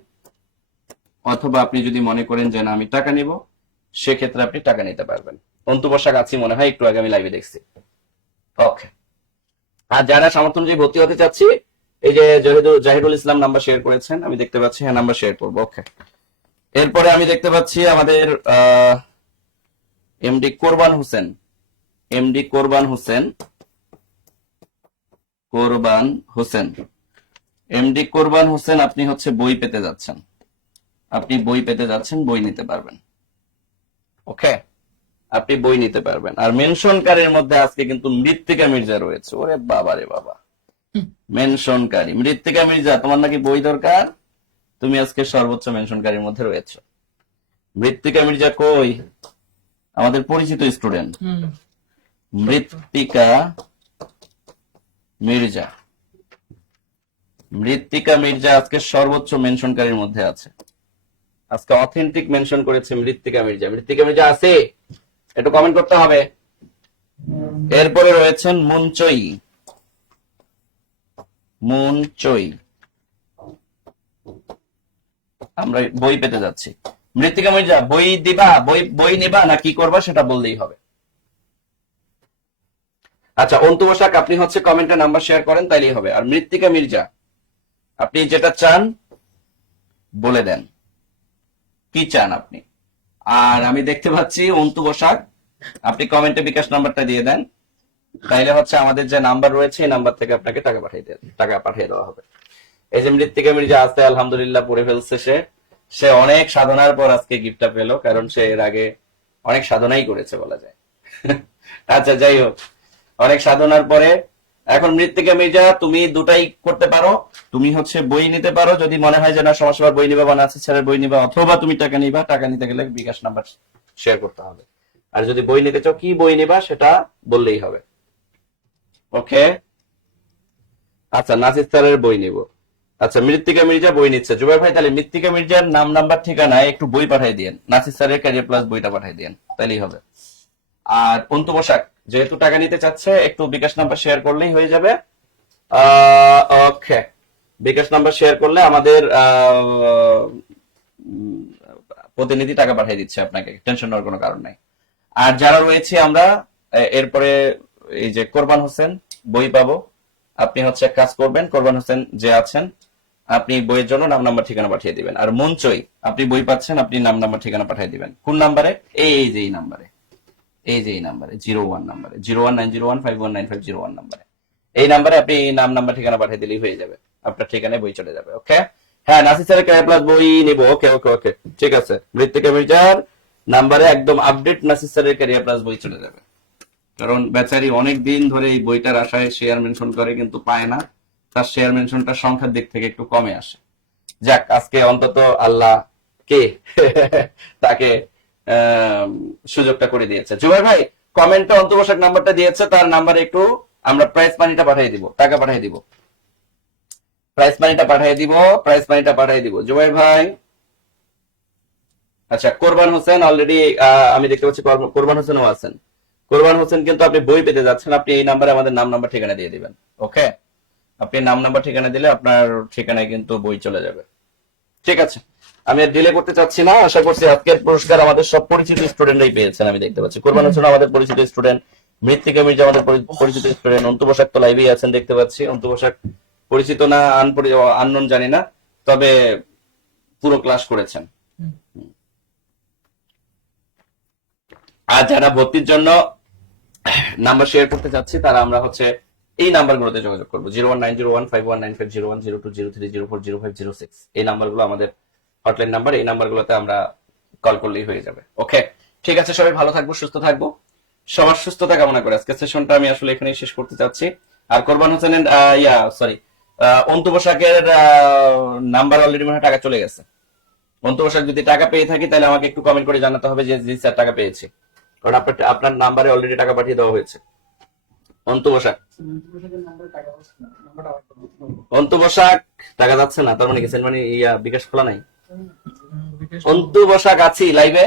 অথবা আপনি যদি মনে করেন যে না আমি টাকা নিব, সেক্ষেত্রে আপনি টাকা নিতে পারবেন। অন্তু বসাক আছি মনে হয়, একটু আগে আমি লাইভে দেখছি। ওকে, আর যারা সামর্থ্য অনুযায়ী ভর্তি হতে চাচ্ছি, এই যে জাহিদুল ইসলাম নাম্বার শেয়ার করেছেন, আমি দেখতে পাচ্ছি, হ্যাঁ নাম্বার শেয়ার করবো। ওকে, এরপরে আমি দেখতে পাচ্ছি আমাদের এমডি কোরবান হোসেন। এমডি কোরবান হোসেন, কোরবান হোসেন, এমডি কোরবান হোসেন, আপনি হচ্ছে বই পেতে যাচ্ছেন, আপনি বই পেতে যাচ্ছেন, বই নিতে পারবেন। ওকে, আপনি বই নিতে পারবেন। আর মেনশনকারীর মধ্যে আজকে কিন্তু মৃত্তিকা মির্জা রয়েছে। ওরে বাবা রে বাবা, মেনশনকারী মৃত্তিকা মির্জা, তোমার নাকি বই দরকার, তুমি আজকে সর্বোচ্চ মেনশনকারীর মধ্যে রয়েছে। মৃত্তিকা মির্জা কই? আমাদের পরিচিত স্টুডেন্ট মৃত্তিকা মির্জা। মৃত্তিকা মির্জা আজকে সর্বোচ্চ মেনশনকারীর মধ্যে আছে। আজকে অথেন্টিক মেনশন করেছে মৃত্তিকা মির্জা। মৃত্তিকা মির্জা আছে, একটু কমেন্ট করতে হবে। এরপরে রয়েছেন মুনচই। মুনচই, আমরা বই পেতে যাচ্ছি। মৃত্তিকা মির্জা, বই দিবা, বই নিবা না কি করবা সেটা বললেই হবে। আচ্ছা, অন্তু বসাক, আপনি হচ্ছে কমেন্টে নাম্বার শেয়ার করেন, তাইলেই হবে। আর মৃত্তিকা মির্জা, আপনি যেটা চান বলে দেন, কি চান আপনি। আর আমি দেখতে পাচ্ছি অন্তু বসাক, আপনি কমেন্টে বিকাশ নাম্বারটা দিয়ে দেন, তাইলে হচ্ছে আমাদের যে নাম্বার রয়েছে এই নাম্বার থেকে আপনাকে টাকা পাঠিয়ে দেওয়া হবে। এই যে মৃত্তিকা মির্জা আছে, আলহামদুলিল্লাহ পড়ে ফেলছে সে অনেক সাধনার পর আজকে গিফটটা পেলো, কারণ সে এর আগে অনেক সাধনাই করেছে বলা যায়। আচ্ছা যাই হোক, অনেক সাধনার পরে এখন মৃত্তিকা মির্জা তুমি দুটাই করতে পারো। তুমি হচ্ছে বই নিতে পারো, যদি মনে হয় যে না সমাজসেবার বই নিবা বা নাসির স্যারের বই নিবা, অথবা তুমি টাকা নিবা। টাকা নিতে গেলে বিকাশ নাম্বার শেয়ার করতে হবে। আর যদি বই নিতে চাও, কি বই নিবা সেটা বললেই হবে। ওকে, আচ্ছা নাসির স্যারের বই নিব। আচ্ছা, মৃত্তিকা মির্জা বই নিচ্ছে। জুবাই ভাই, তাহলে মৃত্তিকা মির্জার নাম নাম্বার ঠিকানায় একটু বই পাঠিয়ে দিয়েন, নাসির স্যারের ক্যারিয়ার প্লাস বইটা পাঠিয়ে দিয়েন, তাহলেই হবে। আর অন্তু বসাক যেহেতু টাকা নিতে চাচ্ছে, একটু বিকাশ নাম্বার শেয়ার করলেই হয়ে যাবে। ওকে, বিকাশ নাম্বার শেয়ার করলে আমাদের প্রতিনিধি টাকা পাঠিয়ে দিচ্ছে আপনাকে, টেনশন নেওয়ার কোনো কারণ নাই। আর যারা রয়েছে আমরা, এরপরে এই যে কোরবান হোসেন, বই পাবো। আপনি হচ্ছে এক কাজ করবেন, কোরবান হোসেন যে আছেন, আপনি বইয়ের জন্য নাম নাম্বার ঠিকানা পাঠিয়ে দিবেন। আর মুনচই, আপনি বই পাচ্ছেন, আপনি নাম নাম্বার ঠিকানা পাঠিয়ে দিবেন। কোন নাম্বারে? এই যে এই নাম্বারে, এই যে এই নাম্বারে 01 নাম্বারে, 01901519501 নাম্বারে, এই নাম্বারে আপনি নাম নাম্বার ঠিকানা পাঠিয়ে দিলেই হয়ে যাবে, আপনার ঠিকানায় বই চলে যাবে। ওকে, হ্যাঁ নাসির স্যারের ক্যারিয়ার প্লাস বই নিব। ওকে ওকে ওকে, ঠিক আছে। মৃত্তিকা মির্জার নাম্বারে একদম আপডেট নাসির স্যারের ক্যারিয়ার প্লাস বই চলে যাবে, কারণ বেচারি অনেক দিন ধরে এই বইটার আশায় শেয়ার মেনশন করে কিন্তু পায় না। তার শেয়ার মেনশনটা সংখ্যার দিক থেকে একটু কমে আসে। যাক, আজকে অন্তত আল্লাহ কে তাকে সুযোগটা করে দিয়েছে। জুবাই ভাই কমেন্টে অন্তবসাক নাম্বারটা দিয়েছে, তার নাম্বারে একটু আমরা প্রাইস মানিটা পাঠিয়ে দিব, টাকা পাঠিয়ে দিব, প্রাইস মানিটা পাঠিয়ে দিব, প্রাইস মানিটা পাঠিয়ে দিব জুবাই ভাই। আচ্ছা, কোরবান হোসেন অলরেডি আমি দেখতে পাচ্ছি কোরবান হোসেনও আছেন। কোরবান হোসেন কিন্তু আপনি বই পেতে যাচ্ছেন, আপনি এই নাম্বারে আমাদের নাম নাম্বার ঠিকানা দিয়ে দিবেন। ওকে, আপনি নাম নাম্বার ঠিকানা দিলে আপনার ঠিকানায় কিন্তু বই চলে যাবে। ঠিক আছে, আমি আর ডিলে করতে চাচ্ছি না। আশা করছি আজকের পুরস্কার আমাদের সব পরিচিত স্টুডেন্টরাই পেয়েছেন। আমি দেখতে পাচ্ছি কোরবান হোসেন আমাদের পরিচিত স্টুডেন্ট, মৃত্তিকা মির্জা আমাদের পরিচিত স্টুডেন্ট, অন্তু বসাক তো লাইভেই আছেন দেখতে পাচ্ছি। অন্তু বসাক পরিচিত না আননোন জানি না, তবে পুরো ক্লাস করেছেন। আর যারা ভর্তির জন্য নাম্বার শেয়ার করতে চাচ্ছি, তারা আমরা হচ্ছে এই নাম্বারগুলোতে যোগাযোগ করবো, 01901519501, 0203040506। এই নাম্বারগুলো আমাদের হটলাইন নাম্বার। এই নাম্বারগুলোতে আমরা কল করলেই হয়ে যাবে। ওকে, ঠিক আছে, সবাই ভালো থাকবো, সুস্থ থাকবো, সবার সুস্থতা কামনা করে আজকে সেশনটা আমি আসলে এখানেই শেষ করতে চাচ্ছি। আর কোরবান হোসেনের অন্তু পোশাকের নাম্বার অলরেডি মনে হয় টাকা চলে গেছে। অন্তু পোশাক যদি টাকা পেয়ে থাকি তাহলে আমাকে একটু কমেন্ট করে জানাতে হবে যে জি স্যার টাকা পেয়েছি, কারণ আপনার নাম্বারে অলরেডি টাকা পাঠিয়ে দেওয়া হয়েছে। অন্তু পোশাক, অন্তু পোশাক টাকা যাচ্ছে না, তার মানে কি সেন্ড মানি বিকাশ খোলা নাই? অন্তু পোশাক আছি লাইভে,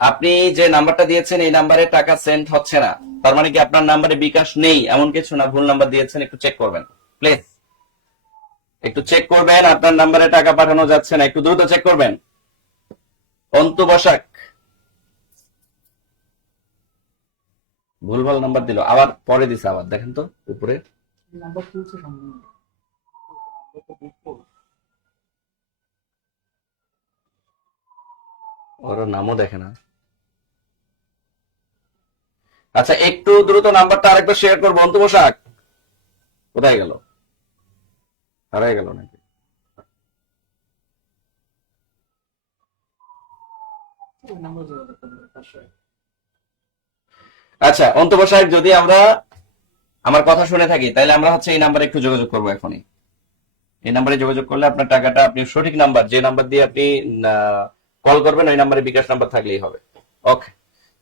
আপনি যে নাম্বারটা দিয়েছেন এই নাম্বারে টাকা সেন্ড হচ্ছে না, তার মানে কি আপনার নাম্বারে বিকাশ নেই এমন কিছু না, ভুল নাম্বার দিয়েছেন, একটু চেক করবেন প্লিজ, একটু চেক করবেন, আপনার নাম্বারে টাকা পাঠানো যাচ্ছে না, একটু দ্রুত চেক করবেন। অন্তু পোশাক ভুলভাল নাম্বার দিল, আবার পরে দিছে, আবার দেখেন তো উপরে ওর নামও দেখে না। আচ্ছা, একটু দ্রুত নাম্বারটা আরেকবার শেয়ার করবো। অন্তু পোশাক কোথায় গেল, হারাই গেল নাকি? আচ্ছা, অন্তু পোশাক যদি আমরা আমার কথা শুনে থাকি তাহলে আমরা হচ্ছে এই নাম্বারে একটু যোগাযোগ করবো এখনই। এই নাম্বারে যোগাযোগ করলে আপনার টাকাটা, আপনি সঠিক নাম্বার যে নাম্বার দিয়ে আপনি কল করবেন ওই নাম্বারে বিকাশ নাম্বার থাকলেই হবে। ওকে,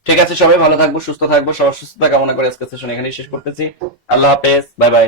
ঠিক আছে, সবাই ভালো থাকবো, সুস্থ থাকবো, সবার সুস্থতা কামনা করে আজকে সেশন এখানেই শেষ করতেছি। আল্লাহ হাফেজ, বাই বাই।